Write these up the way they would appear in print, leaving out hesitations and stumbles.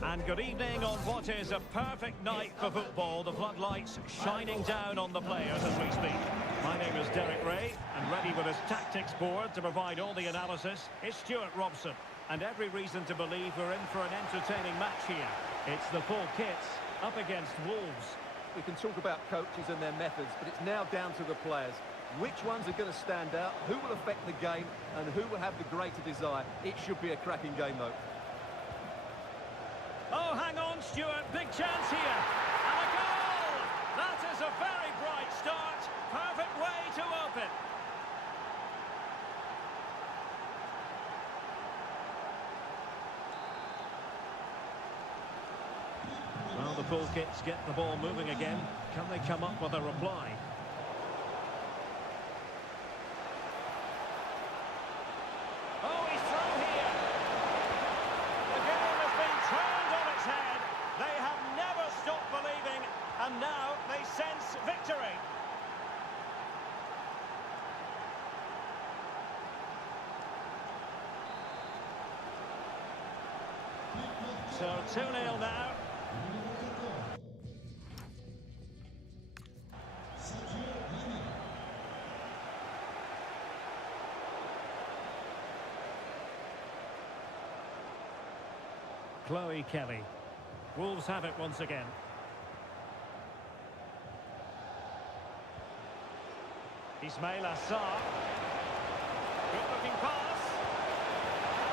And good evening on what is a perfect night for football. The floodlights shining down on the players as we speak. My name is Derek Ray, and ready with his tactics board to provide all the analysis is Stuart Robson. And every reason to believe we're in for an entertaining match here. It's the full kits up against Wolves. We can talk about coaches and their methods, but it's now down to the players. Which ones are going to stand out, who will affect the game, and who will have the greater desire. It should be a cracking game, though. Oh, hang on, Stuart. Big chance here. And a goal! That is a very bright start. Perfect way to open. Well, the full kits get the ball moving again. Can they come up with a reply? Oh, he's through here. The game has been turned on its head. They have never stopped believing, and now they sense victory. So 2-0 now. Chloe Kelly. Wolves have it once again. Ismail Assar. Good looking pass.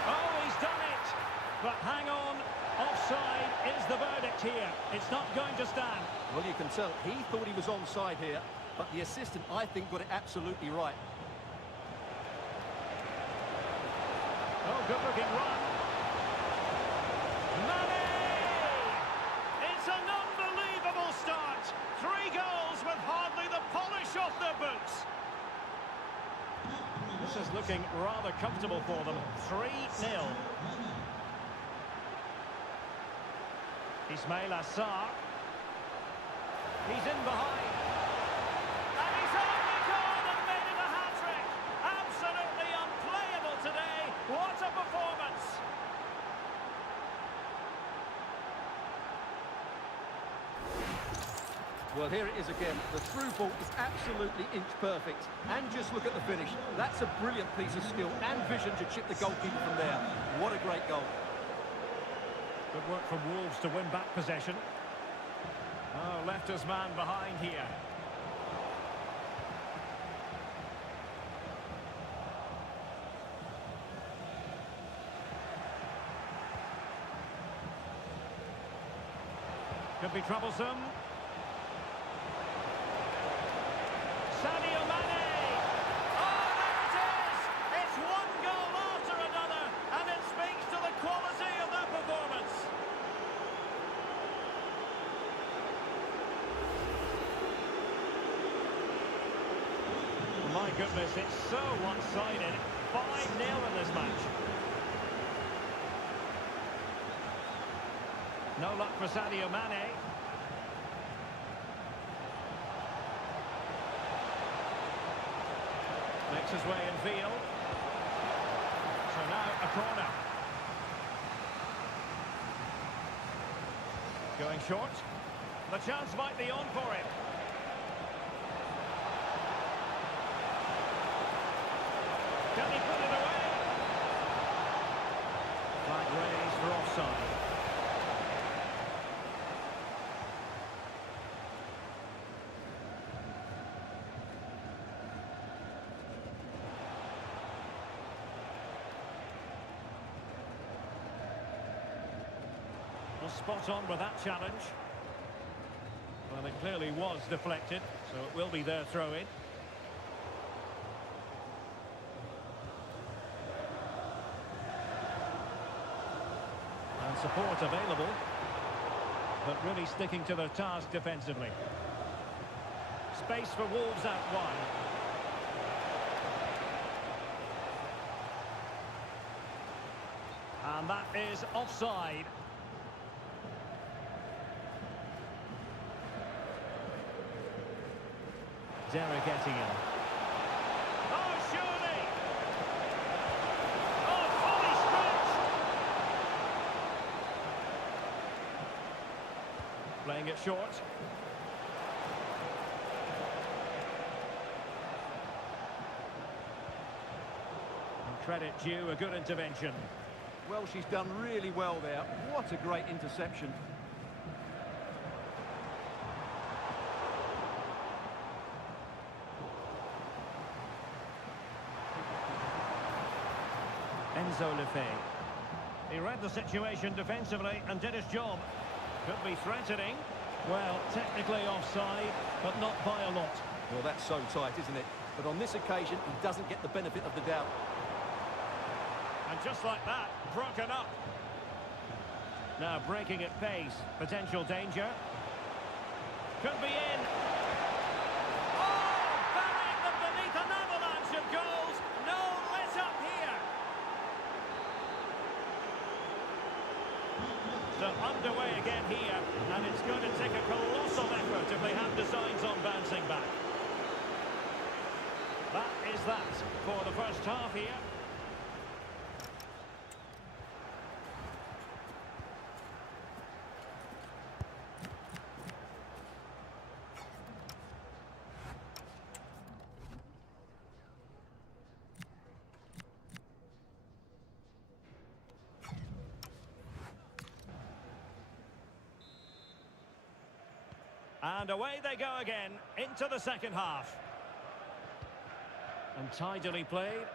Oh, he's done it. But hang on. Offside is the verdict here. It's not going to stand. Well, you can tell he thought he was onside here, but the assistant, I think, got it absolutely right. Oh, good looking run. It's an unbelievable start. 3 goals with hardly the polish off their boots. This is looking rather comfortable for them. 3-0. Ismail Assar. He's in behind. And he's only gone and made it a hat-trick. Absolutely unplayable today. What a performance. Well, here it is again. The through ball is absolutely inch perfect. And just look at the finish. That's a brilliant piece of skill and vision to chip the goalkeeper from there. What a great goal. Good work from Wolves to win back possession. Oh, left his man behind here. Could be troublesome. Sadio Mane! Oh, there it is! It's one goal after another, and it speaks to the quality of that performance. My goodness, it's so one-sided. 5-0 in this match. No luck for Sadio Mane. Makes his way in field. So now a corner. Going short. The chance might be on for him. Can he put it away? Flag raised for offside. Well, spot on with that challenge. Well, it clearly was deflected, so it will be their throw-in. And support available, but really sticking to their task defensively. Space for Wolves out wide. And that is offside. Derek Etienne. Oh, surely! Oh, fully Playing it short. And credit due, a good intervention. Well, she's done really well there. What a great interception. He read the situation defensively and did his job. Could be threatening. Well, technically offside, but not by a lot. Well, that's so tight, isn't it? But on this occasion, he doesn't get the benefit of the doubt. And just like that, broken up. Now breaking at pace. Potential danger. Could be in. Oh! Burying them beneath an avalanche of goals. No let up here. So underway again here, and it's going to take a colossal effort if they have designs on bouncing back. That is that for the first half here. And away they go again, into the second half. And tidily played.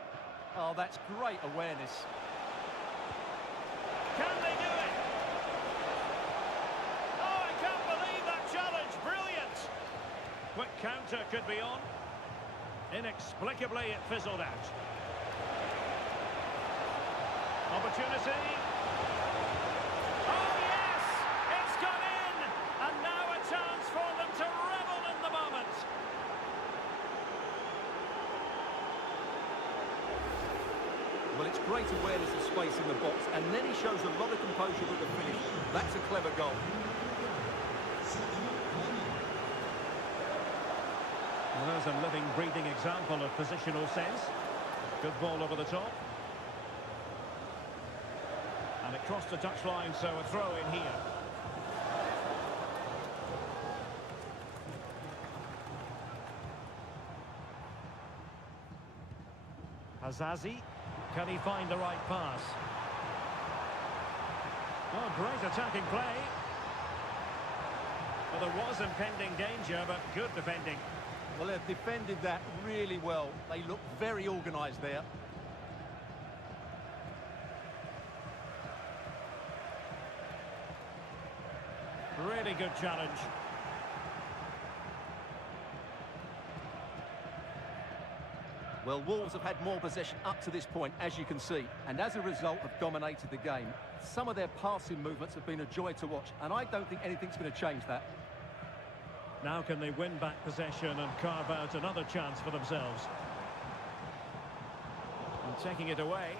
Oh, that's great awareness. Can they do it? Oh, I can't believe that challenge. Brilliant. Quick counter could be on. Inexplicably, it fizzled out. Opportunity. Oh, yes! It's gone in! And now a chance for them to revel in the moment. Well, it's great awareness of space in the box, and then he shows a lot of composure with the finish. That's a clever goal. Well, there's a living, breathing example of positional sense. Good ball over the top. And it crossed the touchline, so a throw in here. Hazazi. Can he find the right pass? Oh, great attacking play. Well, there was impending danger, but good defending. Well, they've defended that really well. They look very organised there. Really good challenge. Well, Wolves have had more possession up to this point, as you can see, and as a result have dominated the game. Some of their passing movements have been a joy to watch, and I don't think anything's going to change that. Now can they win back possession and carve out another chance for themselves? And taking it away.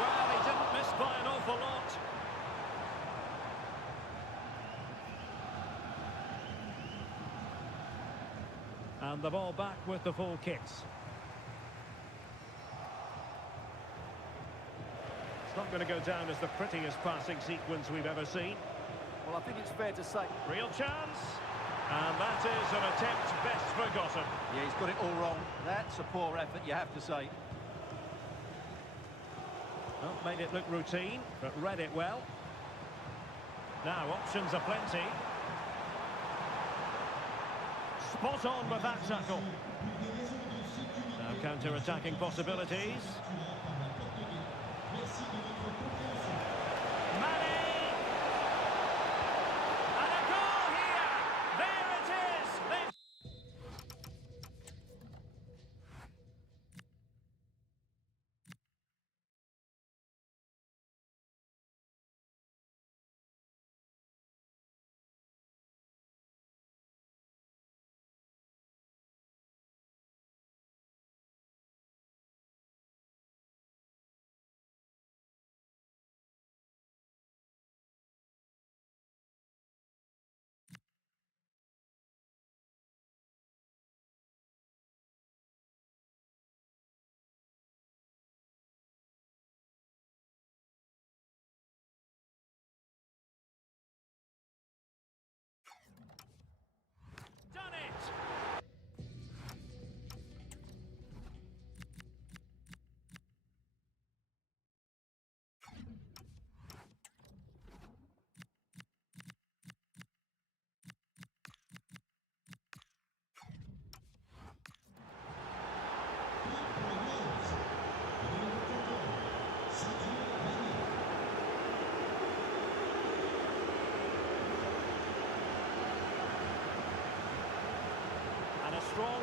Well, he didn't miss by an awful lot. And the ball back with the full kits. It's not going to go down as the prettiest passing sequence we've ever seen. Well, I think it's fair to say. Real chance. And that is an attempt best forgotten. Yeah, he's got it all wrong. That's a poor effort, you have to say. Well, made it look routine, but read it well. Now, options are plenty. Spot on with that tackle. Now counter-attacking possibilities.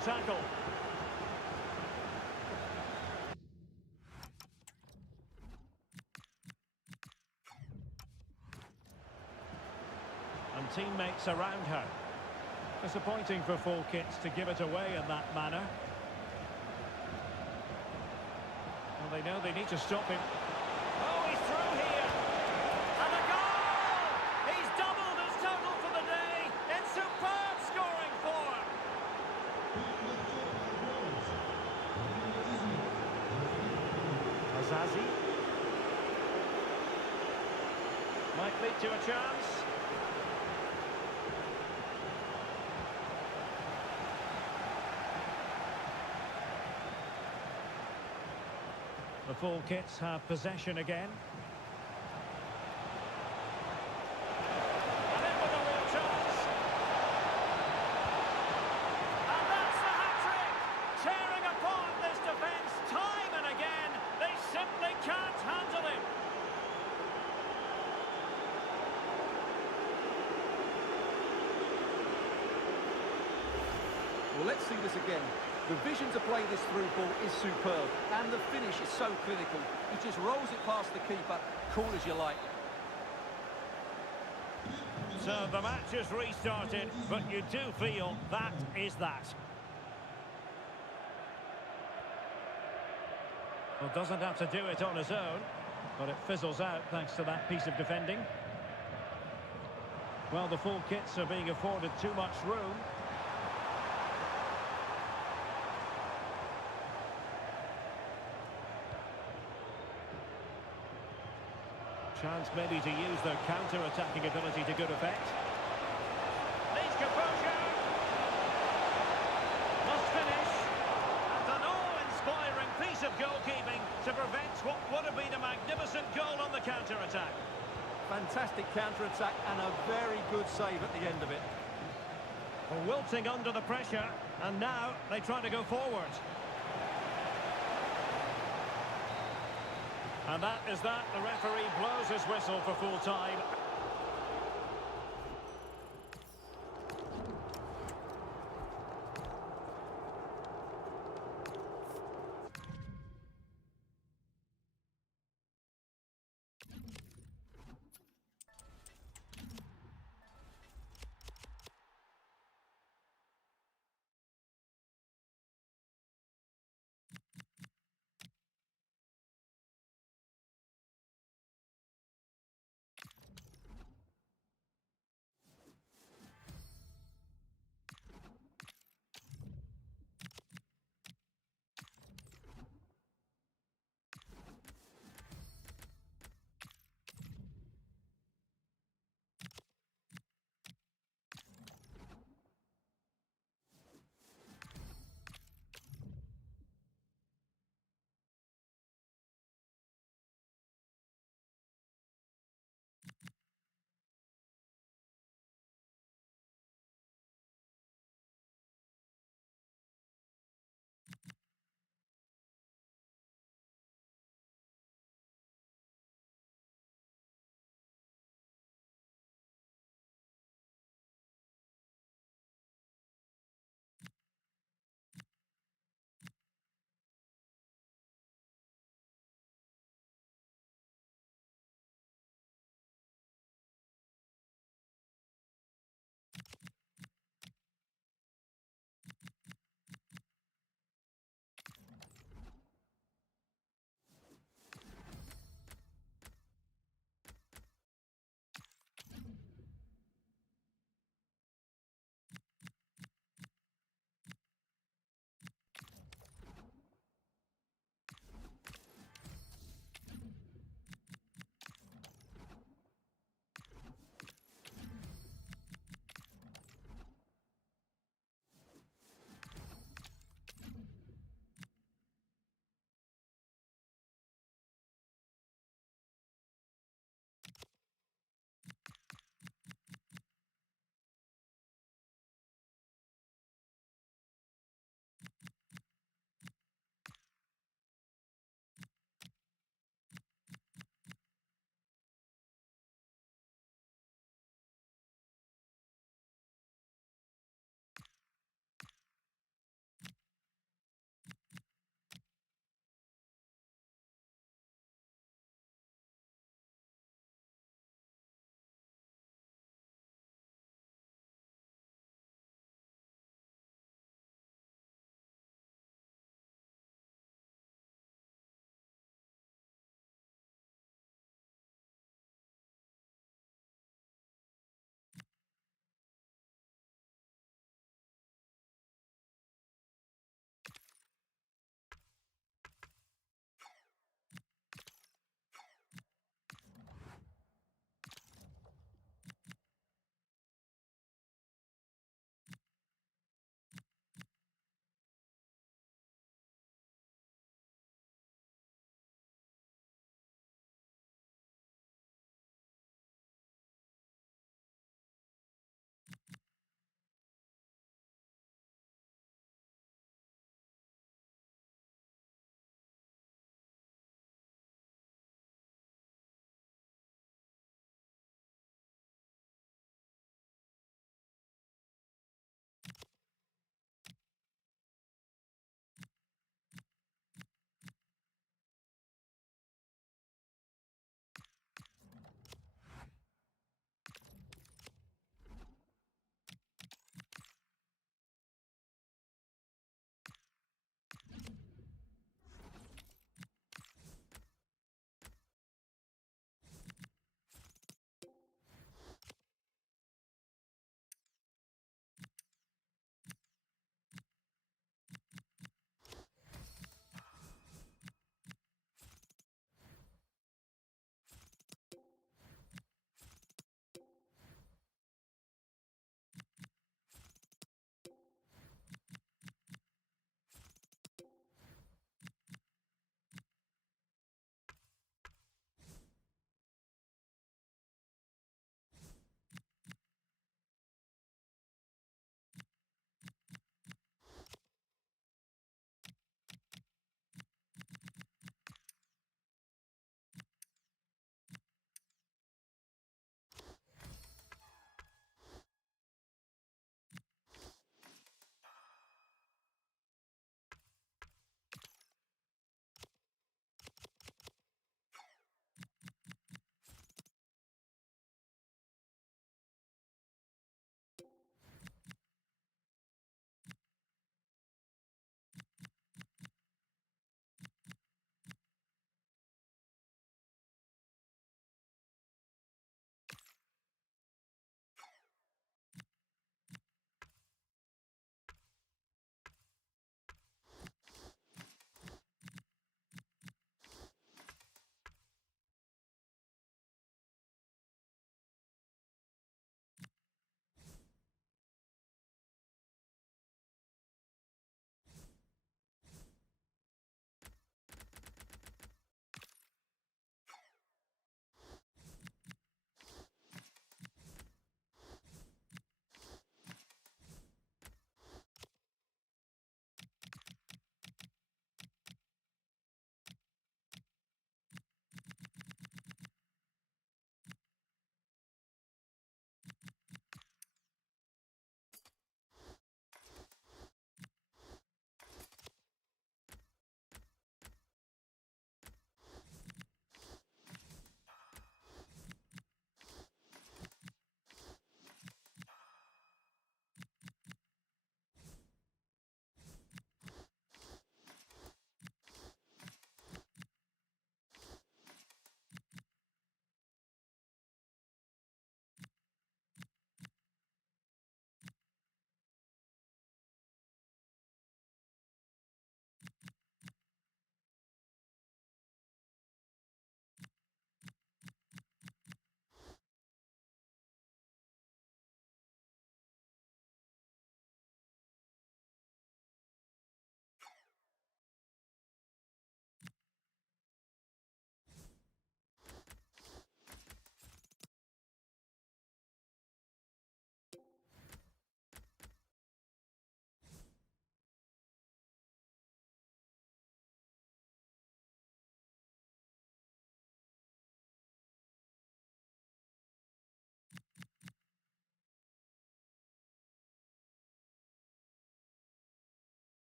strong tackle. And teammates around her. Disappointing for full kits to give it away in that manner. Well, they know they need to stop him. Oh, he's through here. And a goal! He's doubled his total for the day. It's superb scoring form. Azazi. Might lead to a chance. The full kits have possession again. And in with a real chance. And that's the hat-trick! Tearing apart this defence time and again. They simply can't handle him. Well, let's see this again. The vision to play this through ball is superb, and the finish is so clinical. He just rolls it past the keeper, cool as you like. So the match has restarted, but you do feel that is that. Well, doesn't have to do it on his own, but it fizzles out thanks to that piece of defending. Well, the full kits are being afforded too much room. Chance maybe to use their counter-attacking ability to good effect. Needs composure. Must finish. And an awe-inspiring piece of goalkeeping to prevent what would have been a magnificent goal on the counter-attack. Fantastic counter-attack and a very good save at the end of it. Wilting under the pressure, and now they try to go forward. And that is that. The referee blows his whistle for full time.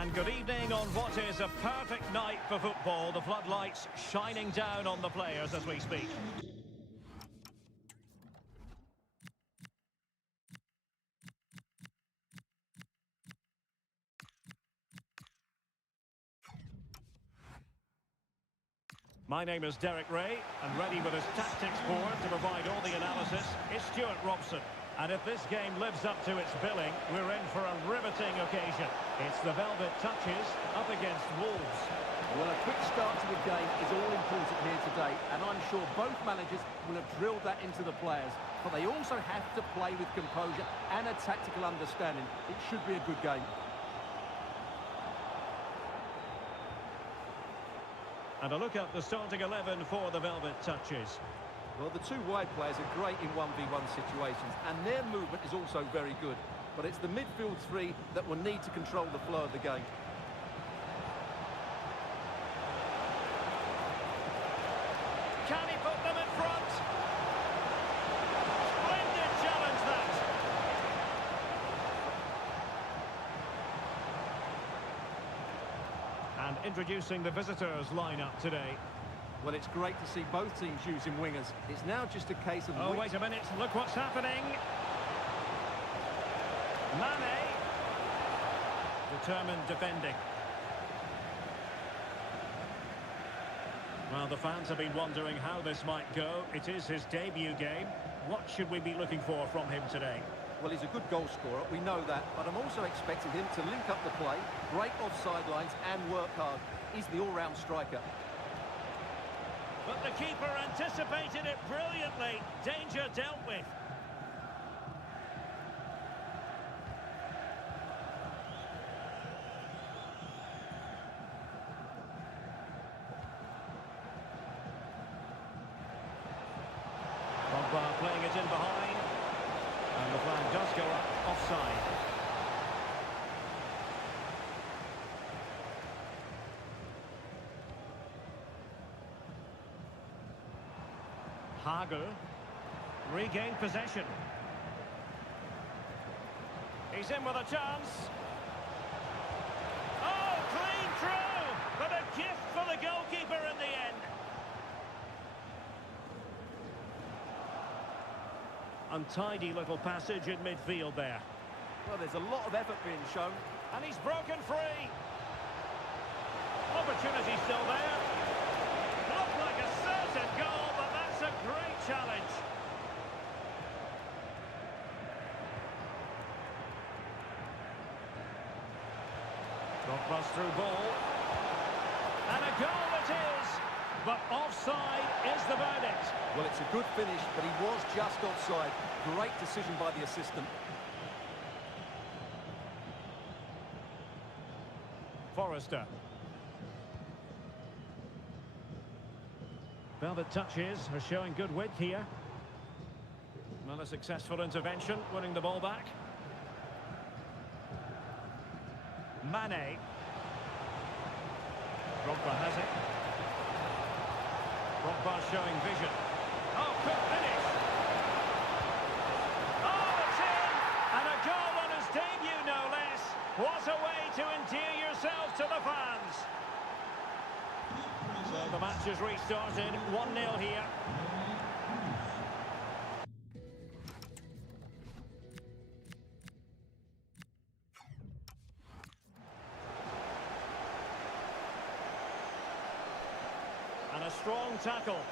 And good evening on what is a perfect night for football. The floodlights shining down on the players as we speak. My name is Derek Ray, and ready with his tactics board to provide all the analysis is Stuart Robson. And if this game lives up to its billing, we're in for a riveting occasion. It's the Velvet Touches up against Wolves. Well, a quick start to the game is all important here today, and I'm sure both managers will have drilled that into the players. But they also have to play with composure and a tactical understanding. It should be a good game. And a look at the starting 11 for the Velvet Touches. Well, the two wide players are great in 1v1 situations, and their movement is also very good. But it's the midfield three that will need to control the flow of the game. Can he put them in front? Splendid challenge, that. And introducing the visitors lineup today. Well, it's great to see both teams using wingers. It's now just a case of... Oh, wait a minute. Look what's happening. Mane. Determined defending. Well, the fans have been wondering how this might go. It is his debut game. What should we be looking for from him today? Well, he's a good goal scorer, we know that, but I'm also expecting him to link up the play, break offside lines and work hard. He's the all-round striker. But the keeper anticipated it brilliantly. Danger dealt with. Playing it in behind. And the flag does go up offside. Hager regained possession. He's in with a chance. Oh, clean through, but a gift for the goalkeeper in the end. Untidy little passage in midfield there. Well, there's a lot of effort being shown. And he's broken free. Opportunity still there. Looked like a certain goal, but that's a great challenge. Cross through ball. And a goal it is. But offside is the verdict. Well, it's a good finish, but he was just offside. Great decision by the assistant. Forrester. Velvet Touches are showing good width here. Well, a successful intervention, winning the ball back. Mane. Drogba has it. Drogba showing vision. Oh, good finish. Oh, it's in! And a goal on his debut, no less. What a way to endear yourself to the fans. So the match has restarted. 1-0 here. And a strong tackle.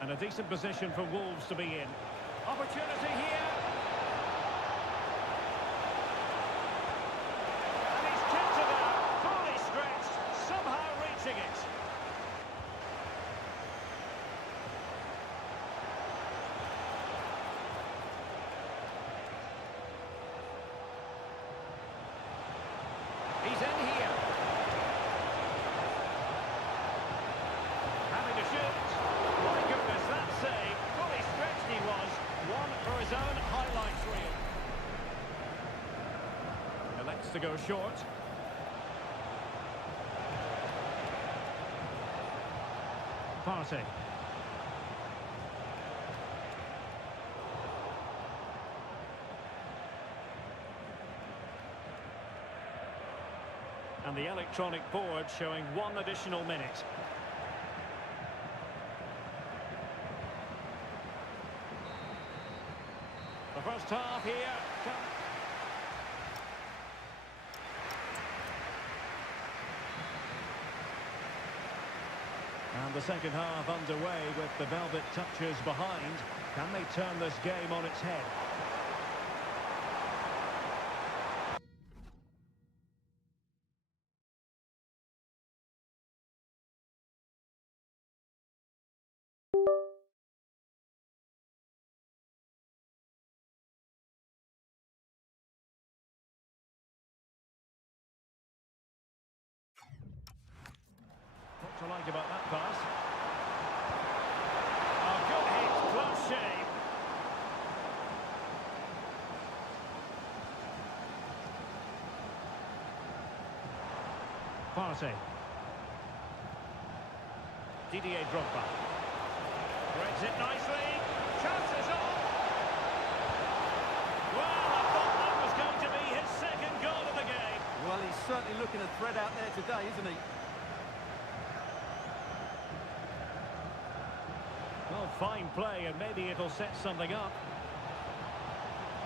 And a decent position for Wolves to be in. Opportunity here. And he's kicked it out, fully stretched, somehow reaching it. He's in here. Having to shoot. My goodness, that save. Fully stretched he was. One for his own highlights reel. Elects to go short. Partey. And the electronic board showing 1 additional minute. The first half here. And the second half underway with the velvet touches behind. Can they turn this game on its head? What to like about that pass? Oh, good hit, close shave. Partey. Didier Drogba. Threads it nicely. Chances on. Well, I thought that was going to be his second goal of the game. Well, he's certainly looking to thread out there today, isn't he? Well, fine play, and maybe it'll set something up.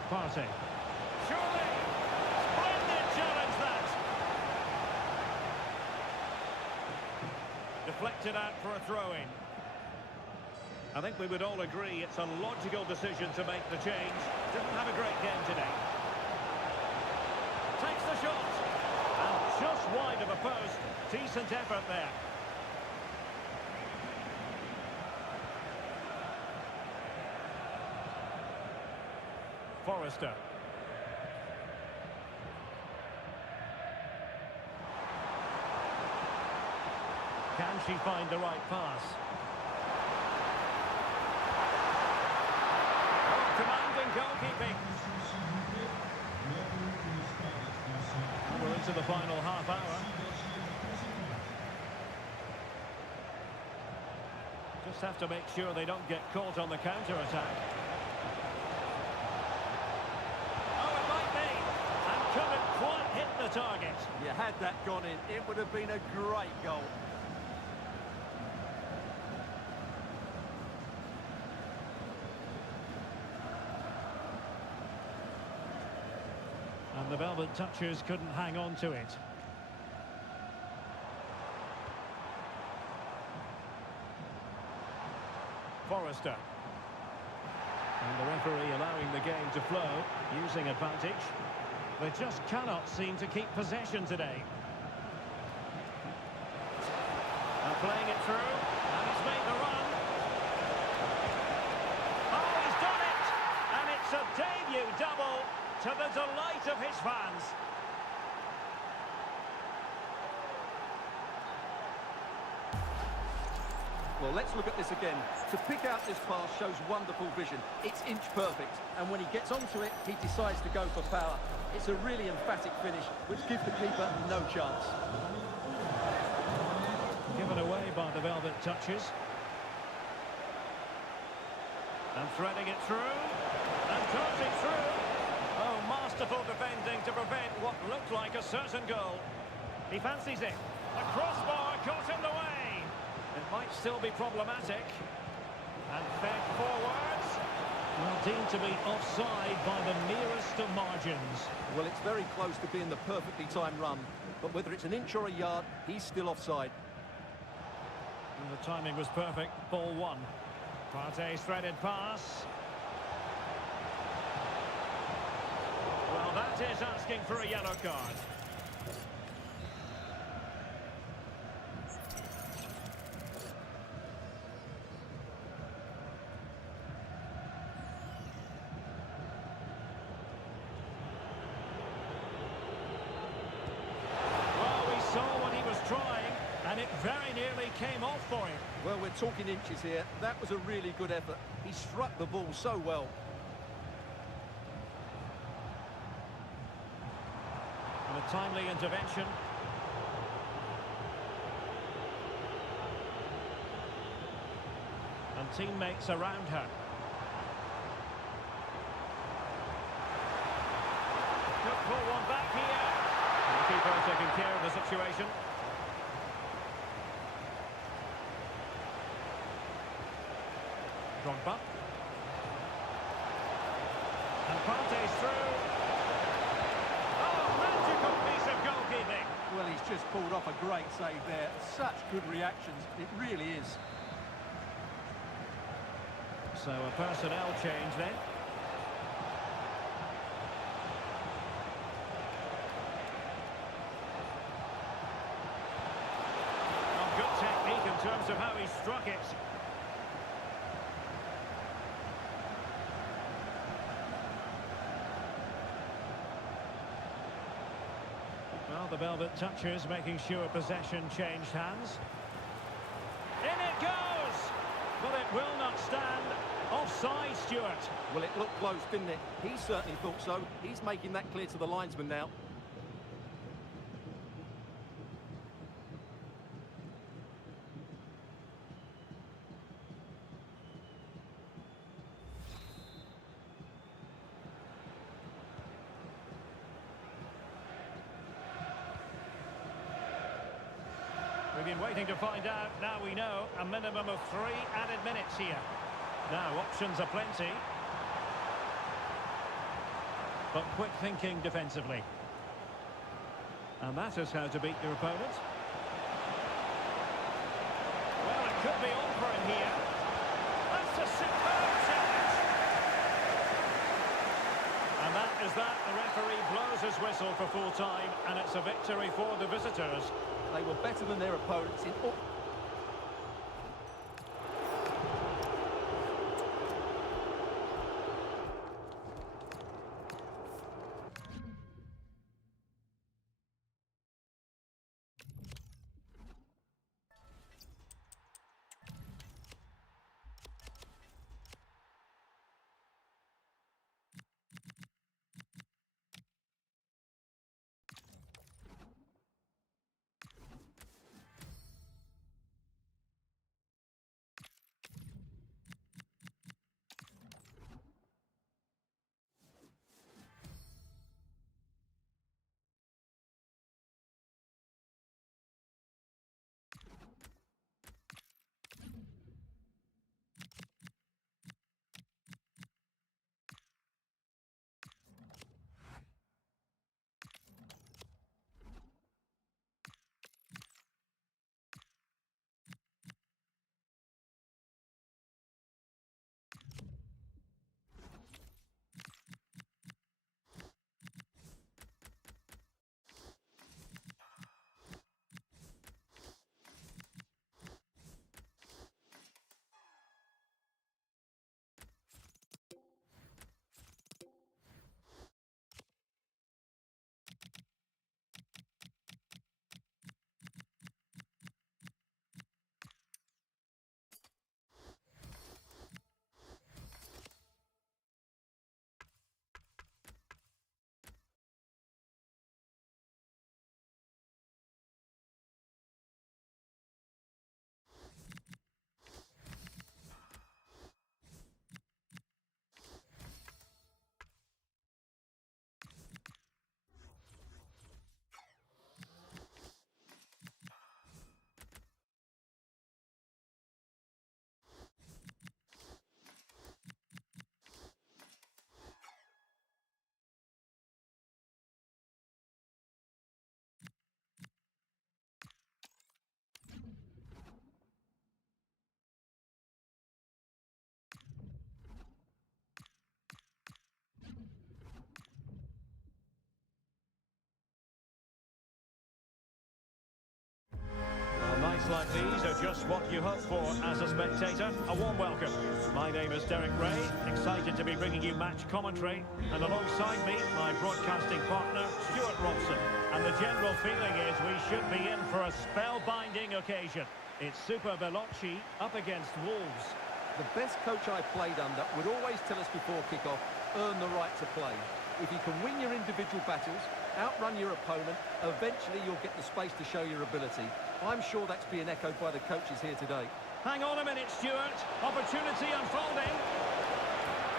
Partey. Surely! Splendid challenge, that! Deflected out for a throw-in. I think we would all agree it's a logical decision to make the change. Didn't have a great game today. Takes the shot. And just wide of a post. Decent effort there. Forrester. Can she find the right pass? Oh, commanding goalkeeping. We're into the final half hour. Just have to make sure they don't get caught on the counter-attack. Couldn't quite hit the target. You had that gone in, it would have been a great goal. And the velvet touchers couldn't hang on to it. Forrester. And the referee allowing the game to flow, using advantage. They just cannot seem to keep possession today. And playing it through, and he's made the run. Oh, he's done it! And it's a debut double to the delight of his fans. Well, let's look at this again. To pick out this pass shows wonderful vision. It's inch perfect, and when he gets onto it, he decides to go for power. It's a really emphatic finish, which gives the keeper no chance. Given away by the velvet touches. And threading it through. And darting through. Oh, masterful defending to prevent what looked like a certain goal. He fancies it. A crossbar caught in the way. It might still be problematic. And fed forwards. Well, deemed to be offside by the merest of margins. Well, it's very close to being the perfectly timed run. But whether it's an inch or a yard, he's still offside. And the timing was perfect. Ball one. Partey's threaded pass. Well, that is asking for a yellow card. And it very nearly came off for him. Well, we're talking inches here. That was a really good effort. He struck the ball so well. And a timely intervention. And teammates around her. Could pull one back here. And the keeper taking care of the situation. Drogba. And Partey's through. Oh, magical piece of goalkeeping. Well, he's just pulled off a great save there. Such good reactions, it really is. So a personnel change then. Oh, good technique in terms of how he struck it. Well, the velvet touches, making sure possession changed hands. In it goes! But it will not stand. Offside, Stuart. Well, it looked close, didn't it? He certainly thought so. He's making that clear to the linesman now. We've been waiting to find out. Now we know a minimum of 3 added minutes here. Now, options are plenty. But quick thinking defensively. And that is how to beat your opponent. Well, it could be on for him here. That's a superb challenge. And that is that. The referee blows his whistle for full time, and it's a victory for the visitors. They were better than their opponents in all... Nights like these are just what you hope for as a spectator. A warm welcome. My name is Derek Ray, excited to be bringing you match commentary, and alongside me, my broadcasting partner, Stuart Robson. And the general feeling is we should be in for a spellbinding occasion. It's Super Veloci up against Wolves. The best coach I played under would always tell us before kick-off, earn the right to play. If you can win your individual battles, outrun your opponent, eventually you'll get the space to show your ability. I'm sure that's being echoed by the coaches here today. Hang on a minute, Stuart. Opportunity unfolding.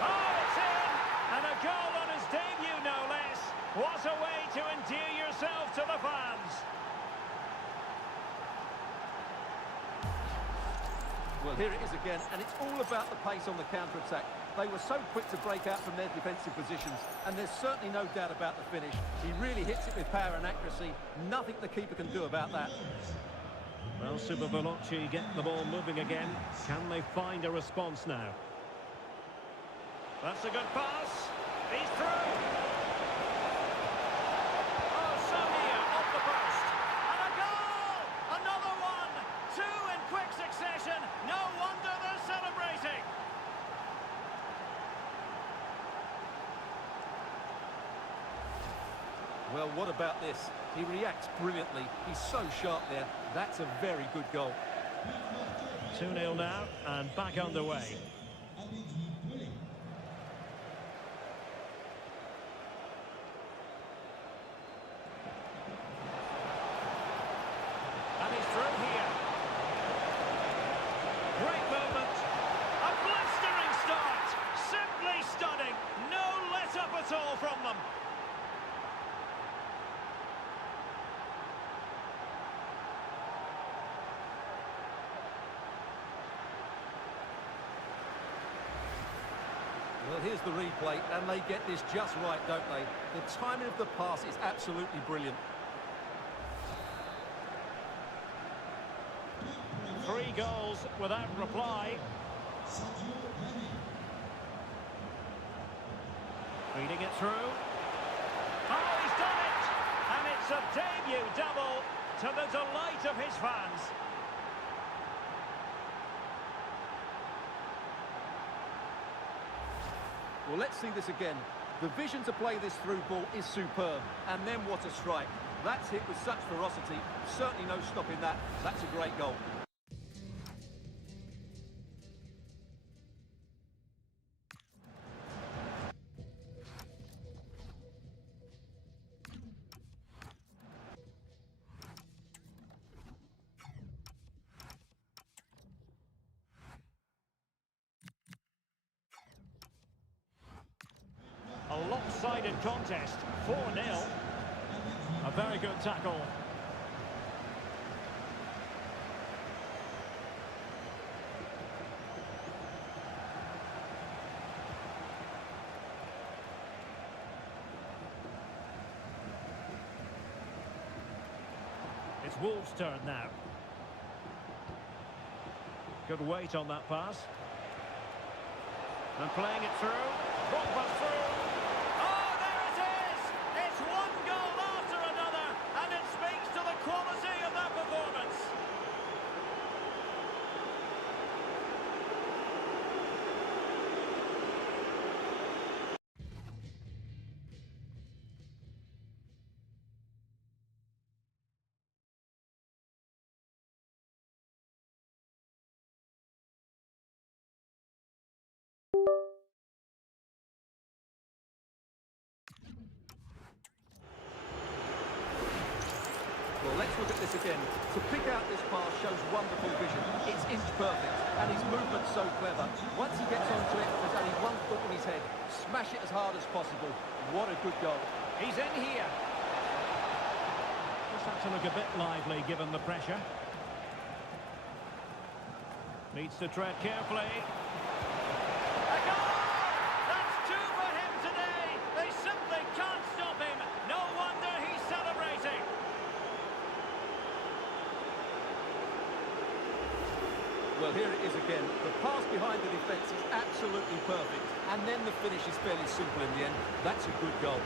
Oh, it's in! And a goal on his debut, no less. What a way to endear yourself to the fans. Well, here it is again, and it's all about the pace on the counter-attack. They were so quick to break out from their defensive positions, and there's certainly no doubt about the finish. He really hits it with power and accuracy. Nothing the keeper can do about that. Well, Super Veloci get the ball moving again. Can they find a response now? That's a good pass. He's through. Oh, so near, off the post. And a goal! Another one! Two in quick succession. No wonder they're celebrating. Well, what about this? He reacts brilliantly. He's so sharp there. That's a very good goal. 2-0 now, and back underway. And he's through here. Great movement. A blistering start. Simply stunning. No let-up at all from them. Well, here's the replay, and they get this just right, don't they? The timing of the pass is absolutely brilliant. 3 goals without reply. Feeding it through. Oh, he's done it! And it's a debut double to the delight of his fans. Well, let's see this again. The vision to play this through ball is superb. And then what a strike. That's hit with such ferocity. Certainly no stopping that. That's a great goal. A lopsided contest, 4-0. A very good tackle. It's Wolves' turn now. Good weight on that pass. And playing it through. Drogba through. Oh, there it is! It's one goal after another, and it speaks to the quality of that performance. Well, let's look at this again. To pick out this pass shows wonderful vision. It's inch perfect, and his movement's so clever. Once he gets onto it, there's only one thought in his head. Smash it as hard as possible. What a good goal. He's in here. Just have to look a bit lively given the pressure. Needs to tread carefully. A goal! That's 2 for him today. They simply can't stop him. No wonder he's celebrating. Well, here it is again. The pass behind the defence is absolutely perfect. And then the finish is fairly simple in the end. That's a good goal.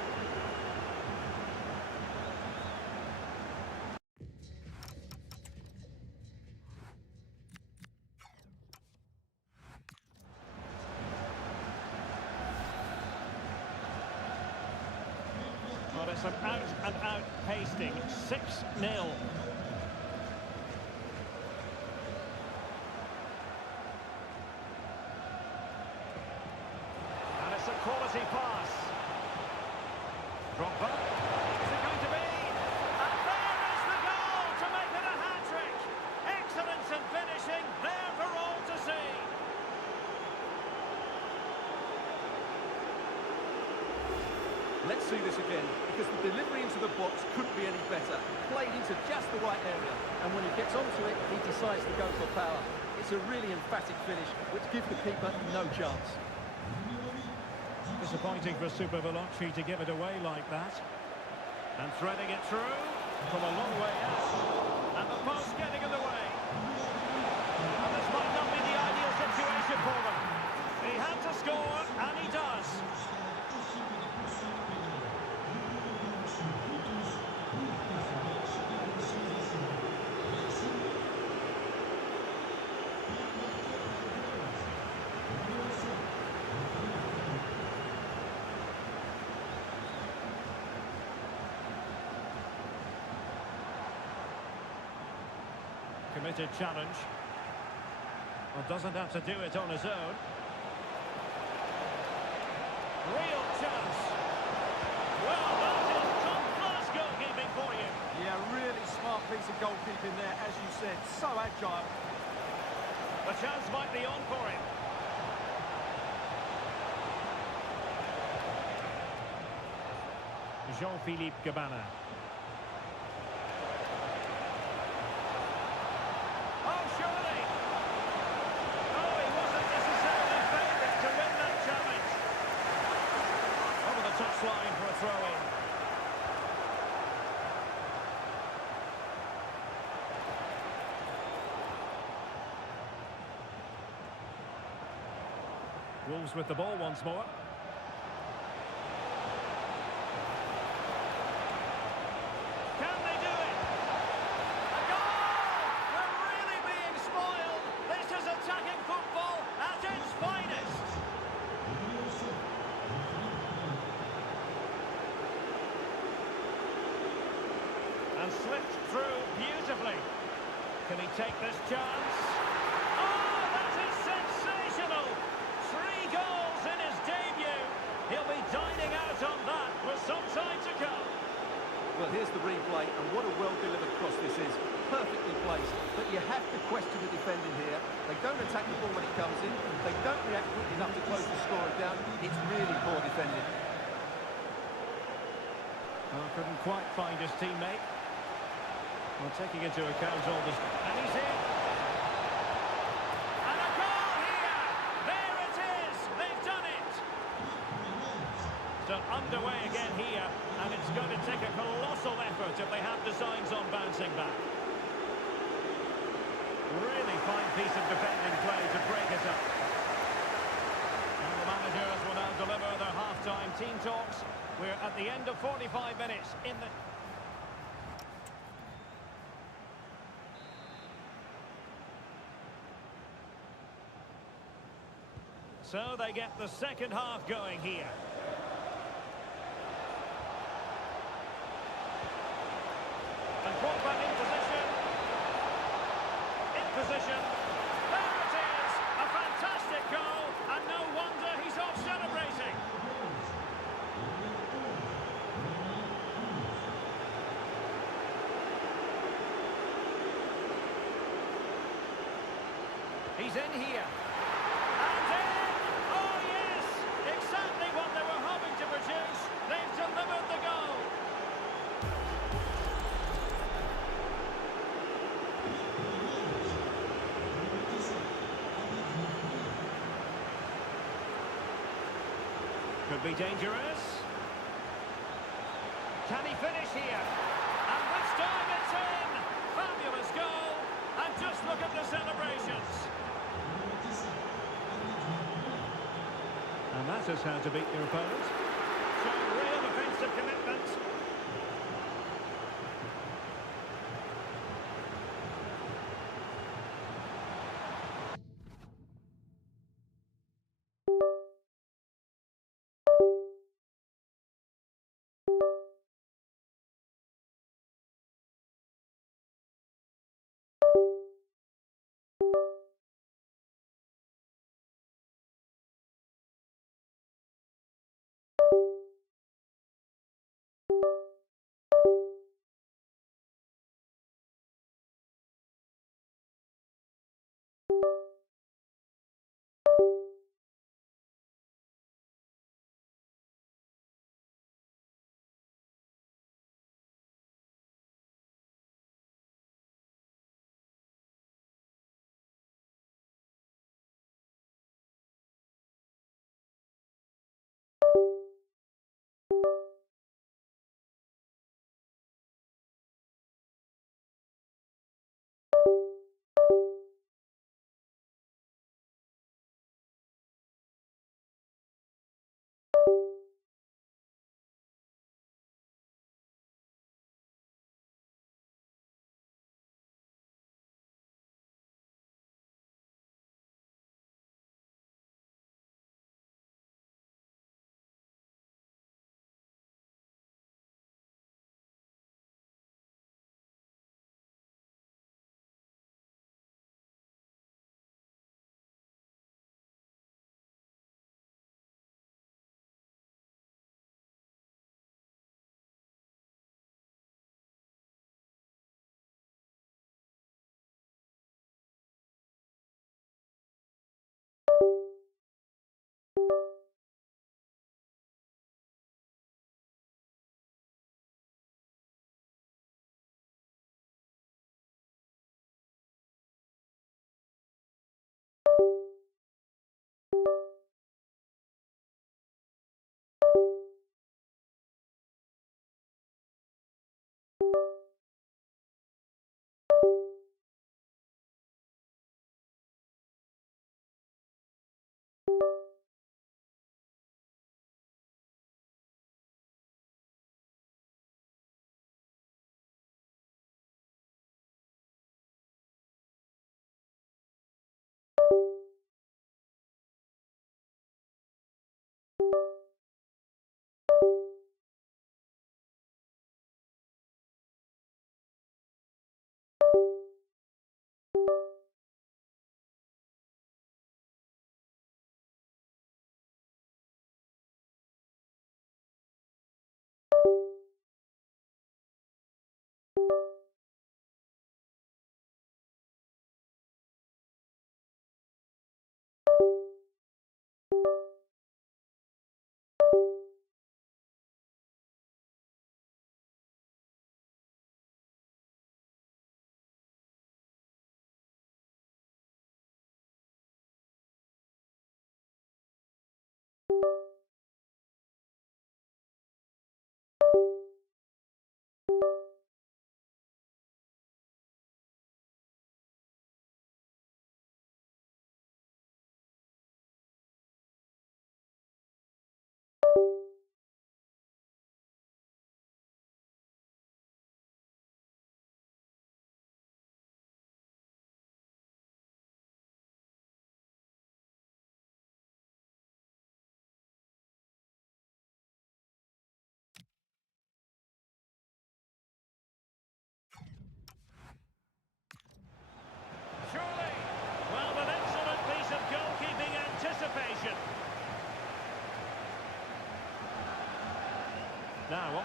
Well, it's an out-and-out pasting. 6-0. Quality pass. Drogba. Is it going to be? And there is the goal to make it a hat-trick. Excellence in finishing, there for all to see. Let's see this again. because the delivery into the box couldn't be any better. Played into just the right area, and when he gets onto it, he decides to go for power. It's a really emphatic finish, which gives the keeper no chance. Disappointing for Super Veloci to give it away like that. And threading it through from a long way out. And the post getting in the way. And this might not be the ideal situation for them. He had to score, and he does. Committed challenge. Well, doesn't have to do it on his own. Real chance. Well, that is top-class goalkeeping for you. Yeah, really smart piece of goalkeeping there, as you said. So agile. The chance might be on for him. Jean-Philippe Gabana. Oh, surely! Oh, he wasn't necessarily favourite to win that challenge. Over the touchline for a throw-in. Wolves with the ball once more. Can they do it? A goal! We're really being spoiled. This is attacking football at its finest. And slipped through beautifully. Can he take this chance? Oh, that is sensational! 3 goals in his debut. He'll be dining out on that for some time to come. Well, here's the replay, and what a well-delivered cross this is. Perfectly placed, but you have to question the defending here. They don't attack the ball when it comes in. They don't react quickly enough to close the scorer down. It's really poor defending. Well, couldn't quite find his teammate. Well, taking into account all this... And he's in! And a goal here! There it is! They've done it! So underway again here, and it's going to take a colossal effort if they have designs on bouncing back. Really fine piece of defending play to break it up. And the managers will now deliver their half-time team talks. We're at the end of 45 minutes in the... So they get the second half going here. And brought back in position. In position. There it is! A fantastic goal, and no wonder he's off celebrating. He's in here. And in! Oh, yes! Exactly what they were hoping to produce. They've delivered the goal. Could be dangerous. Can he finish here? And this time it's in! Fabulous goal. And just look at the celebrations. And that is how to beat your opponent. Showing real defensive commitment.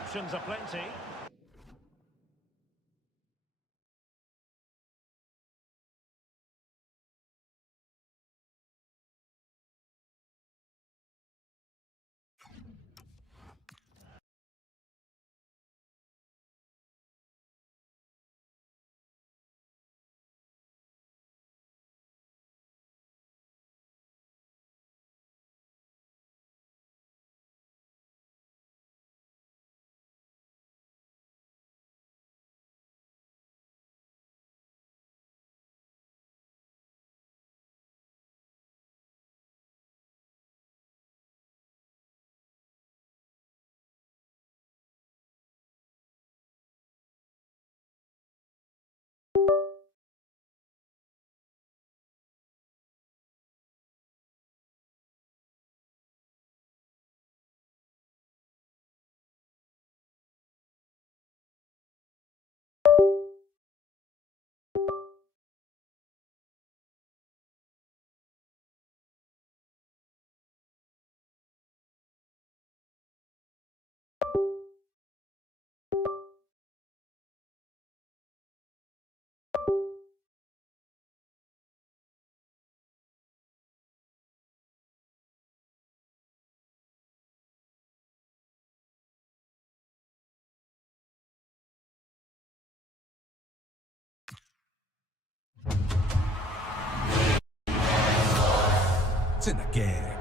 options aplenty. It's in the game.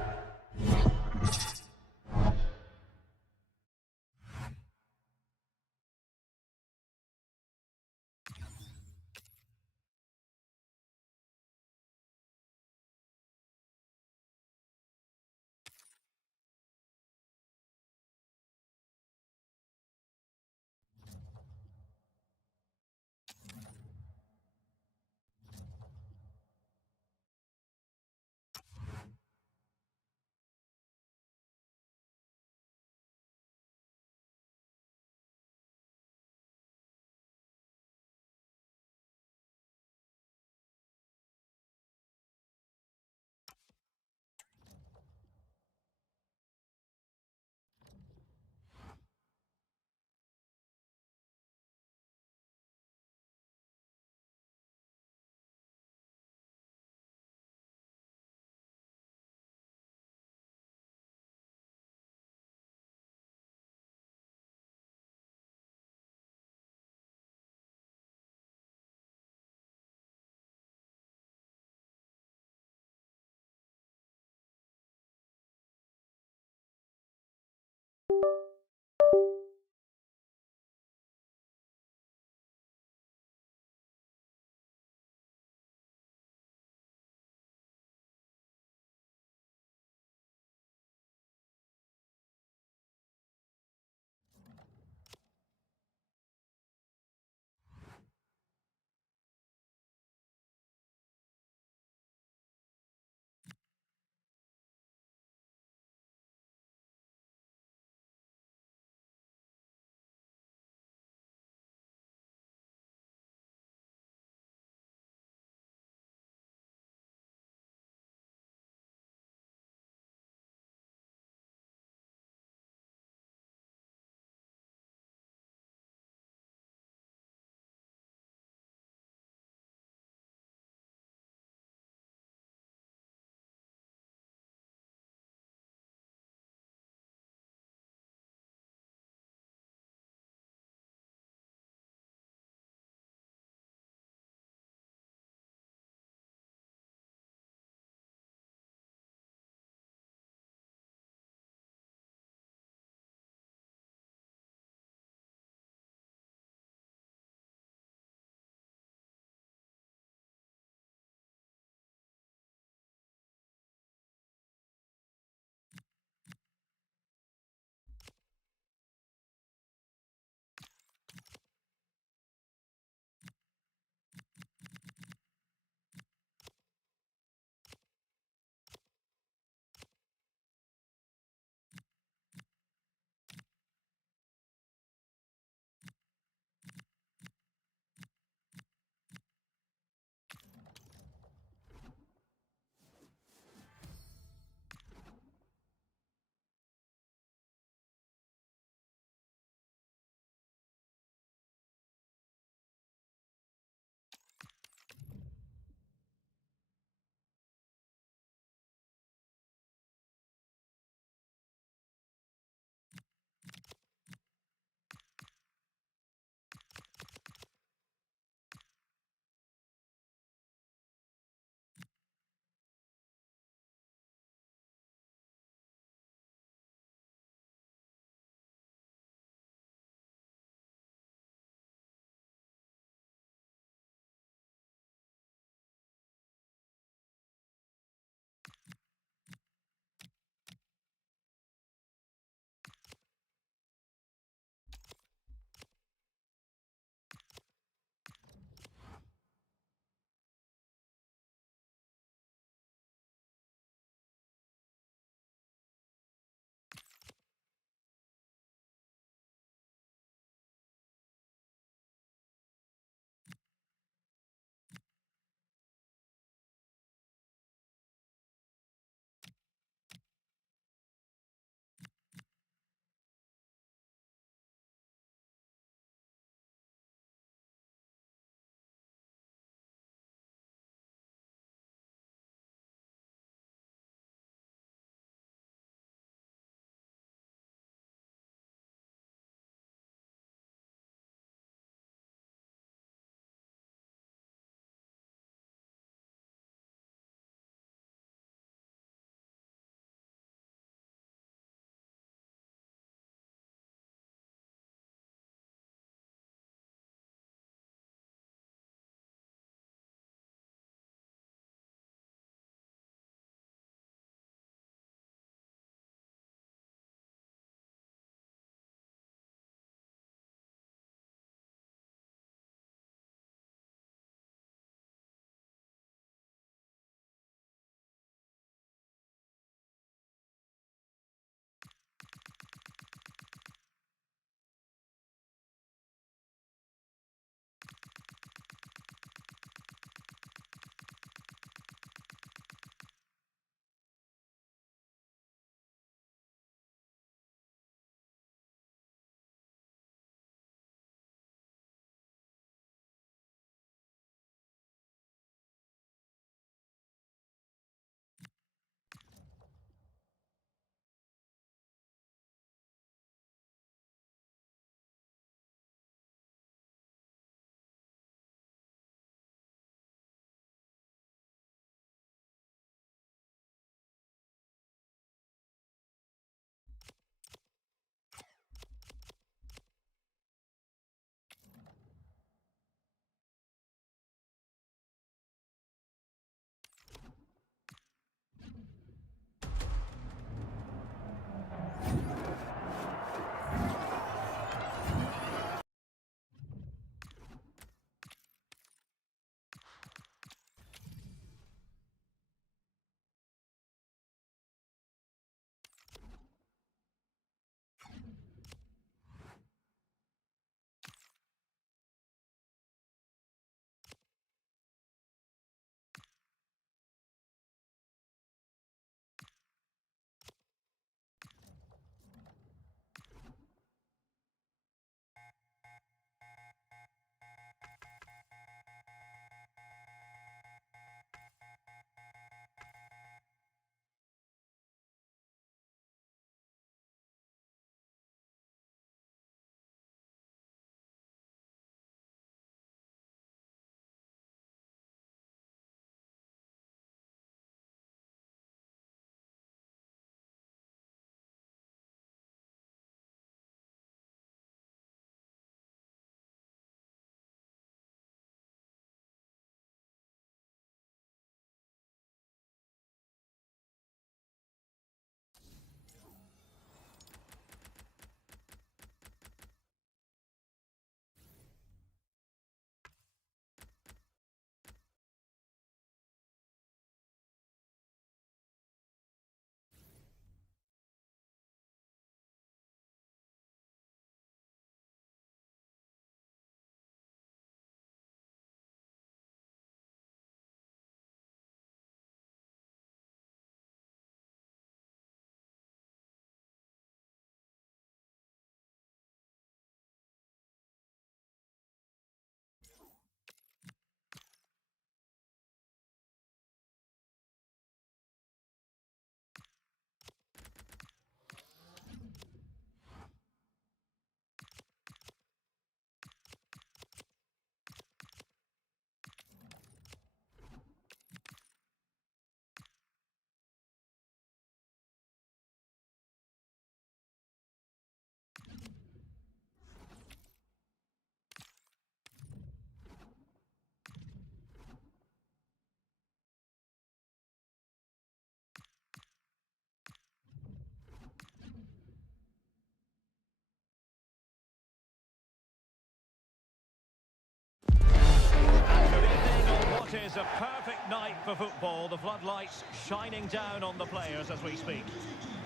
for football, the floodlights shining down on the players as we speak.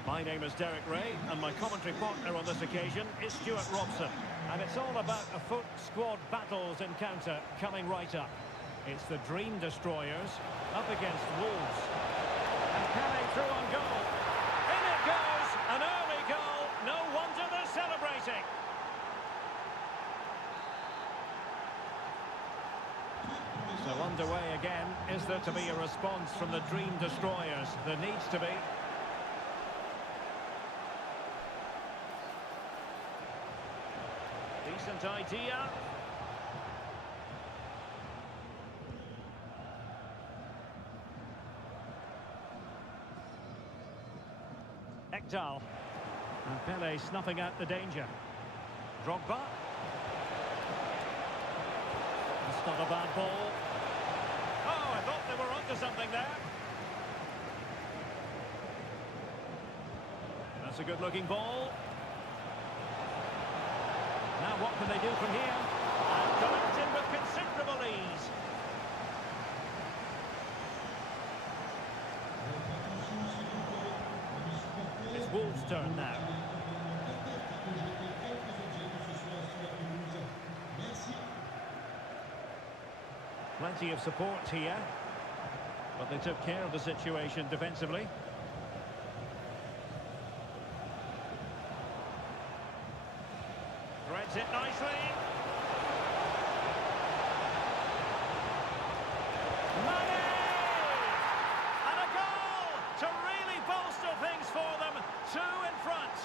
My name is Derek Ray, and my commentary partner on this occasion is Stuart Robson. And it's all about a foot squad battles encounter coming right up. It's the Dream Destroyers up against Wolves. And Kelly through on goal. In it goes, an early goal. No wonder they're celebrating. So underway again. Is there to be a response from the Dream Destroyers? There needs to be. Decent idea. Ekdal. And Pele snuffing out the danger. Drogba. It's not a bad ball. Oh, I thought they were onto something there. That's a good-looking ball. Now what can they do from here? And collected with considerable ease. It's Wolves' turn now. Plenty of support here, but they took care of the situation defensively. Threads it nicely. Mane! And a goal to really bolster things for them. 2 in front.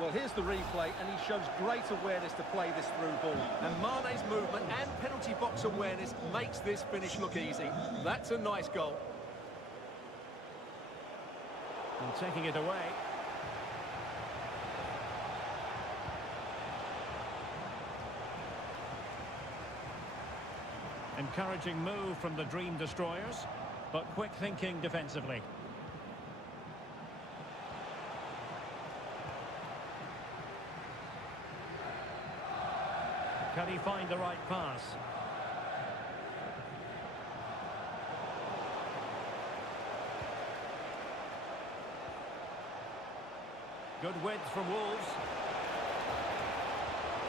Well, here's the replay, and he shows great awareness to play this through ball. And Mane's movement and penalty box awareness makes this finish look easy. That's a nice goal. And taking it away. Encouraging move from the Dream Destroyers, but quick thinking defensively. Can he find the right pass? Good width from Wolves.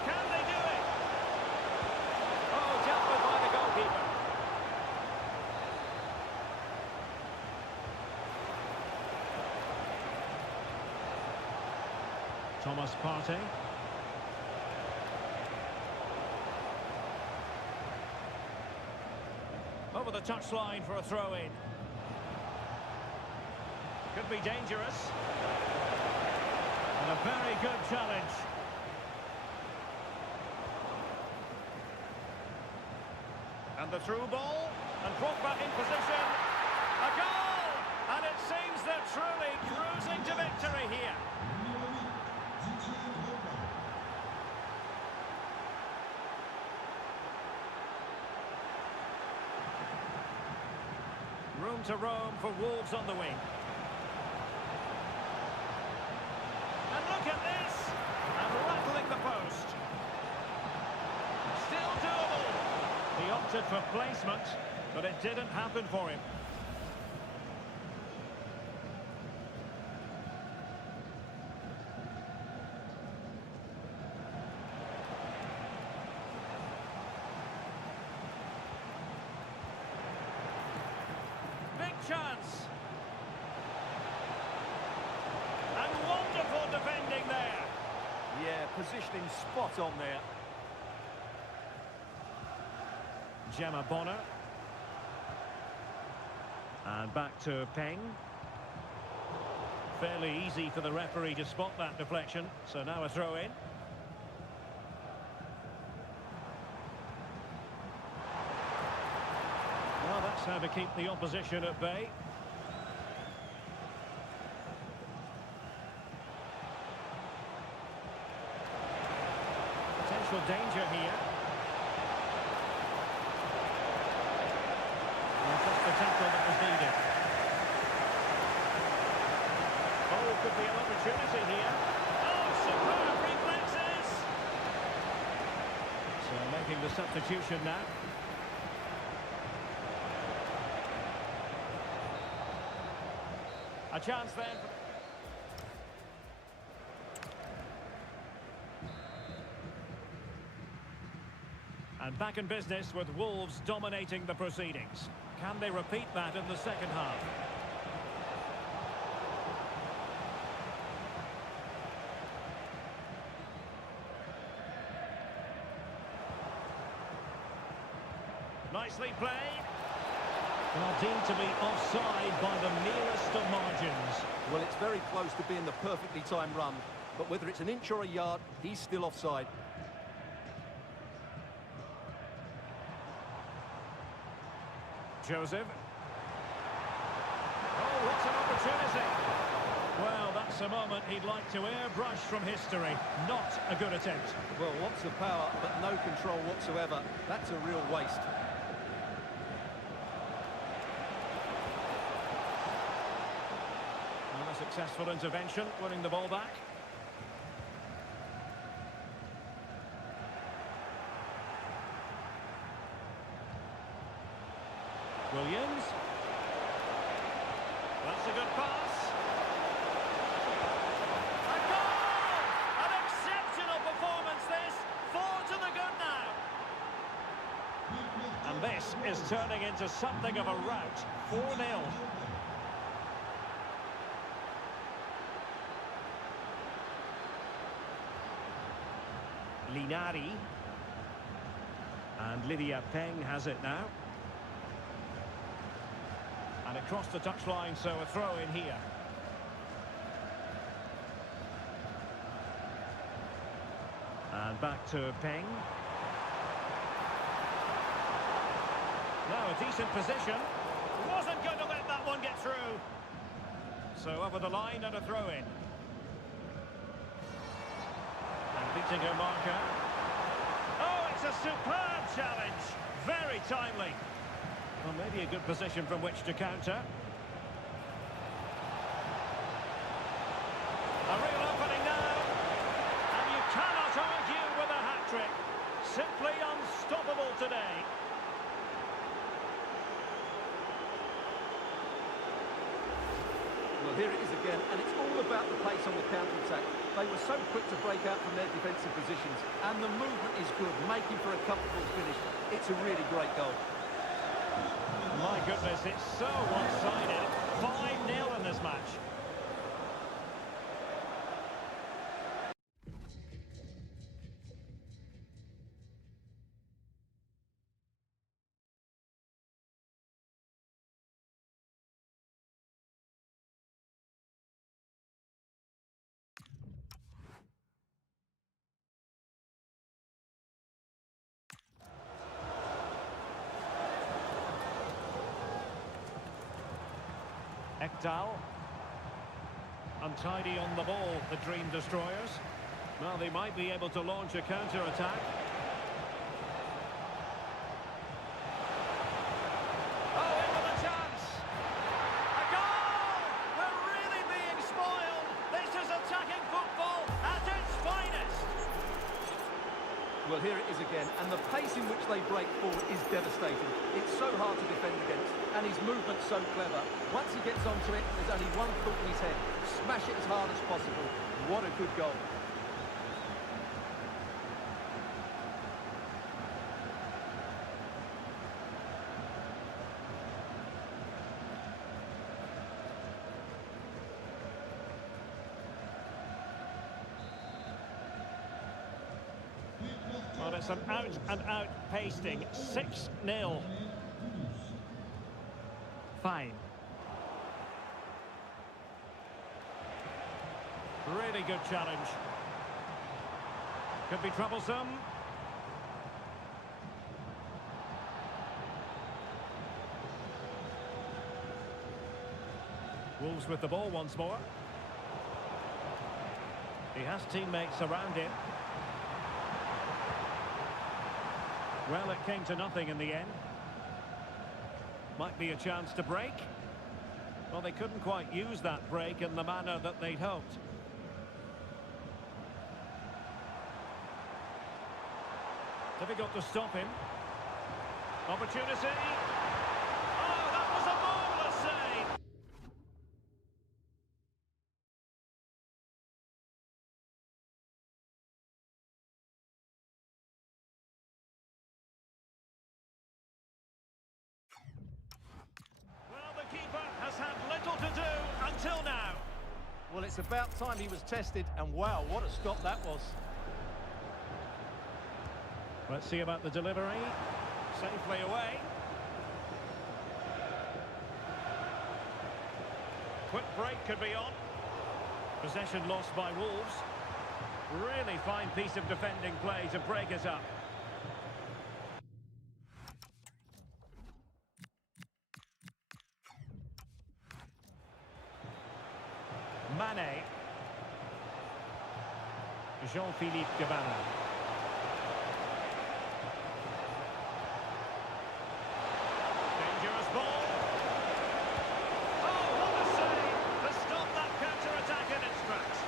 Can they do it? Oh, dealt with by the goalkeeper. Thomas Partey. Over the touchline for a throw-in. Could be dangerous. And a very good challenge. And the through ball. And brought back in position. A goal! And it seems they're truly cruising to victory here. Room to roam for Wolves on the wing. And look at this! And rattling the post. Still doable. He opted for placement, but it didn't happen for him. Chance. And wonderful defending there. Yeah, positioning spot on there. Gemma Bonner. And back to Peng. Fairly easy for the referee to spot that deflection. So now a throw in. Well, that's how to keep the opposition at bay. Potential danger here. And just the tackle that was needed. Oh, could be an opportunity here. Oh, superb reflexes! So making the substitution now. A chance then. And back in business with Wolves dominating the proceedings. Can they repeat that in the second half? Nicely played. Well, deemed to be offside by the nearest of margins. Well, it's very close to being the perfectly timed run, but whether it's an inch or a yard, he's still offside. Joseph. Oh, what an opportunity. Well, that's a moment he'd like to airbrush from history. Not a good attempt. Well, lots of power, but no control whatsoever. That's a real waste. Well, a successful intervention, winning the ball back. Williams. That's a good pass. A goal! An exceptional performance this. 4 to the good now. And this is turning into something of a rout. 4-0. Linari. And Lydia Peng has it now. And across the touchline, so a throw in here. And back to Peng. Now a decent position. Wasn't going to let that one get through. So over the line and a throw in. And beating her marker. Oh, it's a superb challenge. Very timely. Well, maybe a good position from which to counter. A real opening now. And you cannot argue with a hat-trick. Simply unstoppable today. Well, here it is again, and it's all about the pace on the counter-attack. They were so quick to break out from their defensive positions, and the movement is good, making for a comfortable finish. It's a really great goal. My goodness, it's so one-sided. 5-0 in this match. Ekdal. Untidy on the ball, the Dream Destroyers. Well, they might be able to launch a counter-attack. Oh, in with a chance! A goal! We're really being spoiled! This is attacking football at its finest! Well, here it is again, and the pace in which they break forward is devastating. It's so hard to defend against, and his movement's so clever. Once he gets onto it, there's only one thought in his head. Smash it as hard as possible. What a good goal. Well, it's an out-and-out pasting. 6-0. Fine. Really good challenge. Could be troublesome. Wolves with the ball once more. He has teammates around him. Well, it came to nothing in the end. Might be a chance to break. Well, they couldn't quite use that break in the manner that they'd hoped. Difficult to stop him. Opportunity. Oh, that was a marvellous save. Well, the keeper has had little to do until now. Well, it's about time he was tested, and wow, what a stop that was. Let's see about the delivery. Safely away. Quick break could be on. Possession lost by Wolves. Really fine piece of defending play to break it up. Mane. Jean-Philippe Gabana. Dangerous ball. Oh, what a save to stop that counter-attack in its tracks.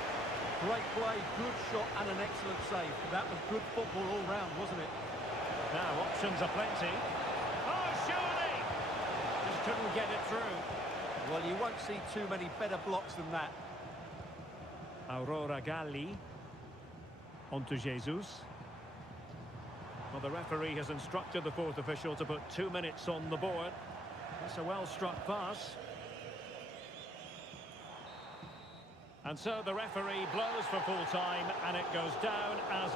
Great play, good shot, and an excellent save. That was good football all round, wasn't it? Now, options are plenty. Oh, surely! Just couldn't get it through. Well, you won't see too many better blocks than that. Aurora Galli. On to Jesus. Well, the referee has instructed the fourth official to put 2 minutes on the board. That's a well-struck pass. And so the referee blows for full time, and it goes down as...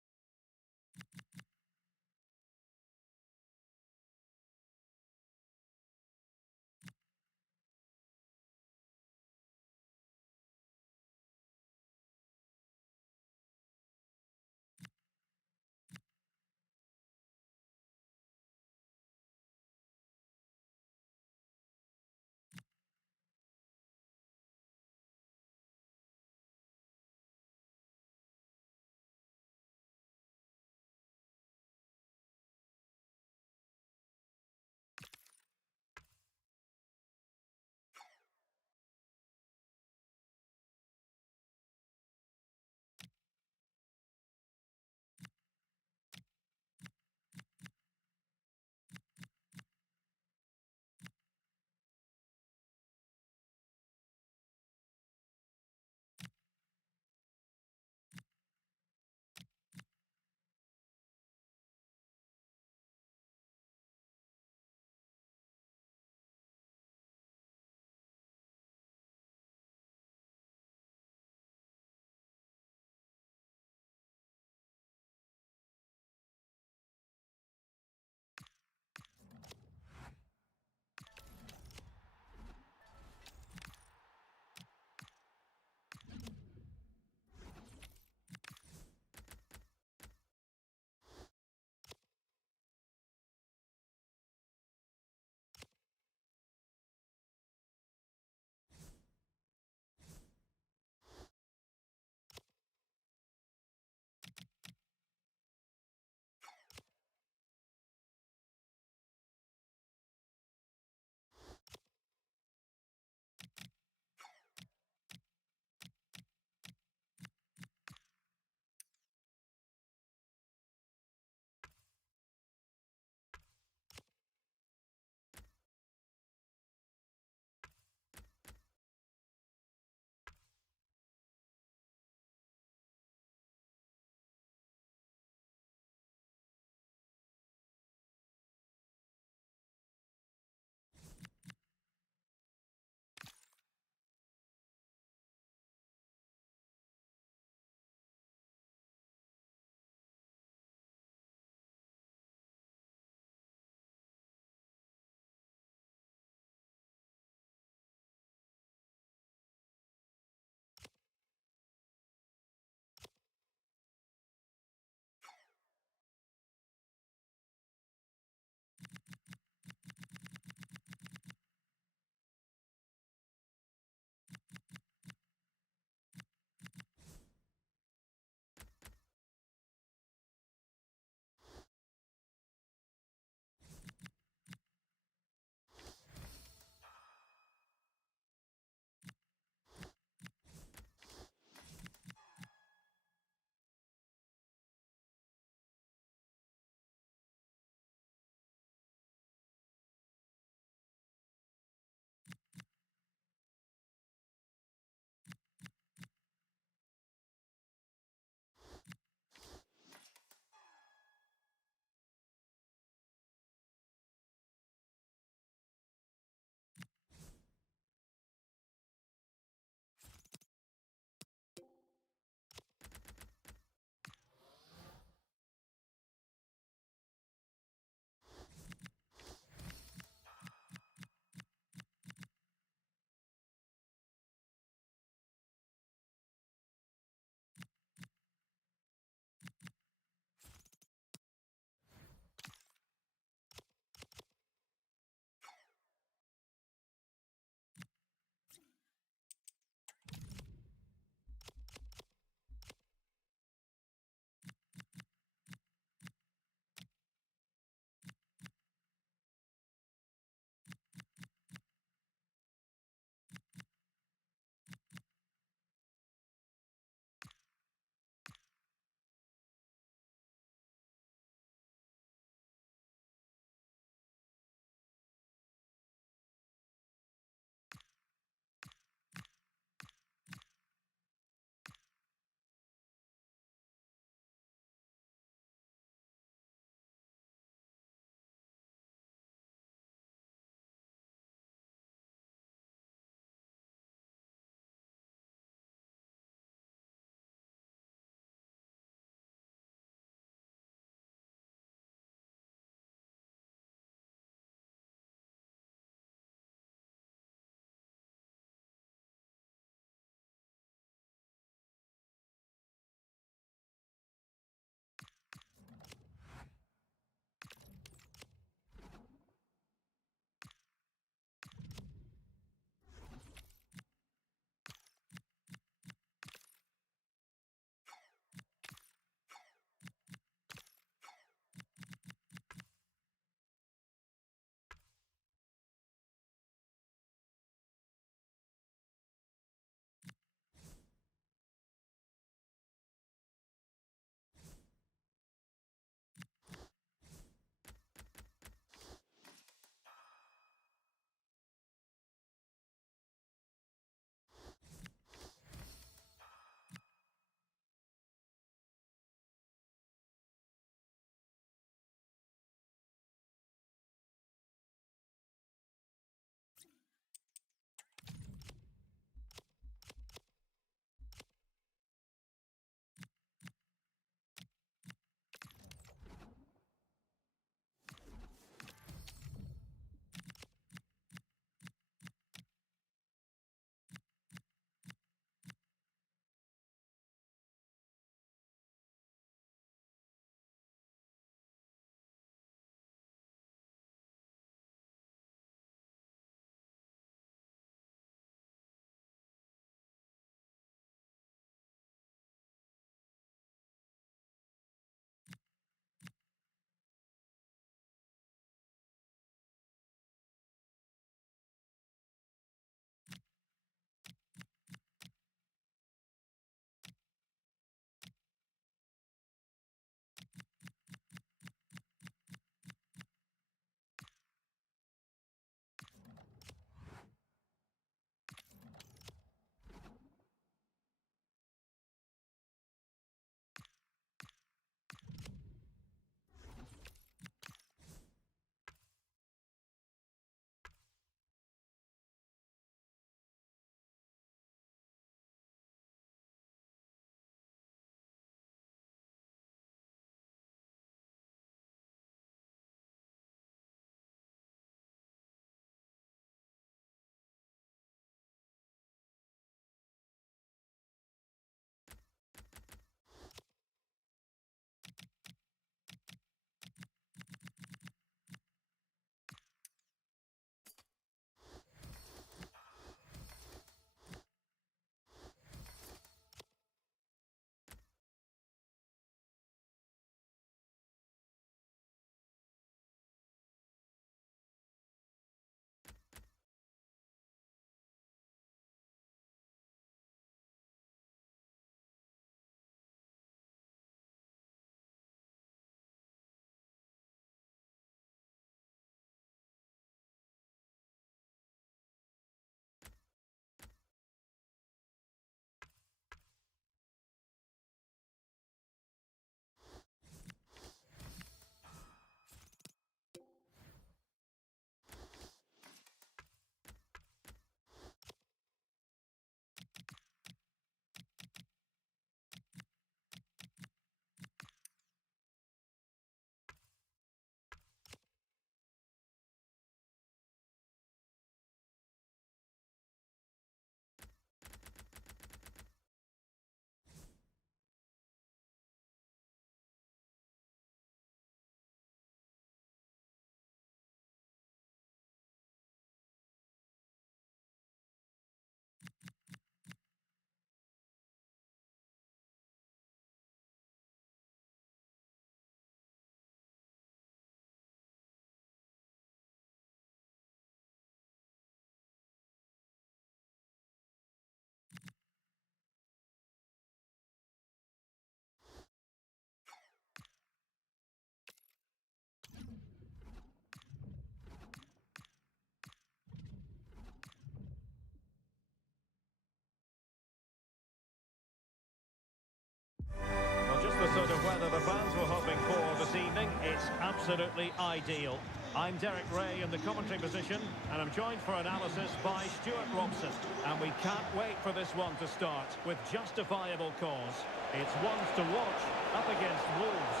the fans were hoping for this evening, it's absolutely ideal. I'm Derek Ray in the commentary position, and I'm joined for analysis by Stuart Robson. And we can't wait for this one to start, with justifiable cause. It's ones to watch, up against Wolves.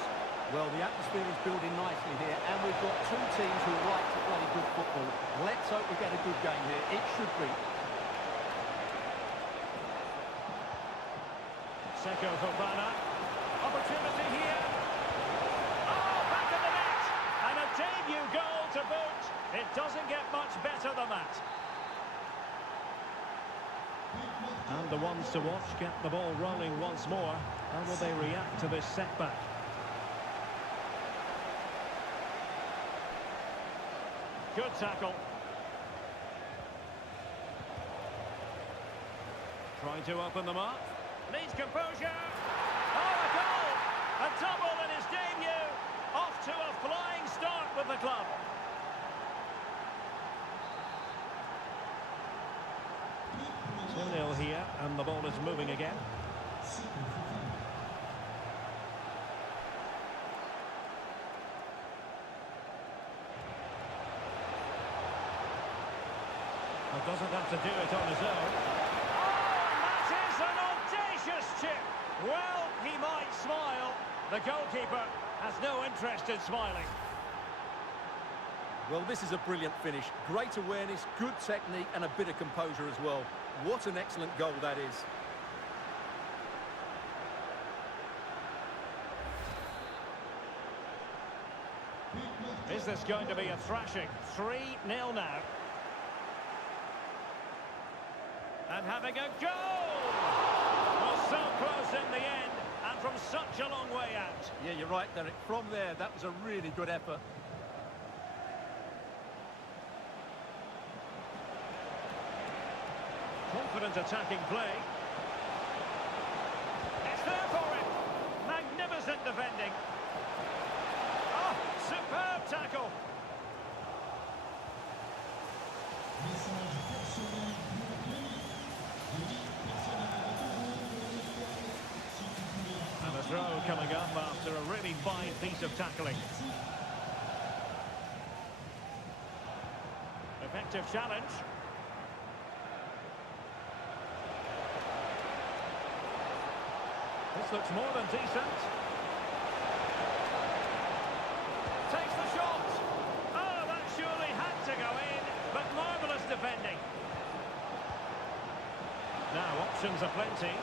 Well, the atmosphere is building nicely here, and we've got two teams who like to play good football. Let's hope we get a good game here. It should be. Seko Fofana. Opportunity here. Oh, back of the net! And a debut goal to boot. It doesn't get much better than that. And the ones to watch get the ball rolling once more. How will they react to this setback? Good tackle. Trying to open them up. Needs composure. Oh, a goal! A double in his debut. Off to a flying start with the club. Nil here, and the ball is moving again. Doesn't have to do it on his own. Oh, that is an audacious chip. Well, he might smile. The goalkeeper has no interest in smiling. Well, this is a brilliant finish. Great awareness, good technique, and a bit of composure as well. What an excellent goal that is. Is this going to be a thrashing? 3-0 now. And having a goal! Well, so close in the end, and from such a long way out. Yeah, you're right, Derek. From there, that was a really good effort. Confident attacking play. It's there for him. Magnificent defending. Oh, superb tackle. And a throw coming up after a really fine piece of tackling. Effective challenge. This looks more than decent. Takes the shot. Oh, that surely had to go in, but marvellous defending. Now options are plenty.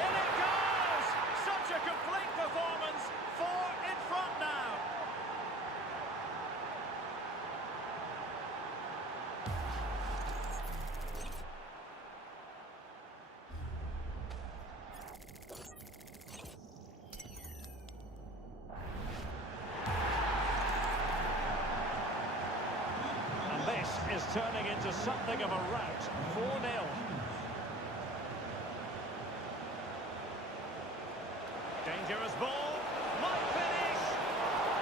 In it goes! Such a complete performance. 4 in front now. Is turning into something of a rout. 4-0. Dangerous ball. Might finish.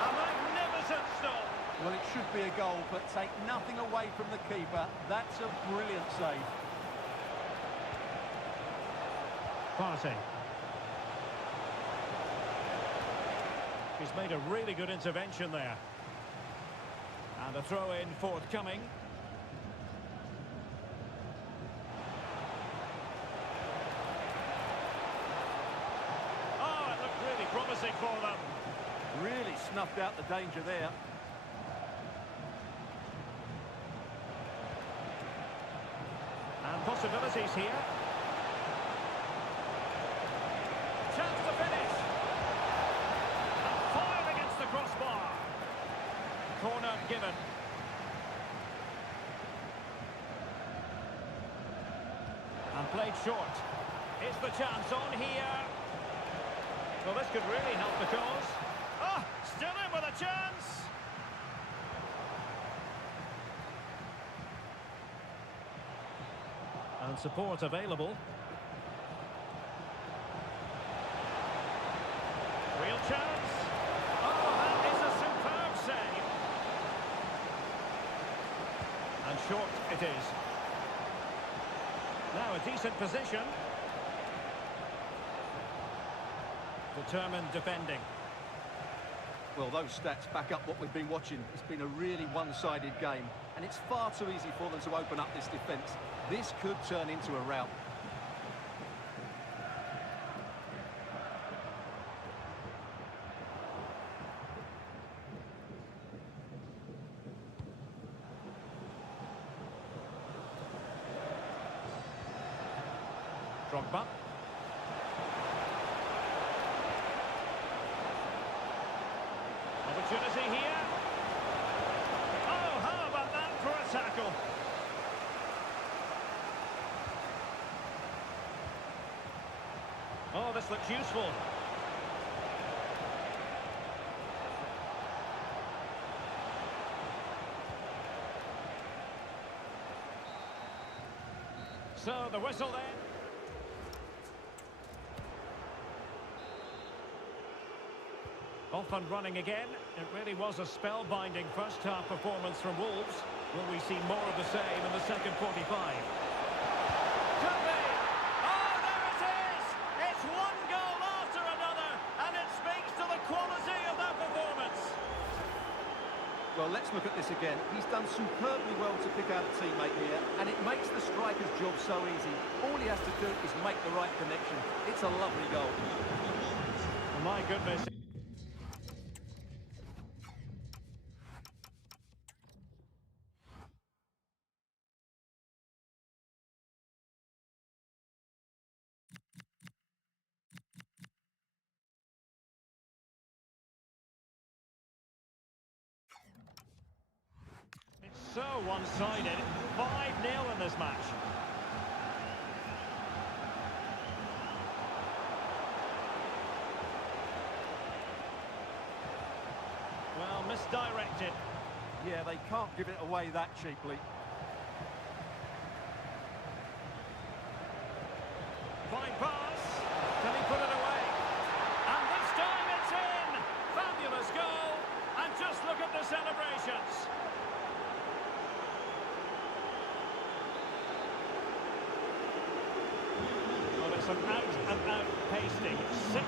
A magnificent stop. Well, it should be a goal, but take nothing away from the keeper. That's a brilliant save. Partey. He's made a really good intervention there. And a throw-in forthcoming. Oh, it looked really promising for them. Really snuffed out the danger there. And possibilities here. Chance to finish. And fired against the crossbar. Corner given. And played short. Is the chance on here? Well, this could really help the cause. Oh, still in with a chance. And support available. Real chance. Oh, that is a superb save. And short it is. Now a decent position. Determined defending. Well, those stats back up what we've been watching. It's been a really one-sided game, and it's far too easy for them to open up this defence. This could turn into a rout. Drogba. Opportunity here. Oh, how about that for a tackle? Oh, this looks useful. So, the whistle then. Off and running again. It really was a spellbinding first-half performance from Wolves. Will we see more of the same in the second 45? Could be! Oh, there it is! It's one goal after another, and it speaks to the quality of that performance. Well, let's look at this again. He's done superbly well to pick out a teammate here, and it makes the striker's job so easy. All he has to do is make the right connection. It's a lovely goal. My goodness. So one-sided, 5-0 in this match. Well, misdirected. Yeah, they can't give it away that cheaply. Fine pass. Can he put it away? And this time it's in! Fabulous goal! And just look at the celebrations. It's an out-and-out pasting, 6-0.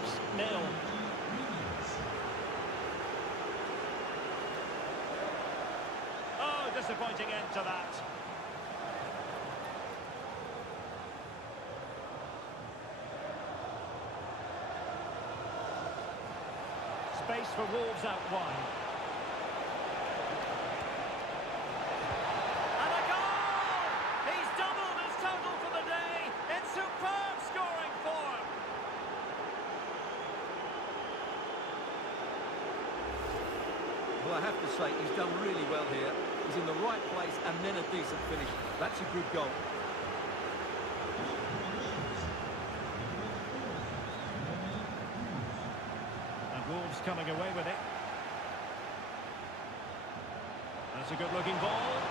Oh, disappointing end to that. Space for Wolves out wide. And a goal! He's doubled his total for the day. It's superb scoring form. Well, I have to say, he's done really well here. He's in the right place and then a decent finish. That's a good goal. And Wolves coming away with it. That's a good-looking ball.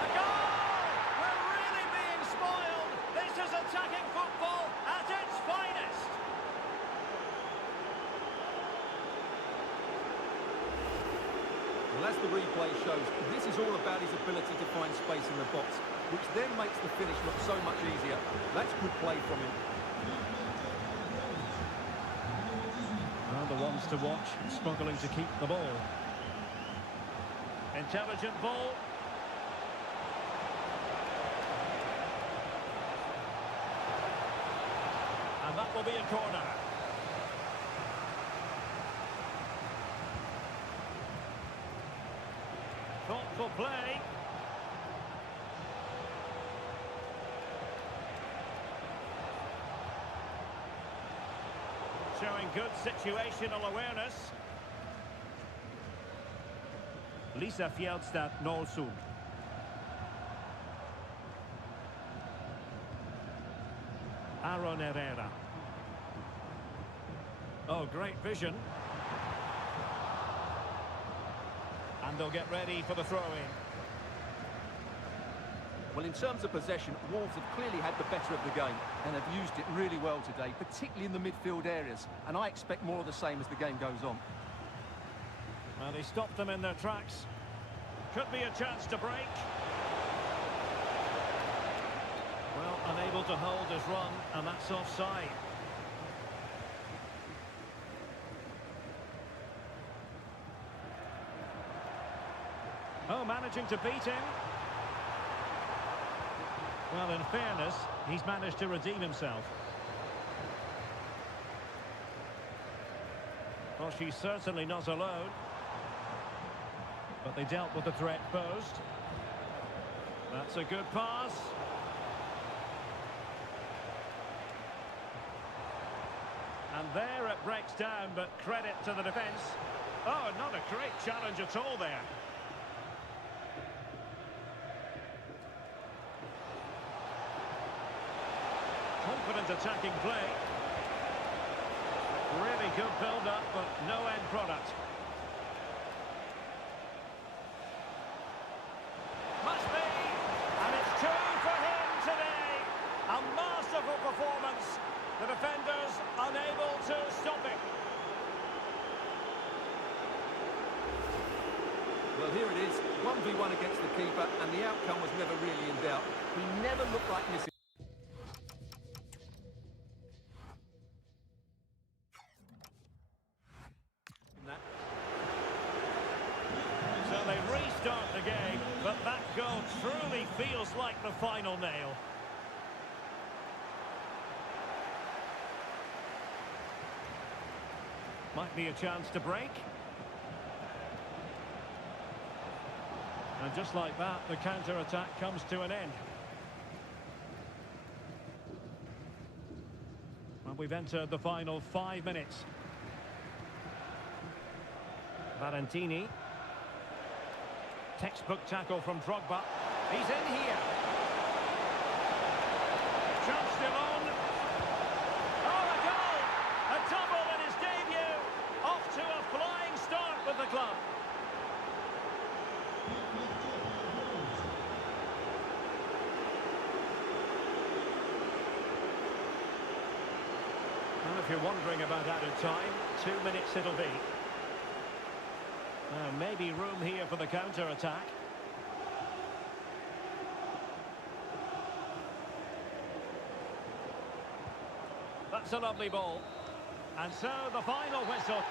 A goal! We're really being spoiled. This is attacking football at its finest. Well, as the replay shows, this is all about his ability to find space in the box, which then makes the finish look so much easier. That's good play from him. Well, the ones to watch, struggling to keep the ball. Intelligent ball. And that will be a corner. Thoughtful play. Showing good situational awareness. Lisa Fjellstad Nolsund. Aaron Herrera. Oh, great vision. And they'll get ready for the throw-in. Well, in terms of possession, Wolves have clearly had the better of the game and have used it really well today, particularly in the midfield areas. And I expect more of the same as the game goes on. Well, he stopped them in their tracks. Could be a chance to break. Well, unable to hold his run, and that's offside. still managing to beat him. Well, in fairness, he's managed to redeem himself. Well, she's certainly not alone. But they dealt with the threat posed. That's a good pass. And there it breaks down, but credit to the defence. Oh, not a great challenge at all there. Confident attacking play. Really good build-up, but no end product. Must be! And it's two for him today. A masterful performance. The defenders unable to stop it. Well, here it is. 1v1 against the keeper, and the outcome was never really in doubt. He never looked like missing. So they restart the game, but that goal truly feels like the final nail. Might be a chance to break. And just like that, the counter-attack comes to an end. And we've entered the final 5 minutes. Valentini. Textbook tackle from Drogba. He's in here. Chance still on. Oh, a goal! A double in his debut. Off to a flying start with the club. And if you're wondering about added time, 2 minutes it'll be. Maybe room here for the counter-attack. That's a lovely ball. And so the final whistle.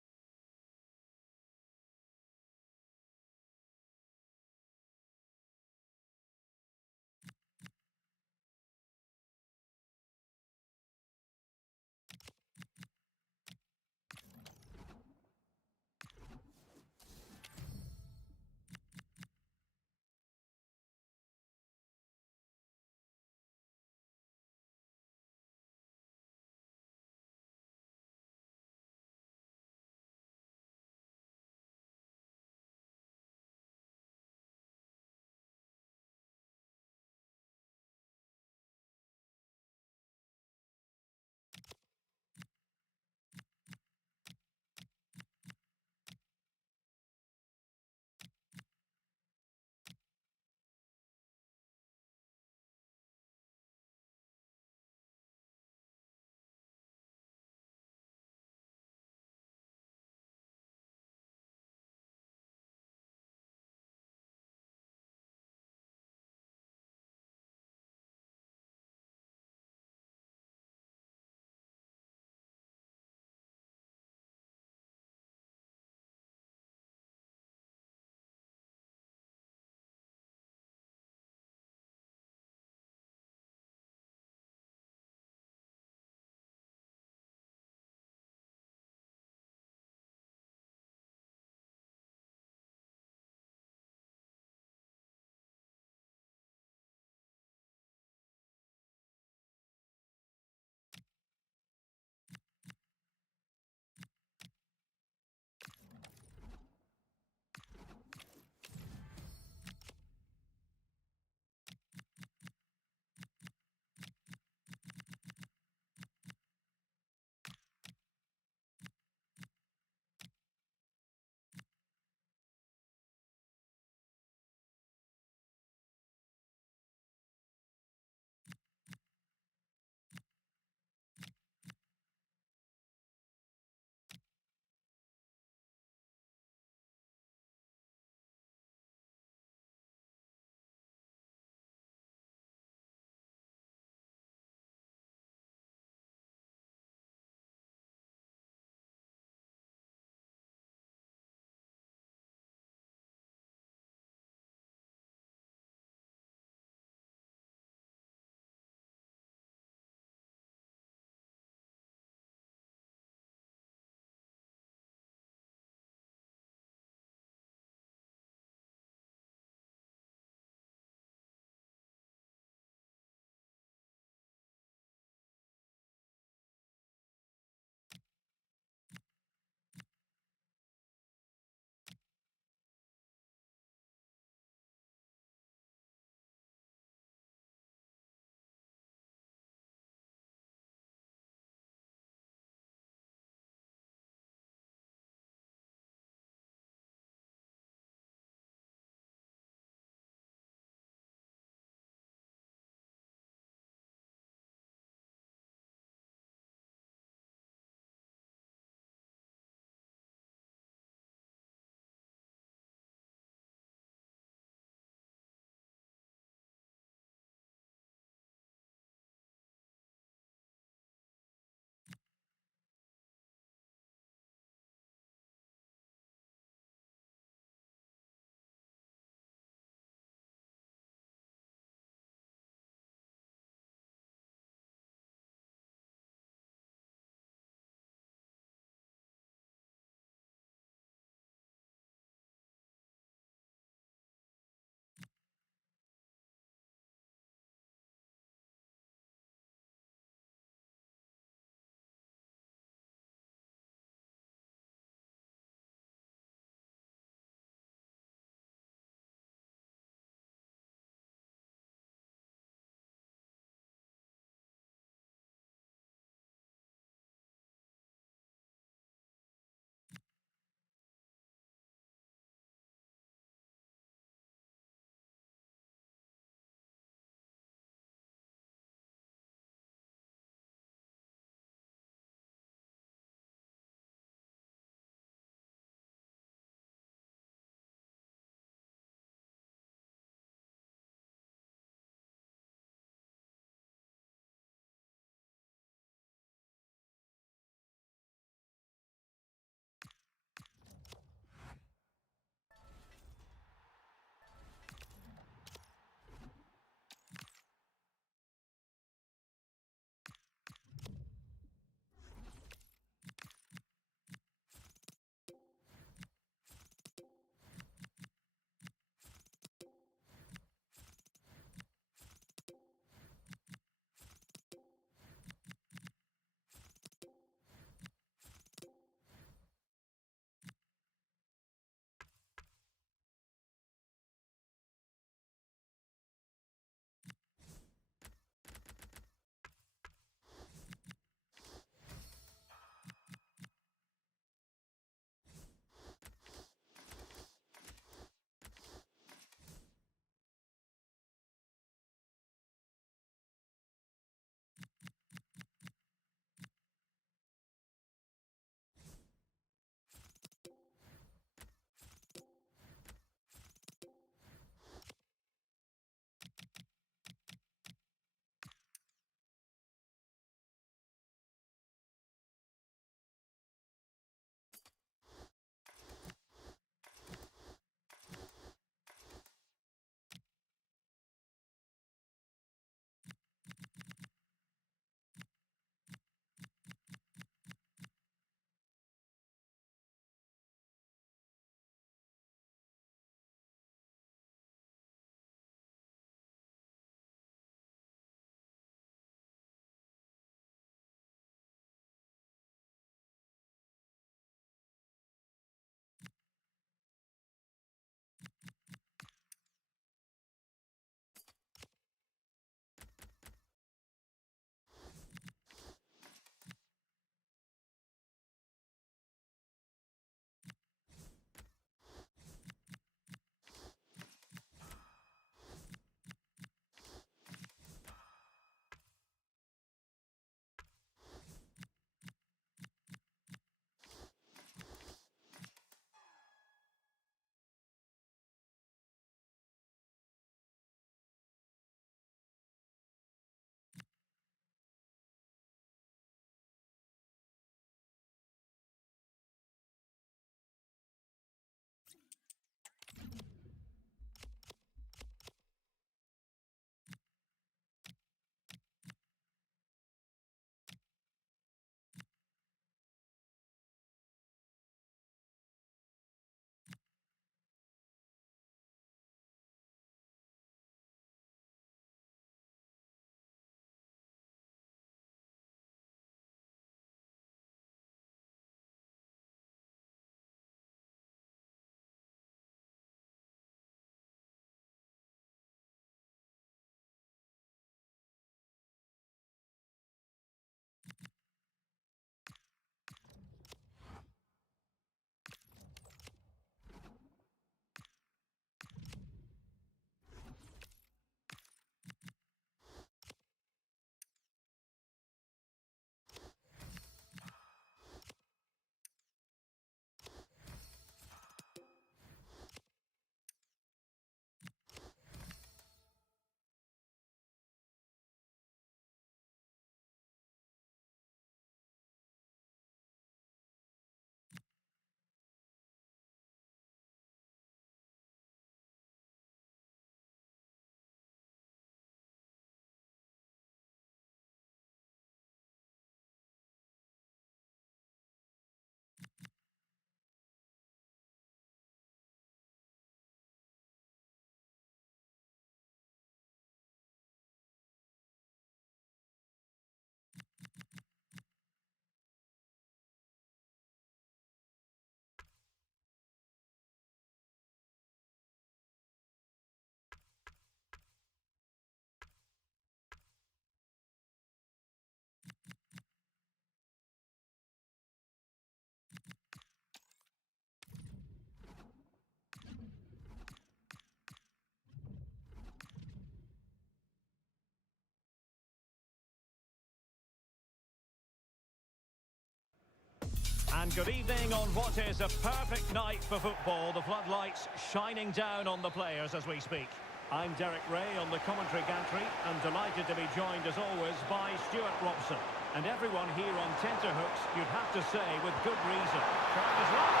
And good evening on what is a perfect night for football. The floodlights shining down on the players as we speak. I'm Derek Ray on the commentary gantry and delighted to be joined as always by Stuart Robson. And everyone here on tenterhooks, you'd have to say with good reason. Crowd is right.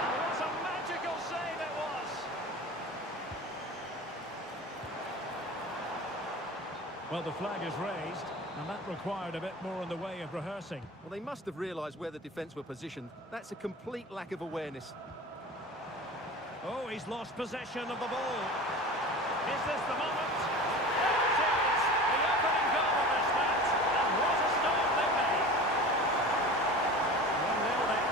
And what a magical save it was! Well, the flag is raised, and that required a bit more in the way of rehearsing. Well, they must have realised where the defence were positioned. That's a complete lack of awareness. Oh, he's lost possession of the ball. Is this the moment? There it is! The opening goal of this match, and what a start they made! 1-0 then.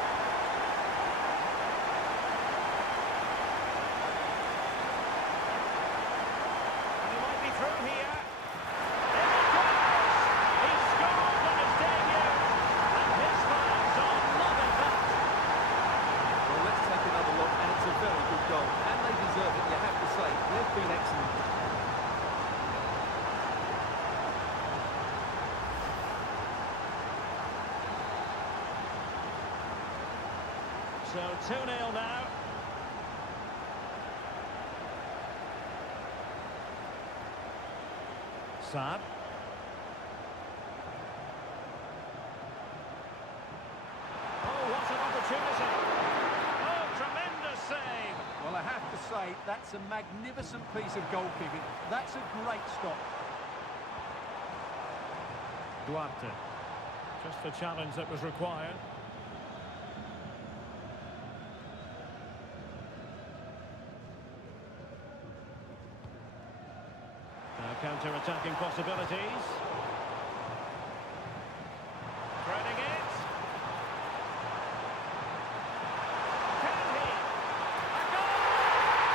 And he might be through here. There it goes! He scored on his debut, and his fans are loving that. Well, let's take another look, and it's a very good goal. And they deserve it, you have to say. They've been excellent. So 2-0 now. Saab. Oh, what an opportunity. Oh, tremendous save. Well, I have to say, that's a magnificent piece of goalkeeping. That's a great stop. Duarte. Just the challenge that was required. Now counter-attacking possibilities. Threading it. Can he? A goal!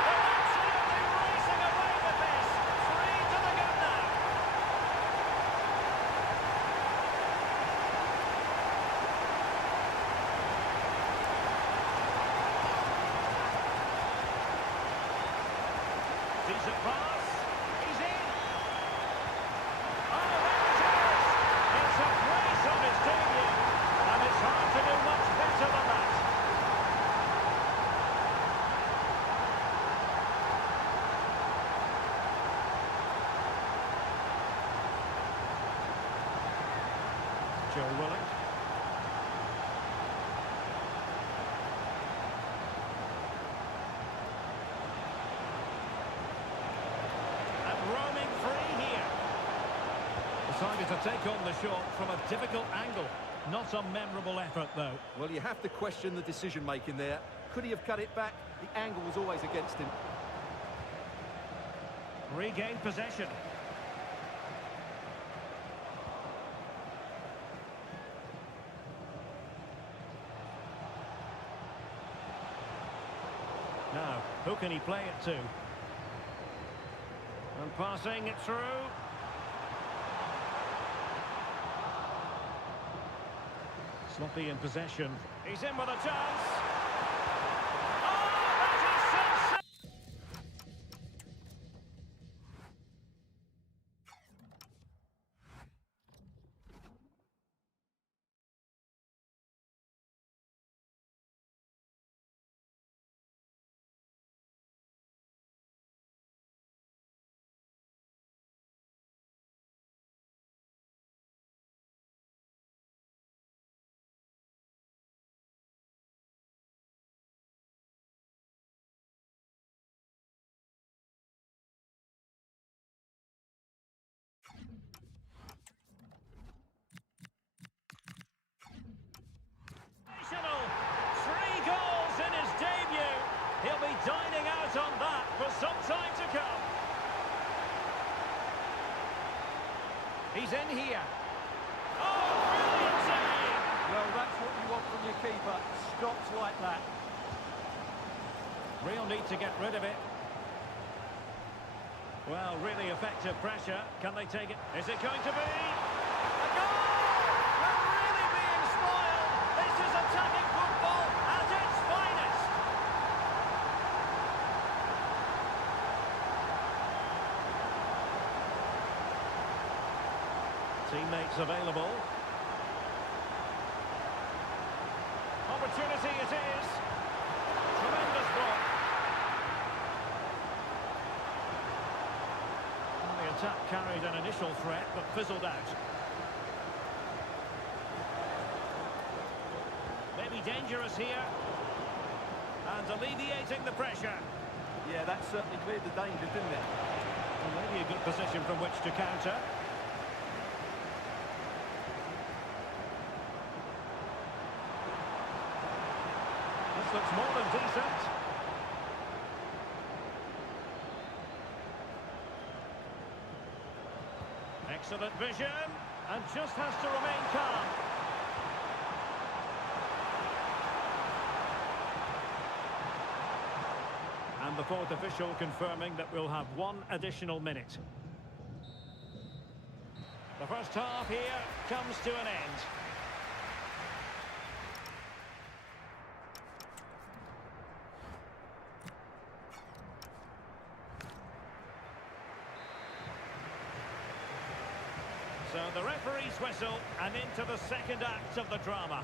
They're absolutely racing away with this. 3 to the good now. Decent pass. He's in. Oh, there it is. It's a brace on his debut. And it's hard to do much better than that. Joe Willock. Roaming free here. Decided to take on the shot from a difficult angle. Not a memorable effort, though. Well, you have to question the decision-making there. Could he have cut it back? The angle was always against him. Regained possession. Now, who can he play it to? And passing it through. Sloppy in possession. He's in with a chance. Oh, that is sensational! He'll be dining out on that for some time to come. He's in here. Oh, brilliant save! Well, that's what you want from your keeper. Stops like that. Real need to get rid of it. Well, really effective pressure. Can they take it? Is it going to be? A goal! They're really being spoiled. This is attacking football at its finest. Teammates available. opportunity it is. Tremendous block. Well, the attack carried an initial threat, but fizzled out. Maybe dangerous here. And alleviating the pressure. Yeah, that certainly cleared the danger, didn't it? Well, maybe a good position from which to counter. This looks more than decent. Excellent vision, and just has to remain calm. And the fourth official confirming that we'll have one additional minute. The first half here comes to an end. So the referee's whistle, and into the second act of the drama.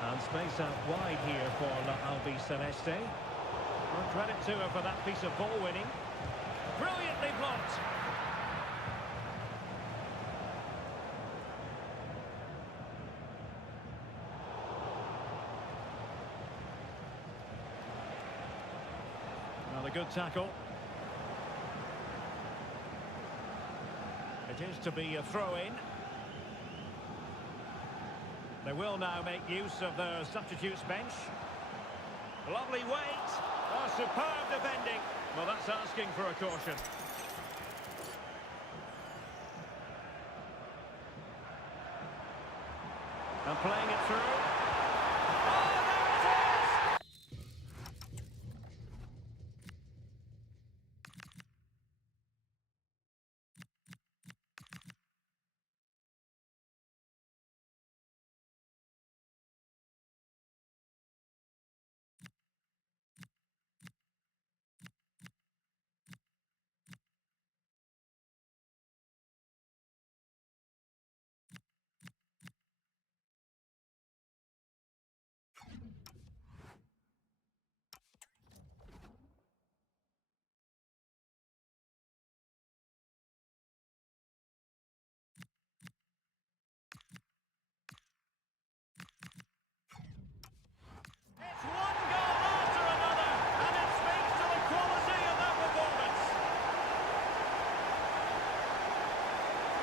And space out wide here for لاعب Celeste. Well, credit to her for that piece of ball winning. Brilliantly blocked. Another good tackle. It is to be a throw-in. They will now make use of their substitutes bench. Lovely weight. Oh, superb defending. Well, that's asking for a caution. And playing it through. Oh, there it is!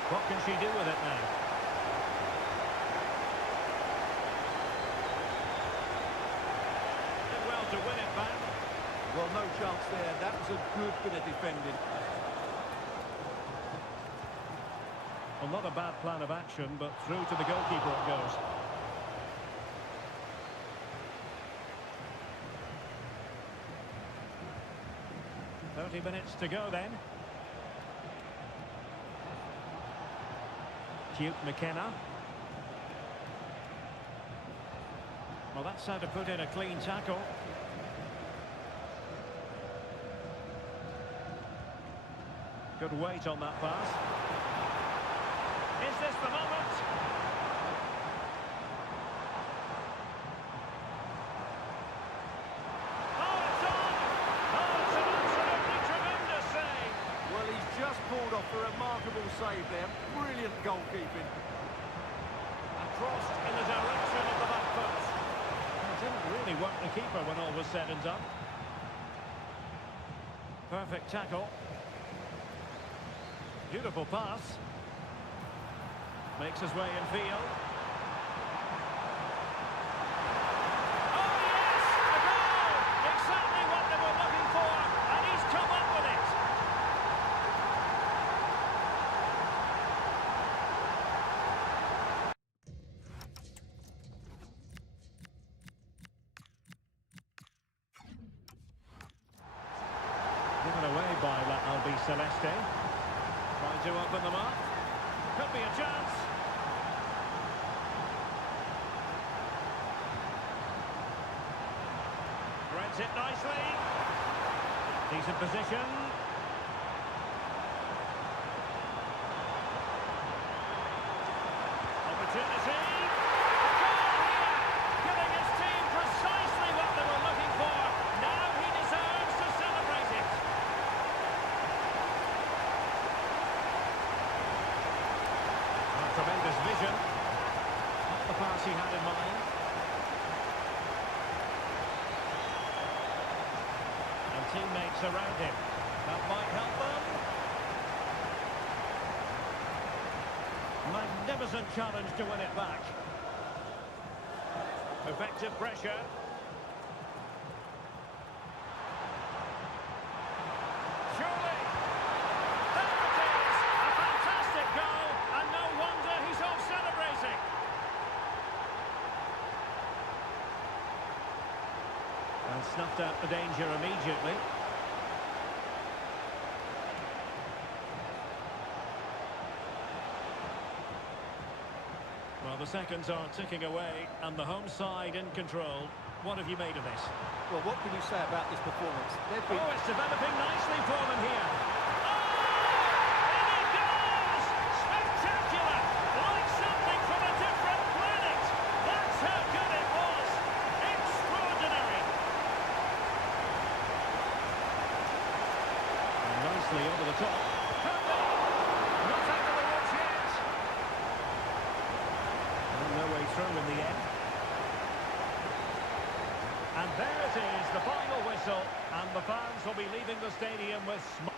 What can she do with it now? Did well to win it back. Well, no chance there. That was a good bit of defending. Well, not a bad plan of action, but through to the goalkeeper it goes. Minutes to go then. Cute McKenna. Well, that's how to put in a clean tackle. Good weight on that pass. Is this the moment? Oh, it's on! Oh, it's an absolutely tremendous save! Well, he's just pulled off a remarkable save there. Brilliant goalkeeping. And crossed in the direction of the back post. It didn't really work the keeper when all was said and done. Perfect tackle. Beautiful pass. Makes his way in field. Oh, yes! A goal! Exactly what they were looking for, and he's come up with it. Given away by لاعب Celeste. Trying to open them up. Could be a chance. Threads it nicely. Decent position. Opportunity. A goal here, giving his team precisely what they were looking for. Now he deserves to celebrate it. Tremendous vision. Not the pass he had in mind. And teammates around him. That might help them. Magnificent challenge to win it back. Effective pressure. Surely. There it is. A fantastic goal. And no wonder he's off celebrating. And snuffed out the danger immediately. Well, the seconds are ticking away, and the home side in control. What have you made of this? Well, what can you say about this performance? Oh, it's developing nicely for them here. Oh! In it goes! Spectacular! Like something from a different planet! That's how good it was! Extraordinary! And nicely over the top. Could be! Not out of the woods yet! No way through in the end. And there it is, the final whistle, and the fans will be leaving the stadium with smiles.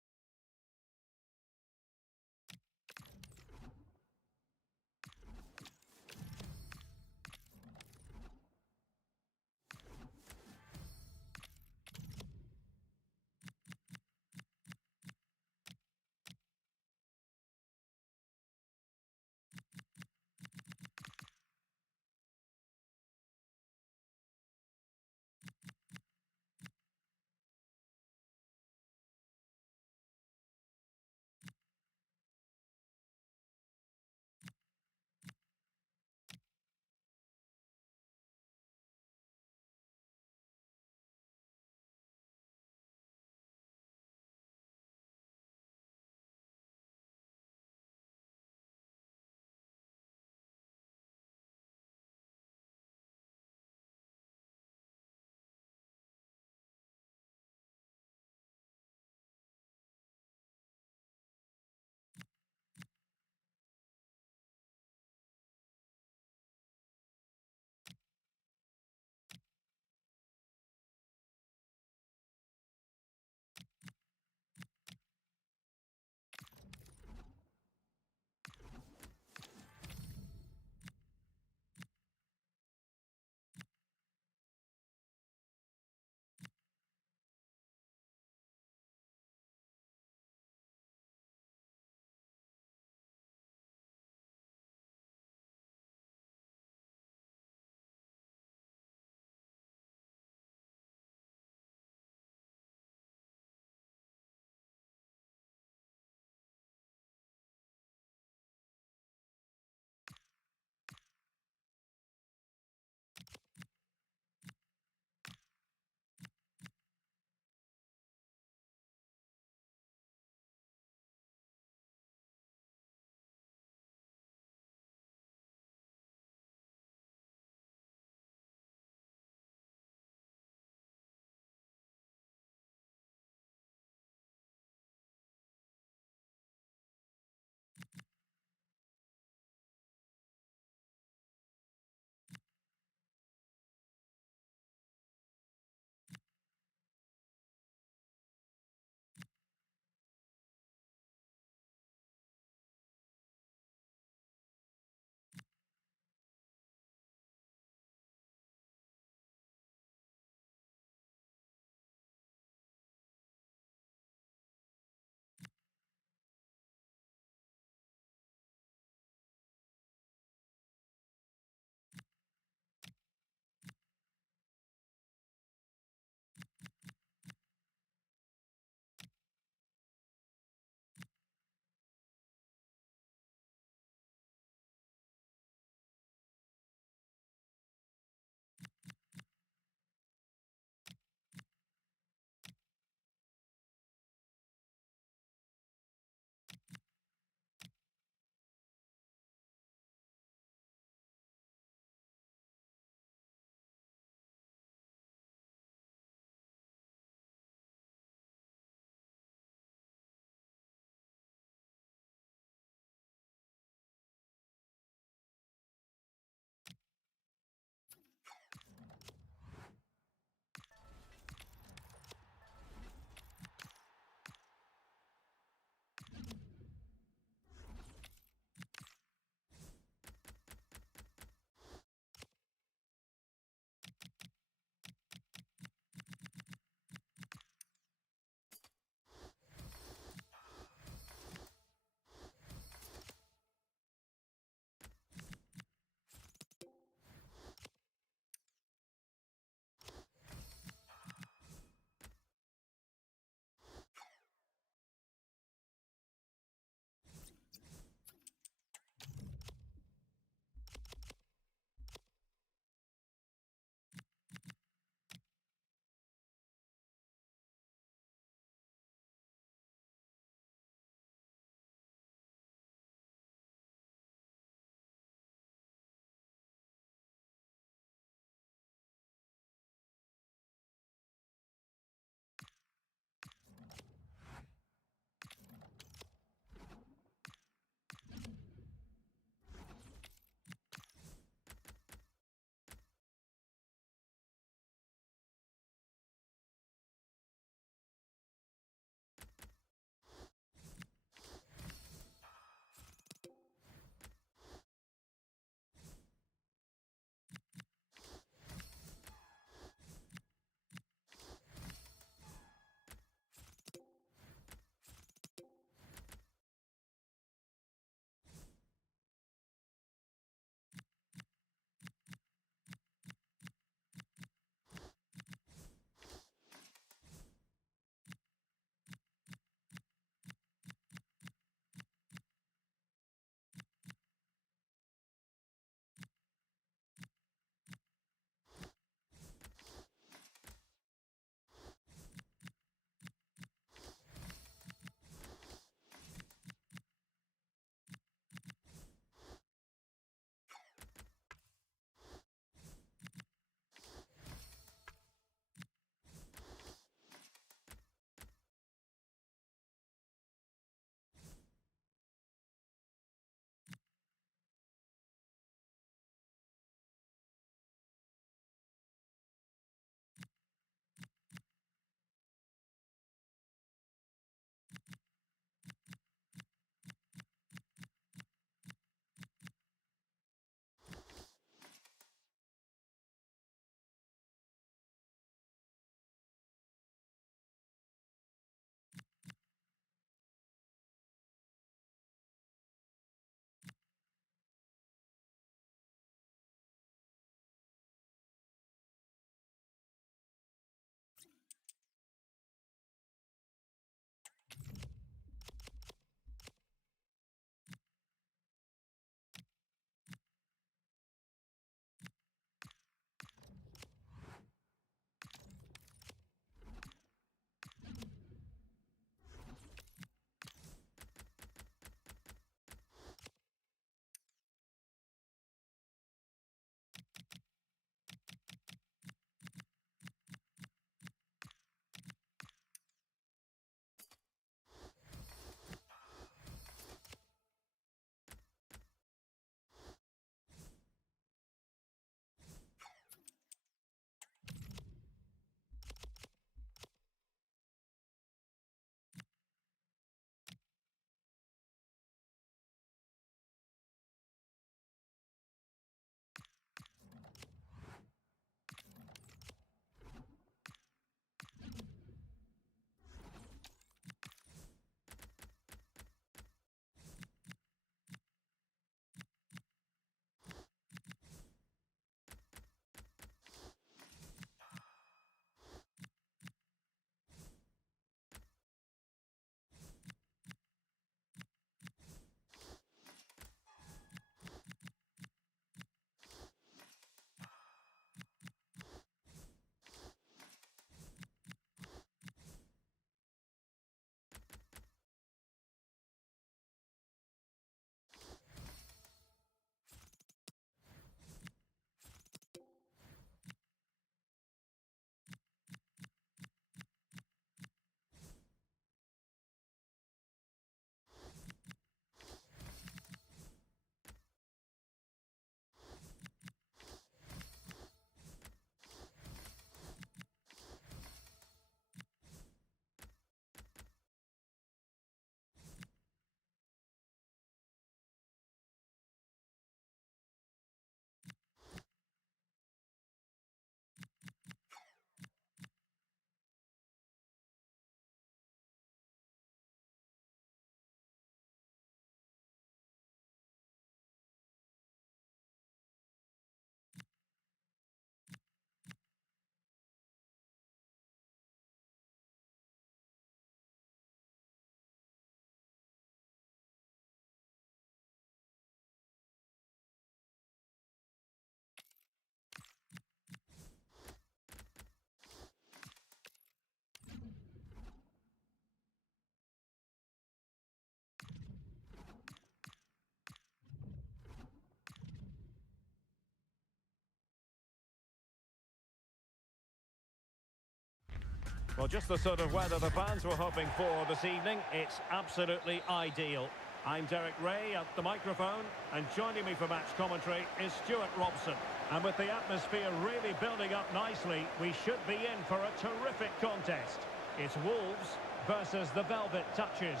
Well, just the sort of weather the fans were hoping for this evening. It's absolutely ideal. I'm Derek Ray at the microphone, and joining me for match commentary is Stuart Robson. And with the atmosphere really building up nicely, we should be in for a terrific contest. It's Wolves versus the Velvet Touches.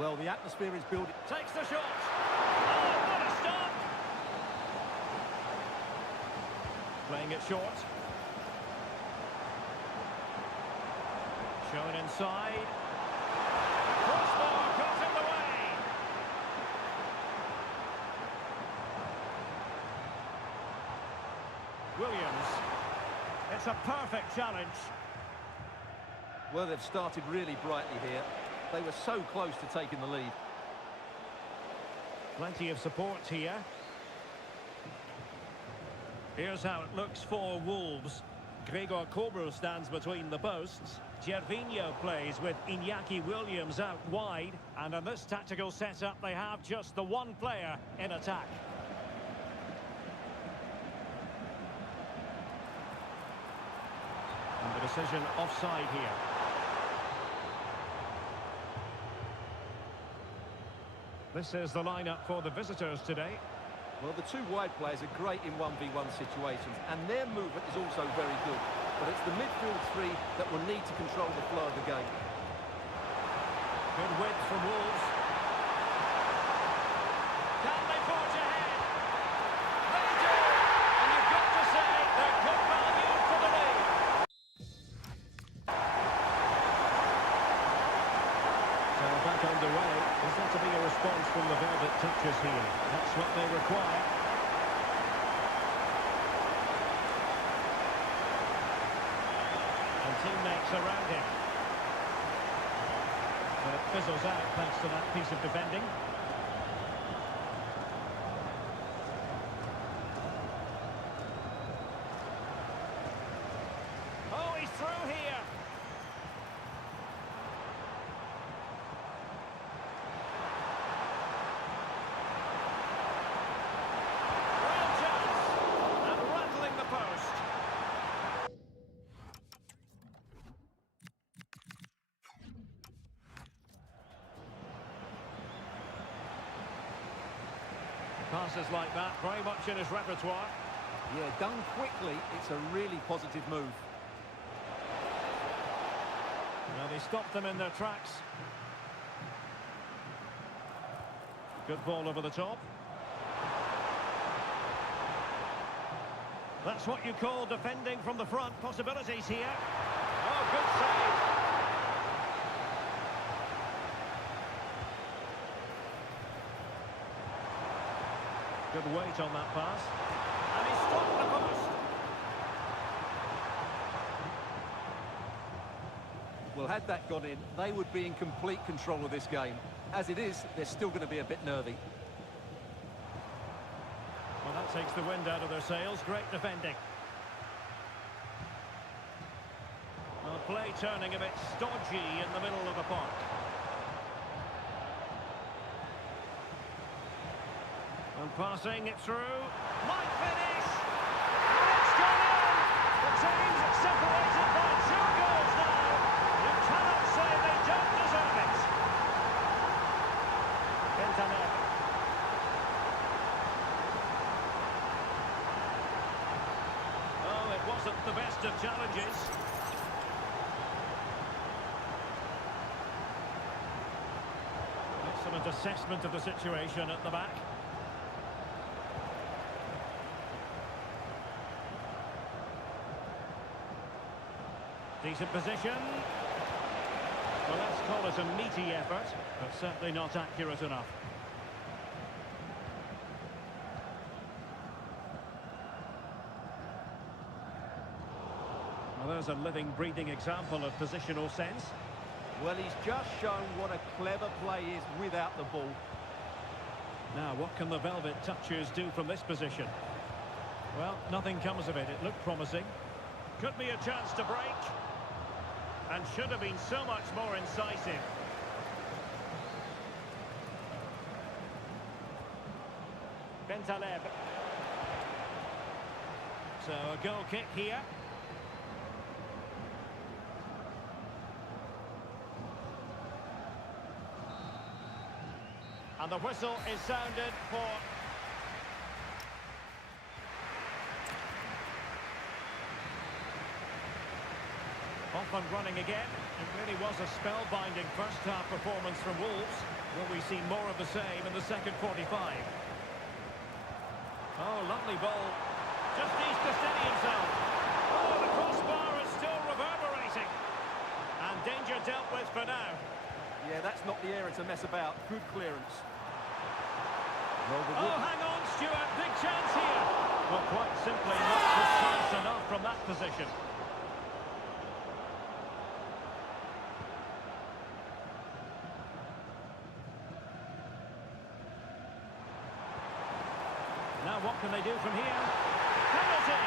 Well, the atmosphere is building. Takes the shot. Oh, what a stop! Playing it short. Shown inside. Crossbar cuts in the way. Williams. It's a perfect challenge. Well, they've started really brightly here. They were so close to taking the lead. Plenty of support here. Here's how it looks for Wolves. Gregor Kobel stands between the posts. Gervinho plays with Iñaki Williams out wide. And in this tactical setup, they have just the one player in attack. And the decision offside here. This is the lineup for the visitors today. Well, the two wide players are great in 1v1 situations, and their movement is also very good. But it's the midfield three that will need to control the flow of the game. Good width from Wolves. Can they forge ahead? They do! And you've got to say they're good value for the lead. So back underway. There's got to be a response from the Velvet Touches here. That's what they require. And teammates around him. But it fizzles out thanks to that piece of defending. Oh, he's through here. Passes like that, very much in his repertoire. Yeah, done quickly, it's a really positive move. Well, they stopped them in their tracks. Good ball over the top. That's what you call defending from the front. Possibilities here. Oh, good save. Good weight on that pass. And he stopped the post. Well, had that gone in, they would be in complete control of this game. As it is, they're still going to be a bit nervy. Well, that takes the wind out of their sails. Great defending. Well, play turning a bit stodgy in the middle of the park. And passing it through. Might finish! And it's gone in! The team's separated by 2 goals now. You cannot say they don't deserve it. Bentaleb. Oh, it wasn't the best of challenges. Excellent assessment of the situation at the back. Decent position. Well, let's call it a meaty effort, but certainly not accurate enough. Well, there's a living, breathing example of positional sense. Well, he's just shown what a clever play is without the ball. Now, what can the Velvet Touchers do from this position? Well, nothing comes of it. It looked promising. Could be a chance to break. And should have been so much more incisive. Bentaleb. So a goal kick here. And the whistle is sounded for... Off and running again. It really was a spellbinding first-half performance from Wolves. Will we see more of the same in the second 45? Oh, lovely ball. Just needs to steady himself. Oh, the crossbar is still reverberating. And danger dealt with for now. Yeah, that's not the area to mess about. Good clearance. Oh, hang on, Stuart. Big chance here. Well, quite simply not precise enough from that position. Now what can they do from here? Penalty!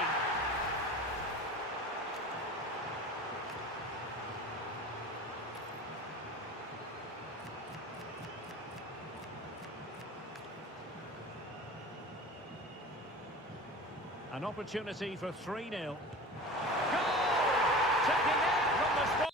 An opportunity for 3-0. Goal! Taking it from the spot.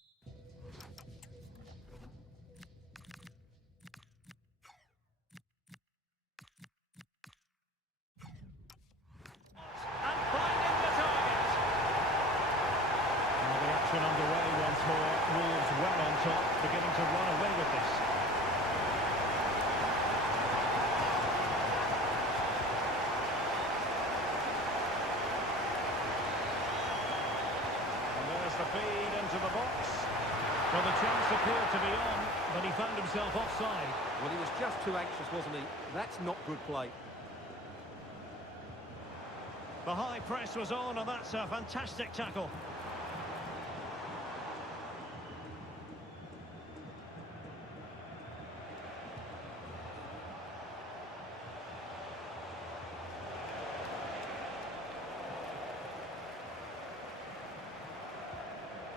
Underway once more. Wolves well on top, beginning to run away with this. And there's the feed into the box. Well, the chance appeared to be on, but he found himself offside. Well, he was just too anxious, wasn't he? That's not good play. The high press was on, and that's a fantastic tackle.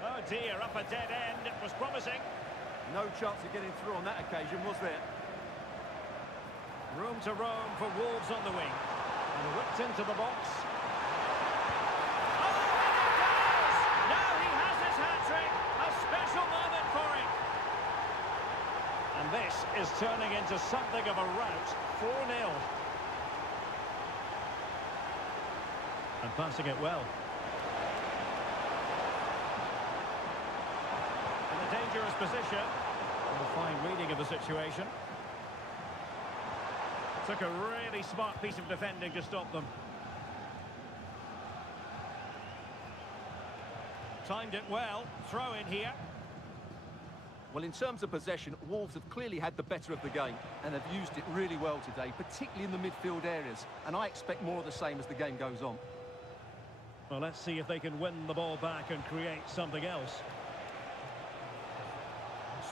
Oh dear, up a dead end. It was promising. No chance of getting through on that occasion, was there? Room to roam for Wolves on the wing. And whipped into the box. Oh, and it goes! Now he has his hat-trick. A special moment for him. And this is turning into something of a rout. 4-0. And passing it well. Dangerous position. A fine reading of the situation. Took a really smart piece of defending to stop them. Timed it well. Throw in here. Well, in terms of possession, Wolves have clearly had the better of the game and have used it really well today, particularly in the midfield areas. And I expect more of the same as the game goes on. Well, let's see if they can win the ball back and create something else.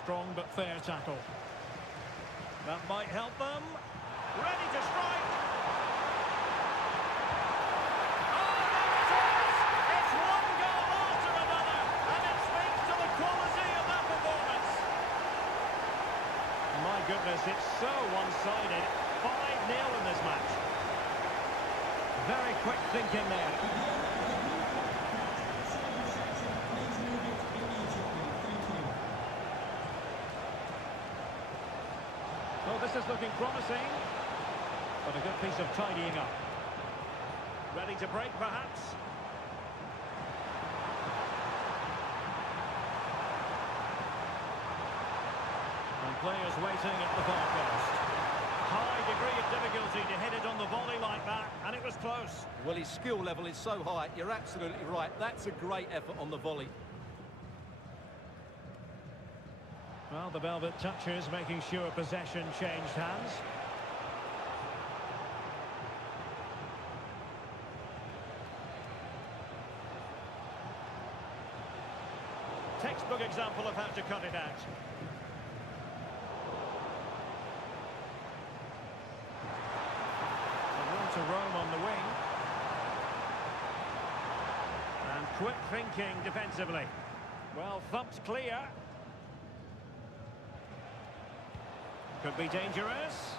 Strong but fair tackle. That might help them. Ready to strike. Oh, there it is! It's one goal after another, and it speaks to the quality of that performance. My goodness, it's so one-sided. 5-0 in this match. Very quick thinking there. Well, this is looking promising, but a good piece of tidying up. Ready to break, perhaps? And players waiting at the far post. High degree of difficulty to hit it on the volley like that, and it was close. Well, his skill level is so high, you're absolutely right. That's a great effort on the volley. Well, the velvet touches, making sure possession changed hands. Textbook example of how to cut it out. Room to roam on the wing. And quick thinking defensively. Well, thumped clear. Could be dangerous.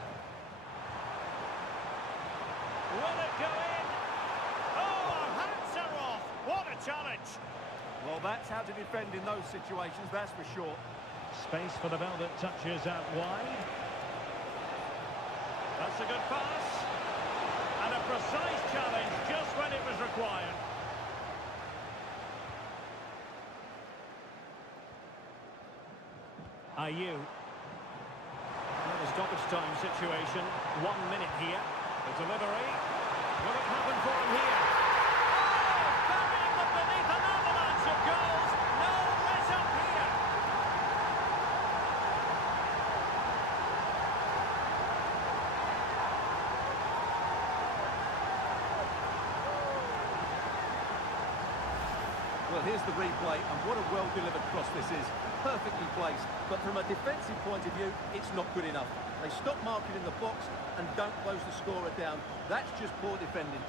Will it go in? Oh, our hats are off. What a challenge. Well, that's how to defend in those situations, that's for sure. Space for the velvet touches out wide. That's a good pass. And a precise challenge just when it was required. Ayew. Well, the stoppage time situation. 1 minute here. The delivery. Will it happen for him here? Oh! Burying them beneath an avalanche of goals. No let up here. Well, here's the replay, and what a well-delivered cross this is. Perfectly placed, but from a defensive point of view, it's not good enough. They stop marking in the box and don't close the scorer down. That's just poor defending.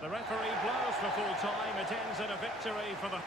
The referee blows for full time. It ends in a victory for the...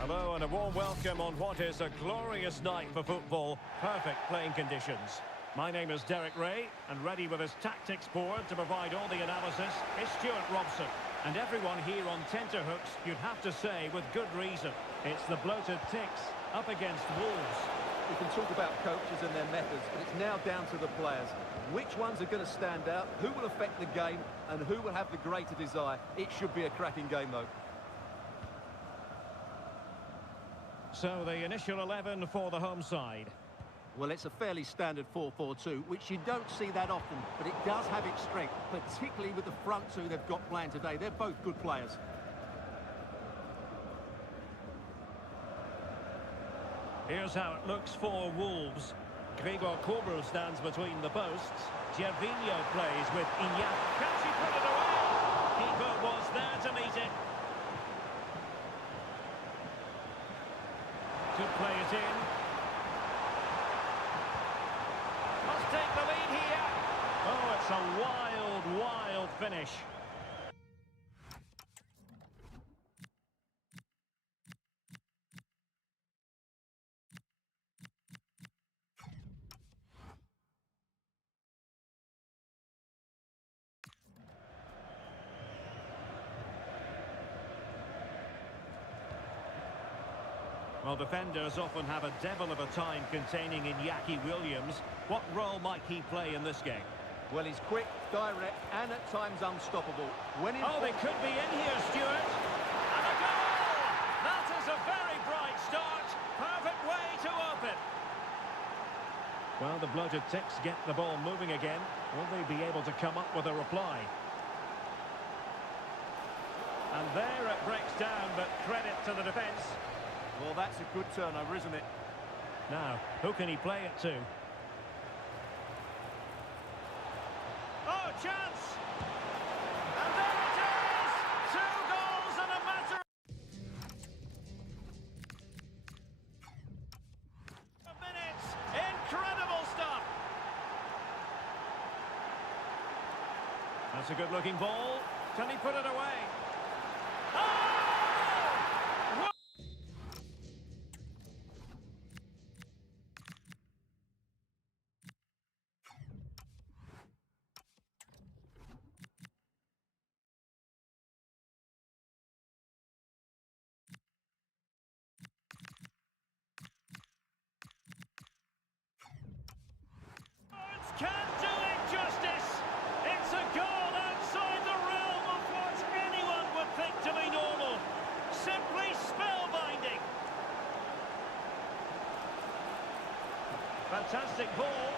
Hello and a warm welcome on what is a glorious night for football. Perfect playing conditions. My name is Derek Ray, and ready with his tactics board to provide all the analysis is Stuart Robson. And everyone here on tenterhooks, you'd have to say with good reason. It's the bloated Ticks up against Wolves. We can talk about coaches and their methods, but it's now down to the players. Which ones are going to stand out, who will affect the game, and who will have the greater desire. It should be a cracking game, though. So the initial 11 for the home side. Well, it's a fairly standard 4-4-2, which you don't see that often, but it does have its strength, particularly with the front two they've got playing today. They're both good players. Here's how it looks for Wolves. Gregor Kobel stands between the posts. Gervinho plays with Iñak. Can she put it away? Keeper was there to meet it. Could play it in. Must take the lead here. Oh, it's a wild, wild finish. Well, defenders often have a devil of a time containing Iñaki Williams. What role might he play in this game? Well, he's quick, direct, and at times unstoppable. When they could be in here, Stuart. And a goal! That is a very bright start. Perfect way to open. Well, the bloated ticks get the ball moving again. Will they be able to come up with a reply? And there it breaks down, but credit to the defence. Well, that's a good turnover, isn't it? Now, who can he play it to? Oh, chance! And there it is! 2 goals in a matter of minutes. Incredible stuff! That's a good-looking ball. Can he put it away? Oh! Can't do it justice. It's a goal outside the realm of what anyone would think to be normal. Simply spellbinding. Fantastic ball.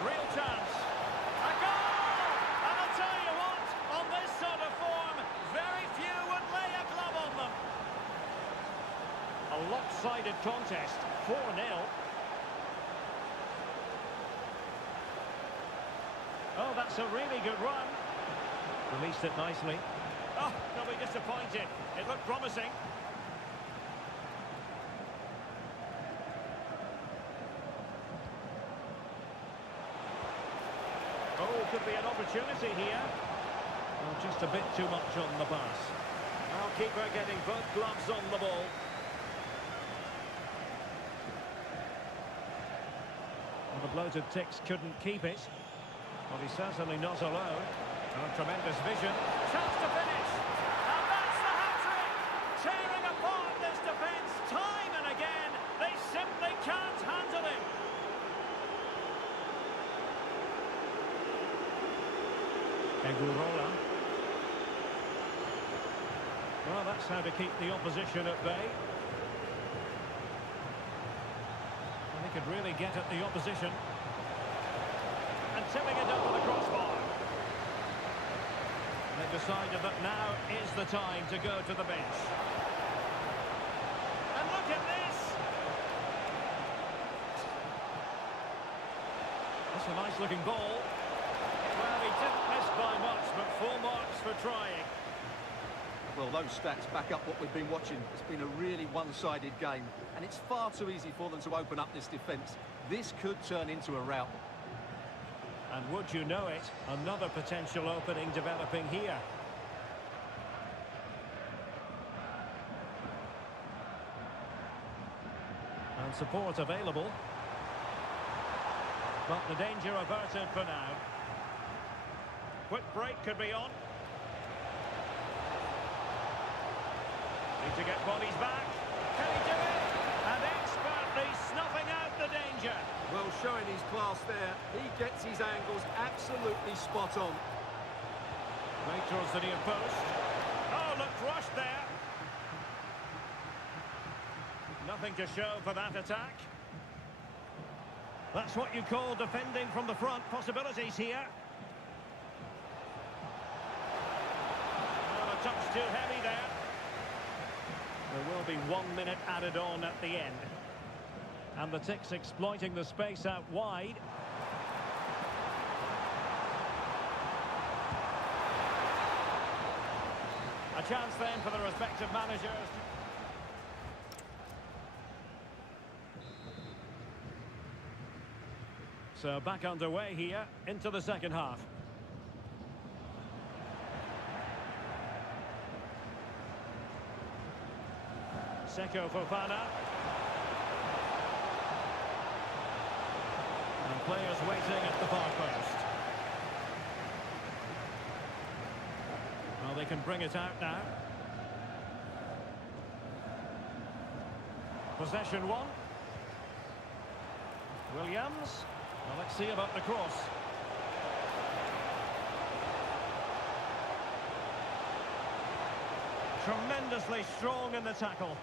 Real chance. A goal! And I'll tell you what, on this sort of form, very few would lay a glove on them. A lopsided contest, 4-0. Oh, that's a really good run. Released it nicely. Oh, they'll be disappointed. It looked promising. Oh, could be an opportunity here. Oh, just a bit too much on the pass. Now keeper getting both gloves on the ball. Well, the bloated ticks couldn't keep it. Well, he's certainly not alone. Oh, tremendous vision. Chance to finish. And that's the hat-trick. Tearing apart this defence time and again. They simply can't handle him. Egurola. Well, that's how to keep the opposition at bay. And they could really get at the opposition. And tipping it over the crossbar. They've decided that now is the time to go to the bench. And look at this! That's a nice looking ball. Well, he didn't miss by much, but full marks for trying. Well, those stats back up what we've been watching. It's been a really one-sided game, and it's far too easy for them to open up this defence. This could turn into a rout. And would you know it, another potential opening developing here. And support available. But the danger averted for now. Quick break could be on. Need to get bodies back. Can he do it? And expertly snuffing out the danger. Well, showing his class there, he gets his angles absolutely spot on. Right towards the near post. Oh, looked rushed there. nothing to show for that attack. That's what you call defending from the front. Possibilities here. Well, a touch too heavy there. There will be 1 minute added on at the end. And the Ticks exploiting the space out wide. A chance then for the respective managers. So back underway here into the second half. Seko Fofana. And players waiting at the far post. Well, they can bring it out now. Possession one. Williams. Well, let's see about the cross. Tremendously strong in the tackle.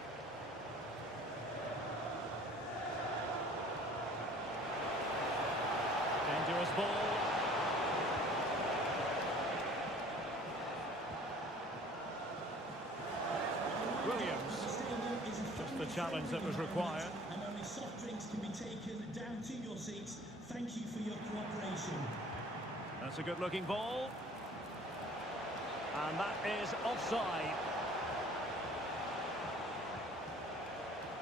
Dangerous ball. Williams. Just the challenge that was required. And only soft drinks can be taken down to your seats. Thank you for your cooperation. That's a good-looking ball. And that is offside.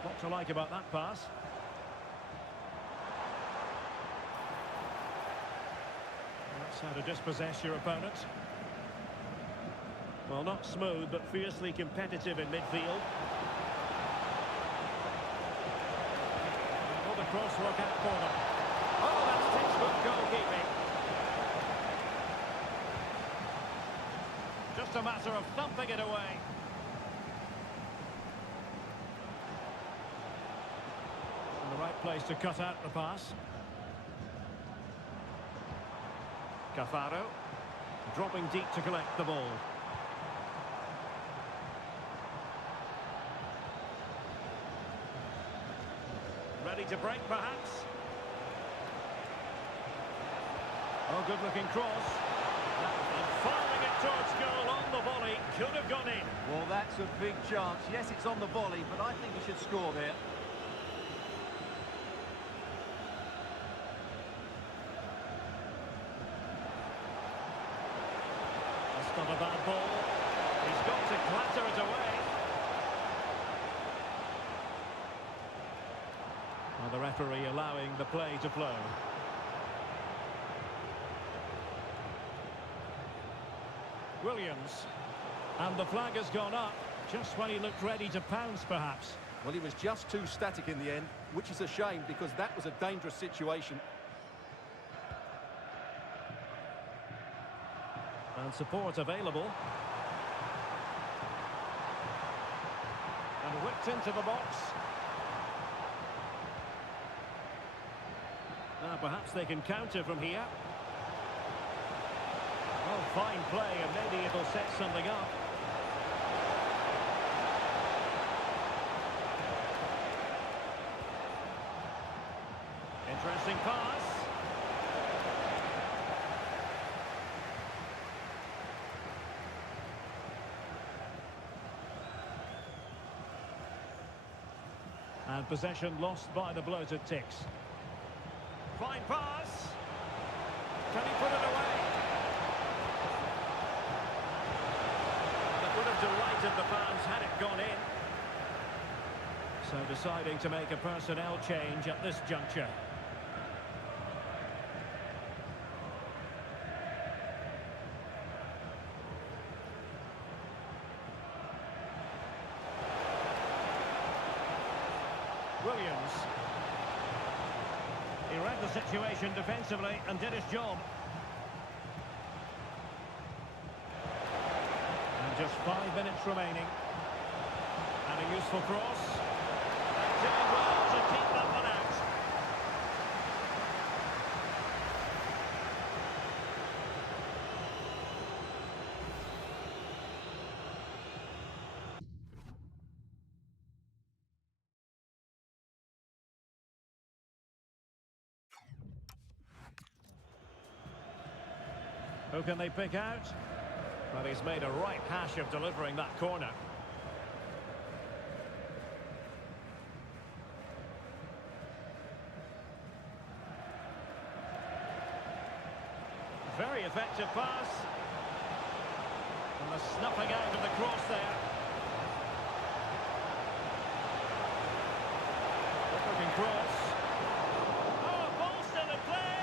What to like about that pass? That's how to dispossess your opponent. Well, not smooth, but fiercely competitive in midfield. Will the cross work out for them? Oh, that's textbook goalkeeping. Just a matter of thumping it away. In the right place to cut out the pass. Cafaro, dropping deep to collect the ball. Ready to break, perhaps. Oh, good-looking cross. And firing it towards goal on the volley. Could have gone in. Well, that's a big chance. Yes, it's on the volley, but I think he should score there. That's not a bad ball. He's got to clatter it away. Well, the referee allowing the play to flow. Williams. And the flag has gone up just when he looked ready to pounce, perhaps. Well, he was just too static in the end, which is a shame because that was a dangerous situation. And support available. And whipped into the box. Now perhaps they can counter from here. Well, fine play, and maybe it'll set something up. Interesting pass. And possession lost by the bloated Ticks. Fine pass. Can he put it away? That would have delighted the fans had it gone in. So deciding to make a personnel change at this juncture. Williams. He read the situation defensively and did his job. And just 5 minutes remaining. And a useful cross. And doing well to keep that one out. Who can they pick out? Well, he's made a right hash of delivering that corner. Very effective pass. And the snuffing out of the cross there. Looking cross. Oh, ball still in play.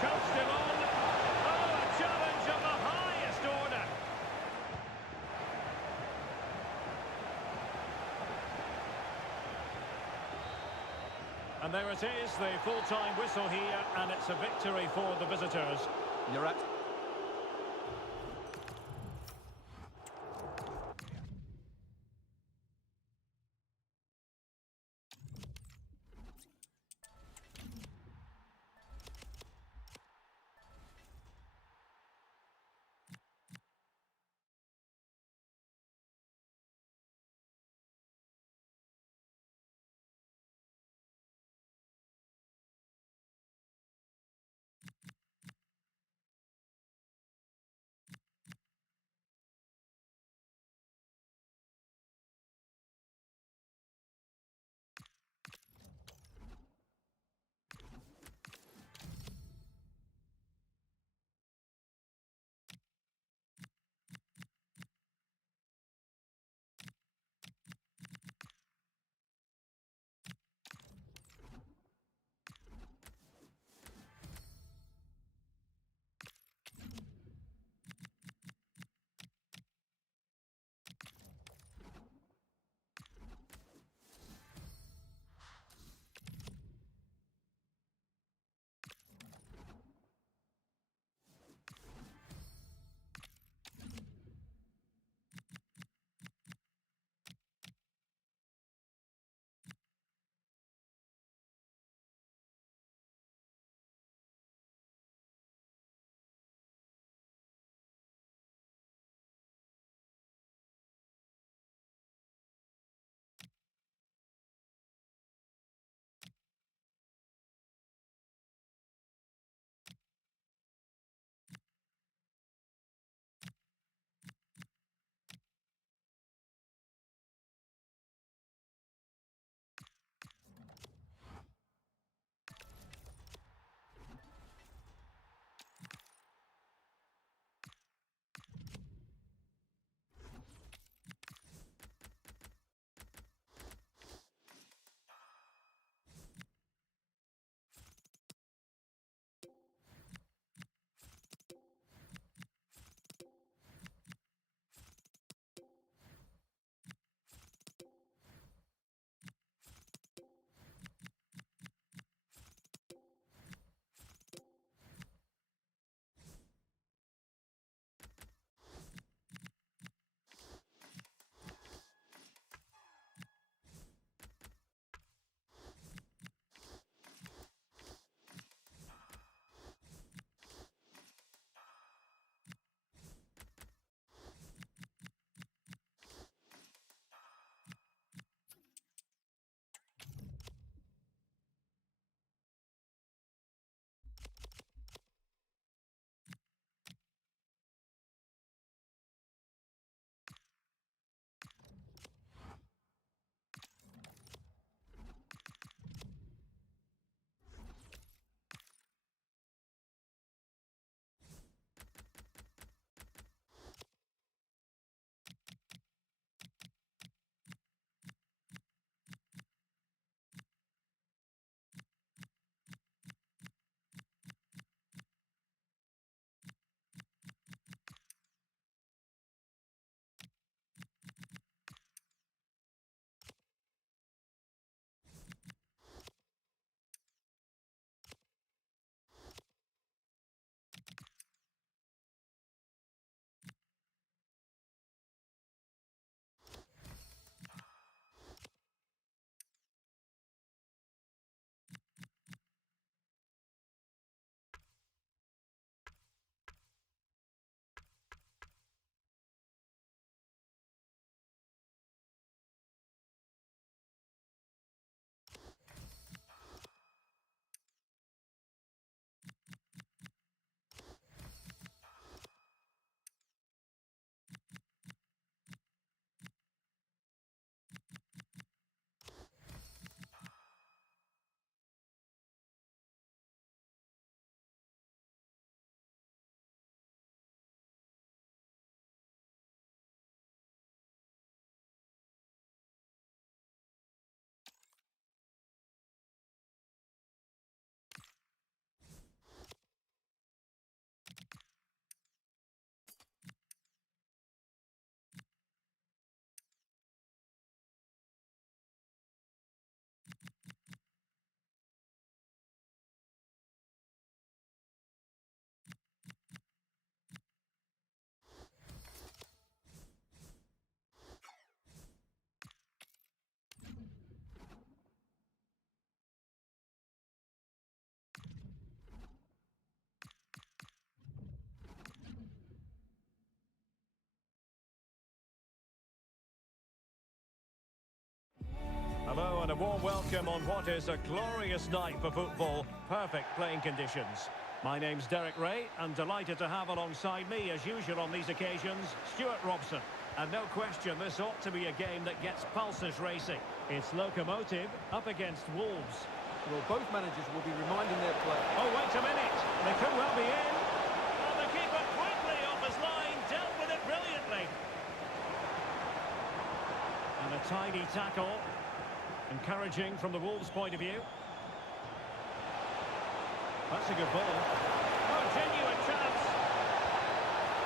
Choke still on. Oh, a challenge of the highest order. And there it is, the full-time whistle here, and it's a victory for the visitors. You're at Hello and a warm welcome on what is a glorious night for football. Perfect playing conditions. My name's Derek Ray and delighted to have alongside me, as usual on these occasions, Stuart Robson. And no question, this ought to be a game that gets pulses racing. It's Locomotive up against Wolves. Well, both managers will be reminding their players. Oh, wait a minute. They could well be in. Oh, the keeper quickly off his line, dealt with it brilliantly. And a tidy tackle. Encouraging from the Wolves' point of view. That's a good ball. Oh, genuine chance.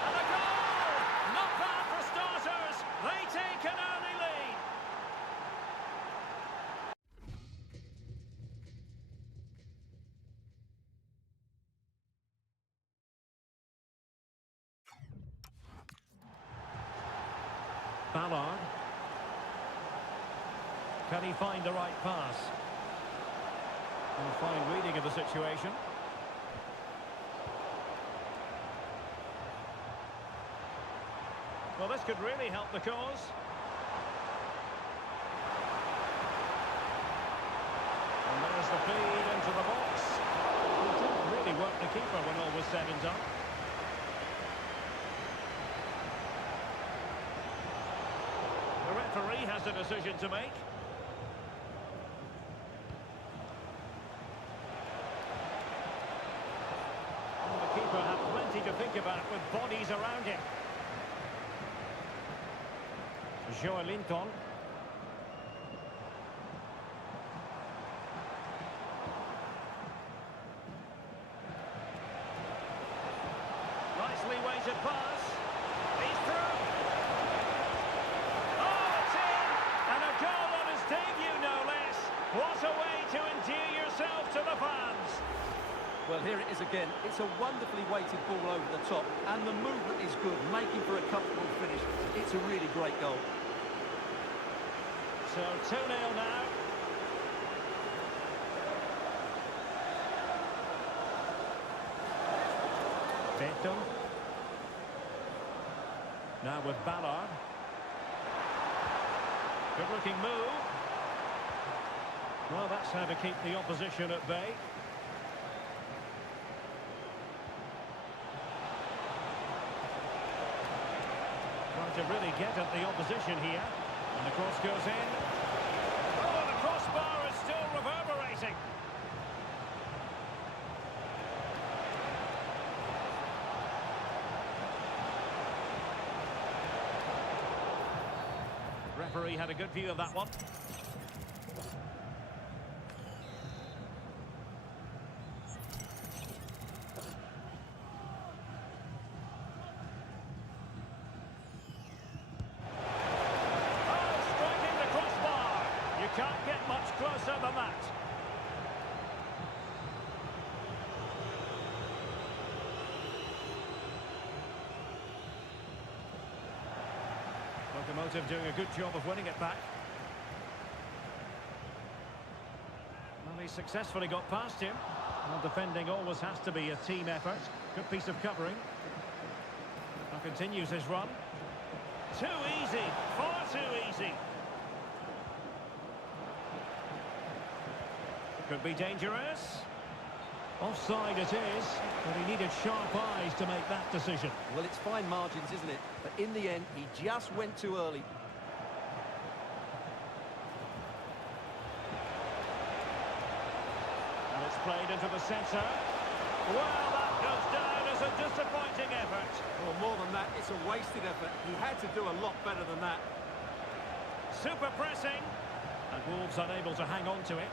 And a goal! Not bad for starters. They take an early lead. Ballard. Can he find the right pass? A fine reading of the situation. Well, this could really help the cause. And there's the feed into the box. It didn't really work the keeper when all was said and done. The referee has a decision to make. The keeper had plenty to think about with bodies around him. Joelinton. Nicely weighted pass. He's through. Oh, it's in! And a goal on his debut, no less. What a way to endear yourself to the fans. Well, here it is again. It's a wonderfully weighted ball over the top, and the movement is good, making for a comfortable finish. It's a really great goal. So 2-0 now. Beto. Now with Ballard. Good looking move. Well, that's how to keep the opposition at bay. Trying to really get at the opposition here. And the cross goes in. Oh, the crossbar is still reverberating. Referee had a good view of that one. Can't get much closer than that. Locomotive doing a good job of winning it back. Well, he successfully got past him. Well, defending always has to be a team effort. Good piece of covering. Now continues his run. Too easy, far too easy. Could be dangerous. Offside it is, but he needed sharp eyes to make that decision. Well, it's fine margins, isn't it? But in the end, he just went too early. And it's played into the centre. Well, that goes down as a disappointing effort. Well, more than that, it's a wasted effort. He had to do a lot better than that. Super pressing. And Wolves unable to hang on to it.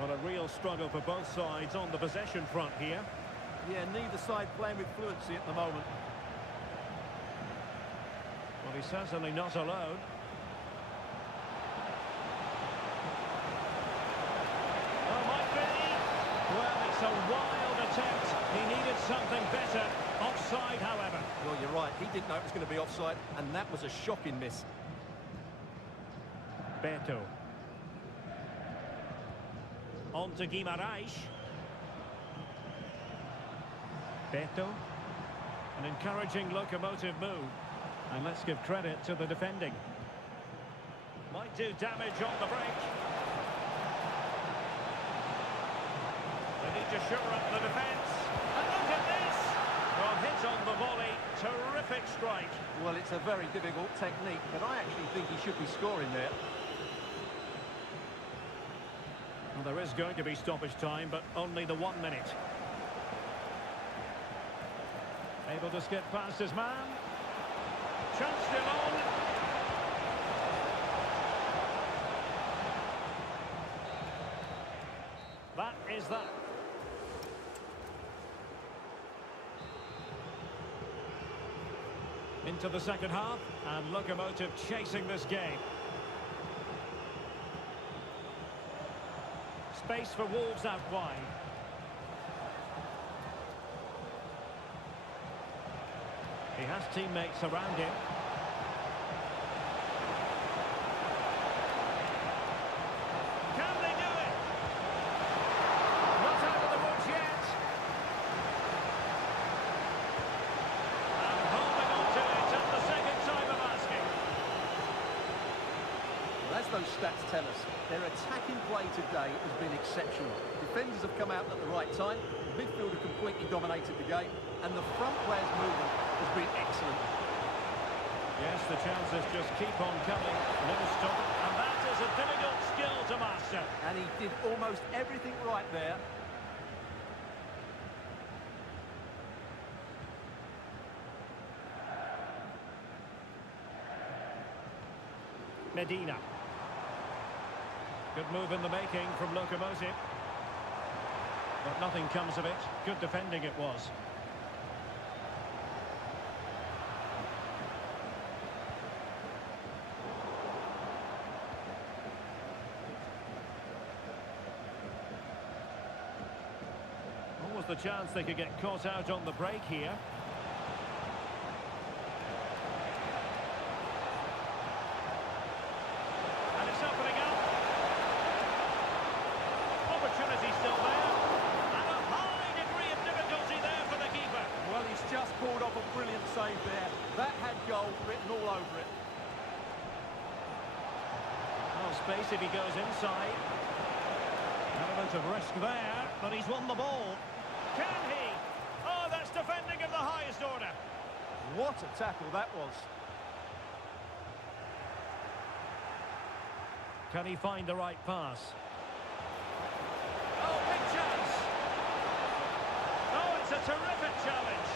Well, a real struggle for both sides on the possession front here. Yeah, neither side playing with fluency at the moment. Well, he's certainly not alone. Oh, might be. Well, it's a wild attempt. He needed something better. Offside, however. Well, you're right. He didn't know it was going to be offside, and that was a shocking miss. Beto. On to Guimaraes. Beto. An encouraging Locomotive move. And let's give credit to the defending. Might do damage on the break. They need to shore up the defence. And look at this! Well, hit on the volley. Terrific strike. Well, it's a very difficult technique, but I actually think he should be scoring there. Well, there is going to be stoppage time, but only the 1 minute. Able to skip past his man. Chance still on. That is that. Into the second half, and Locomotive chasing this game. Space for Wolves out wide. He has teammates around him. Can they do it? Not out of the woods yet. And holding on to it at the second time of asking. Well, as those stats tell us, their attacking play today has been exceptional. Defenders have come out at the right time, the midfielder completely dominated the game, and the front players' movement has been excellent. Yes, the chances just keep on coming, never stop, and that is a difficult skill to master. And he did almost everything right there. Medina. Good move in the making from Locomotive. But nothing comes of it. Good defending it was. What was the chance they could get caught out on the break here? And it's opening up. Opportunity still there. And a high degree of difficulty there for the keeper. Well, he's just pulled off a brilliant save there. That had goal written all over it. Oh, space if he goes inside. Element of risk there, but he's won the ball. Can he? Oh, that's defending of the highest order. What a tackle that was. Can he find the right pass? Oh, big chance. Oh, it's a terrific challenge.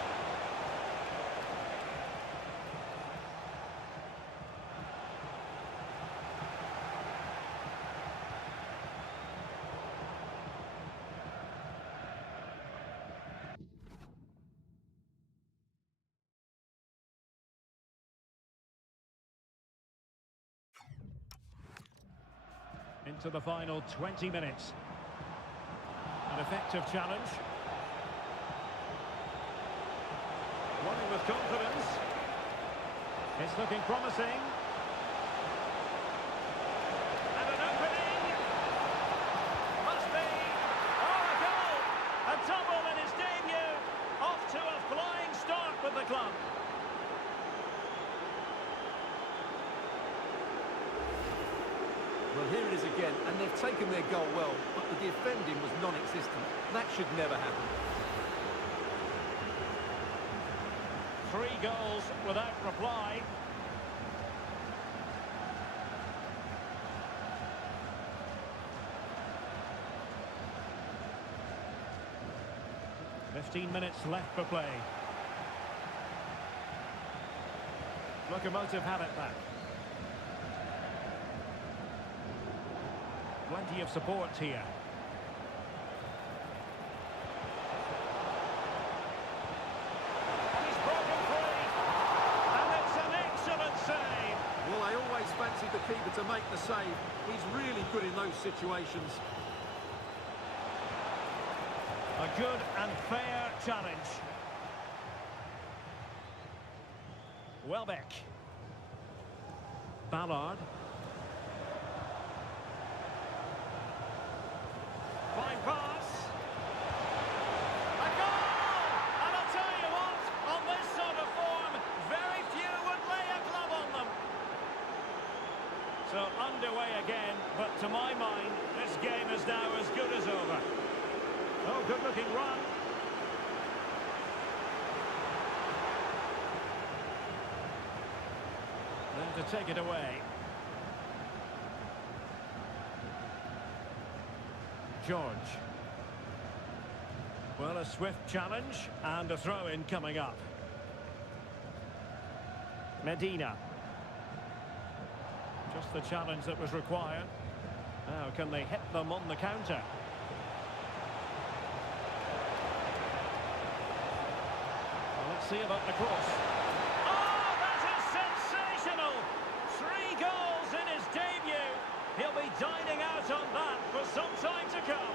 Into the final 20 minutes. An effective challenge. Running with confidence. It's looking promising. And an opening. Must be. Oh, a goal! A double in his debut. Off to a flying start with the club. Well, here it is again, and they've taken their goal well, but the defending was non-existent. That should never happen. 3 goals without reply. "15 minutes left for play. Locomotive have it back. Plenty of support here. And he's broken free. And it's an excellent save. Well, I always fancied the keeper to make the save. He's really good in those situations. A good and fair challenge. Welbeck. Ballard. Fine pass. A goal! And I'll tell you what, on this sort of form, very few would lay a glove on them. So away again, but to my mind, this game is now as good as over. Oh, good-looking run. Then to take it away. George. Well, a swift challenge and a throw-in coming up. Medina. Just the challenge that was required. Now, can they hit them on the counter? Well, let's see about the cross. Oh, that is sensational! 3 goals in his debut. He'll be dining out on that for some time to come.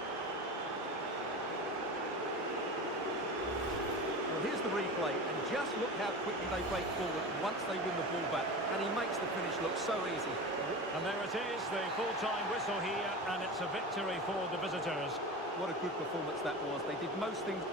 Well, here's the replay, and just look how quickly they break forward once they win the ball back. And he makes the finish look so easy. And there it is, the full-time whistle here, and it's a victory for the visitors. What a good performance that was. They did most things.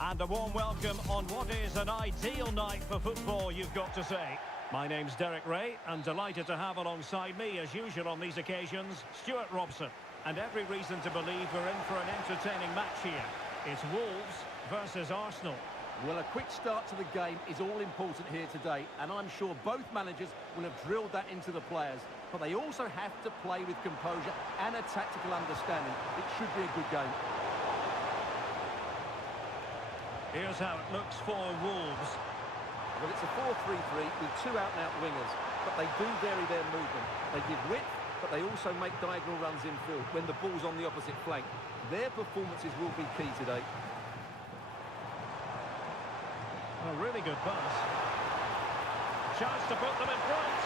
And a warm welcome on what is an ideal night for football, you've got to say. My name's Derek Ray, and delighted to have alongside me, as usual on these occasions, Stuart Robson. And every reason to believe we're in for an entertaining match here. It's Wolves versus Arsenal. Well, a quick start to the game is all important here today, and I'm sure both managers will have drilled that into the players. But they also have to play with composure and a tactical understanding. It should be a good game. Here's how it looks for Wolves. Well, it's a 4-3-3 with 2 out-and-out wingers, but they do vary their movement. They give width, but they also make diagonal runs infield when the ball's on the opposite flank. Their performances will be key today. A really good pass. Chance to put them in front.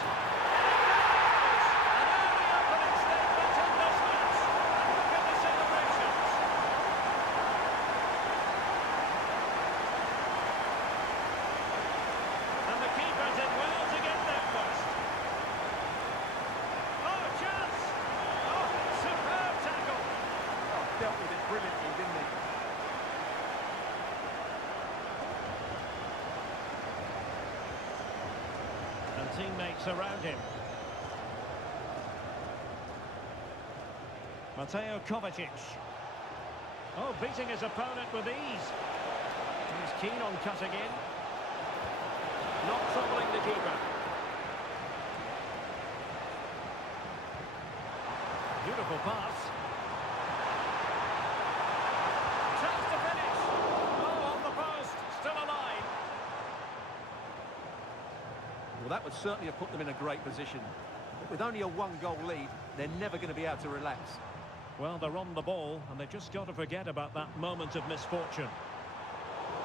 And now the opening statement in this match. And look at the celebrations. And the keeper did well to get there first. teammates around him. Mateo Kovacic. Oh, beating his opponent with ease. He's keen on cutting in. Not troubling the keeper. Beautiful pass. Chance to finish. Oh, on the post. Still alive. Well, that would certainly have put them in a great position. But with only a one-goal lead, they're never going to be able to relax. Well, they're on the ball, and they've just got to forget about that moment of misfortune.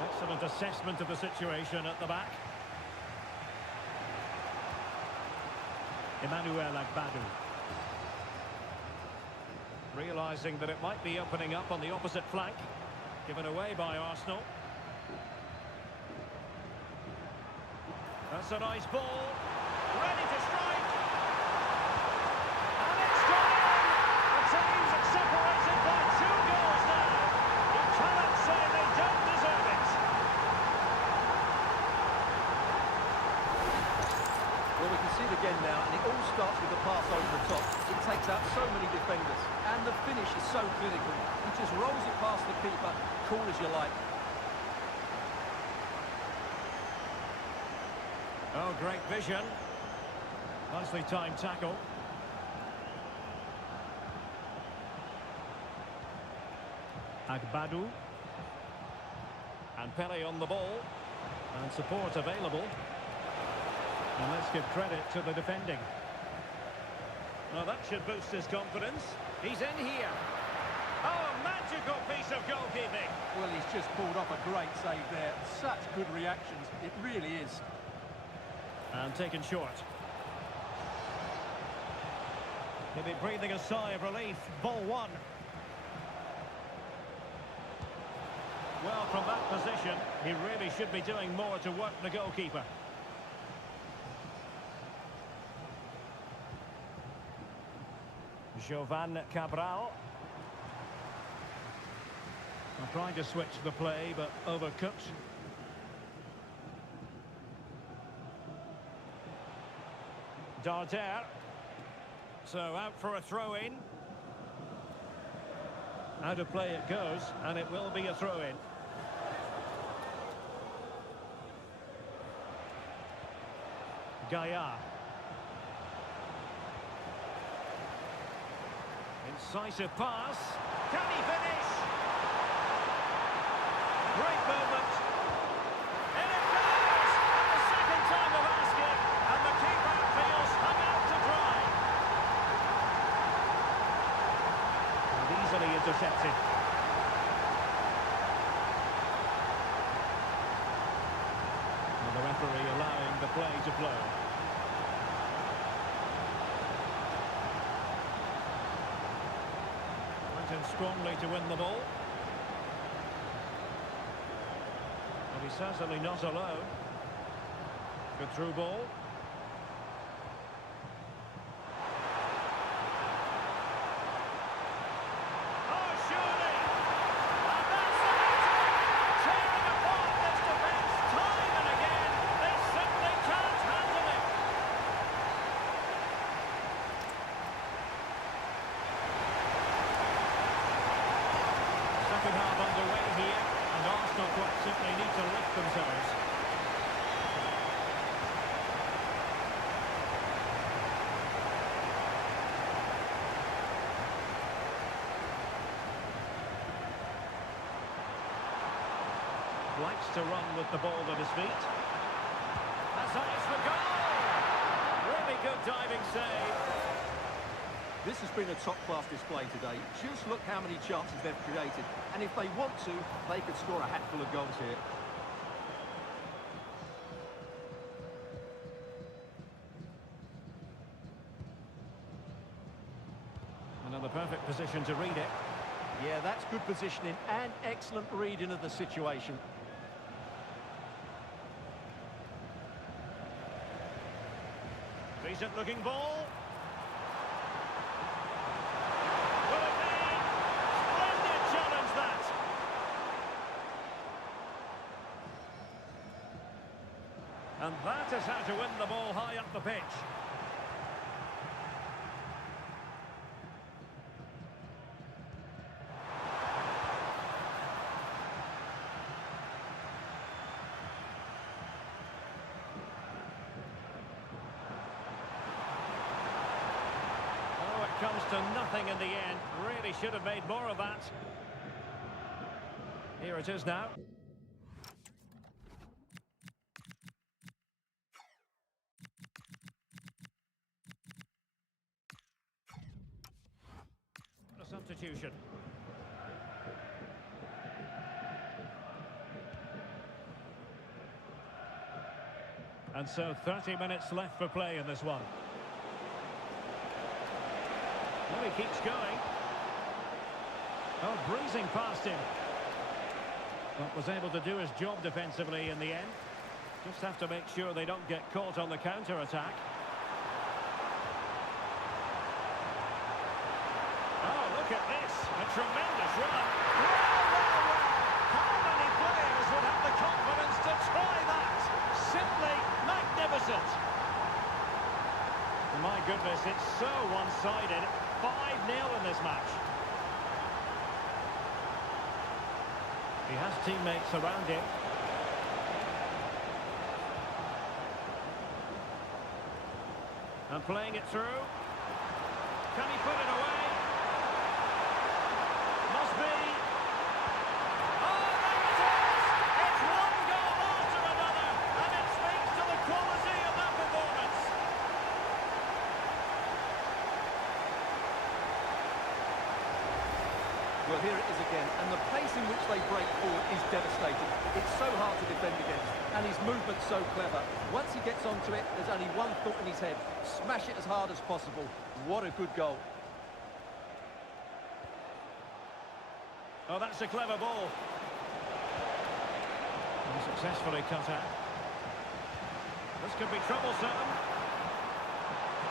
Excellent assessment of the situation at the back. Emmanuel Agbadou. Realising that it might be opening up on the opposite flank. Given away by Arsenal. That's a nice ball. Ready to strike. And it's gone in! The teams are separated by 2 goals now. You cannot say they don't deserve it. Well, we can see it again now, and it all starts with the pass over the top. It takes out so many defenders, and the finish is so clinical. He just rolls it past the keeper, cool as you like. Oh, great vision. Nicely timed tackle. Agbadou. And Pele on the ball. And support available. And let's give credit to the defending. Well, that should boost his confidence. He's in here. Oh, a magical piece of goalkeeping. Well, he's just pulled off a great save there. Such good reactions. It really is. And taken short. He'll be breathing a sigh of relief. Ball 1. Well, from that position, he really should be doing more to work the goalkeeper. Jovan Cabral. I'm trying to switch the play, but overcooked. Darder. So out for a throw-in. Out of play it goes, and it will be a throw-in. Gaia. Incisive pass. Can he finish? Great movement. In it goes! The second time of asking, and the keeper feels hung out to dry. And easily intercepted. And the referee allowing the play to flow. Strongly to win the ball. But he's certainly not alone. Good through ball. Oh, surely! And that's the hat-trick! Tearing apart this defence time and again. They simply can't handle it. Second half underway here, and Arsenal quite simply need to lift themselves. Likes to run with the ball at his feet. That's eyes for goal! Really good diving save. This has been a top-class display today. Just look how many chances they've created. And if they want to, they could score a hatful of goals here. Another perfect position to read it. Yeah, that's good positioning and excellent reading of the situation. Decent looking ball. And that is how to win the ball high up the pitch. Oh, it comes to nothing in the end. Really should have made more of that. Here it is now. A substitution. And so 30 minutes left for play in this one. Well, he keeps going. Oh, breezing past him. But was able to do his job defensively in the end. Just have to make sure they don't get caught on the counter-attack. Oh, look at this. A tremendous run. Well. How many players would have the confidence to try that? Simply magnificent. My goodness, it's so one-sided. 5-0 in this match. He has teammates around him. And playing it through. Can he put it away? Must be. Oh, there it is! It's one goal after another, and it speaks to the quality of that performance. Well, here it is again, and the pace in which they break forward is devastating. It's so hard to defend against, and his movement's so clever. Once he gets onto it, there's only one thought in his head: smash it as hard as possible. What a good goal. Oh, that's a clever ball. And successfully cut out. This could be troublesome.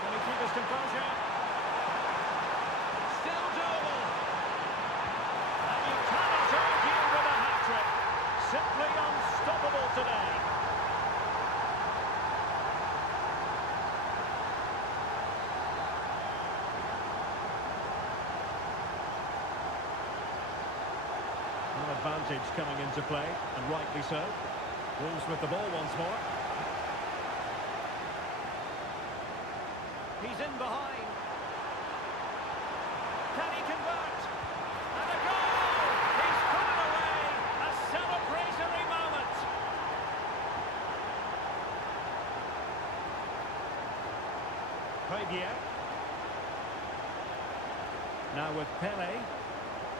Can he keep his composure? Still doable. And you cannot argue with a hat-trick. Simply unstoppable today. Advantage coming into play, and rightly so. Wolves with the ball once more. He's in behind. Can he convert? And a goal! He's put it away! A celebratory moment! Fabian. Now with Pele.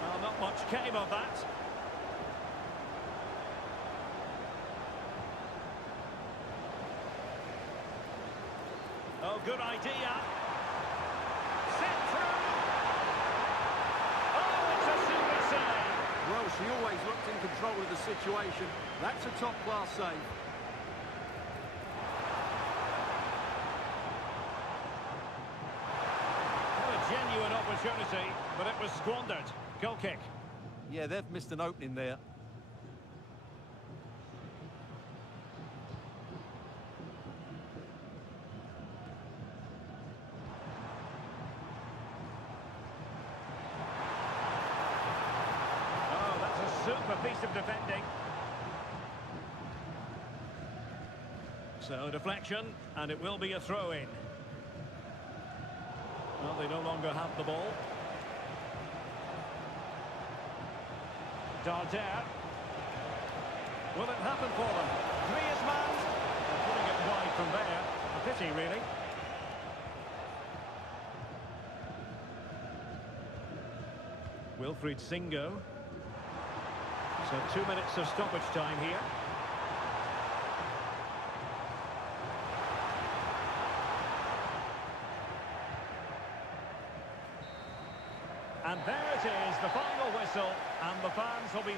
Well, not much came of that. Oh, good idea. Set through. Oh, it's a super save. Well, she always looked in control of the situation. That's a top-class save. What a genuine opportunity, but it was squandered. Goal kick. Yeah, they've missed an opening there. Super piece of defending. So deflection, and it will be a throw-in. Well, they no longer have the ball. Darder. Will it happen for them? Griezmann. They're putting it wide from there. A pity, really. Wilfried Singo. So 2 minutes of stoppage time here. And there it is, the final whistle, and the fans will be...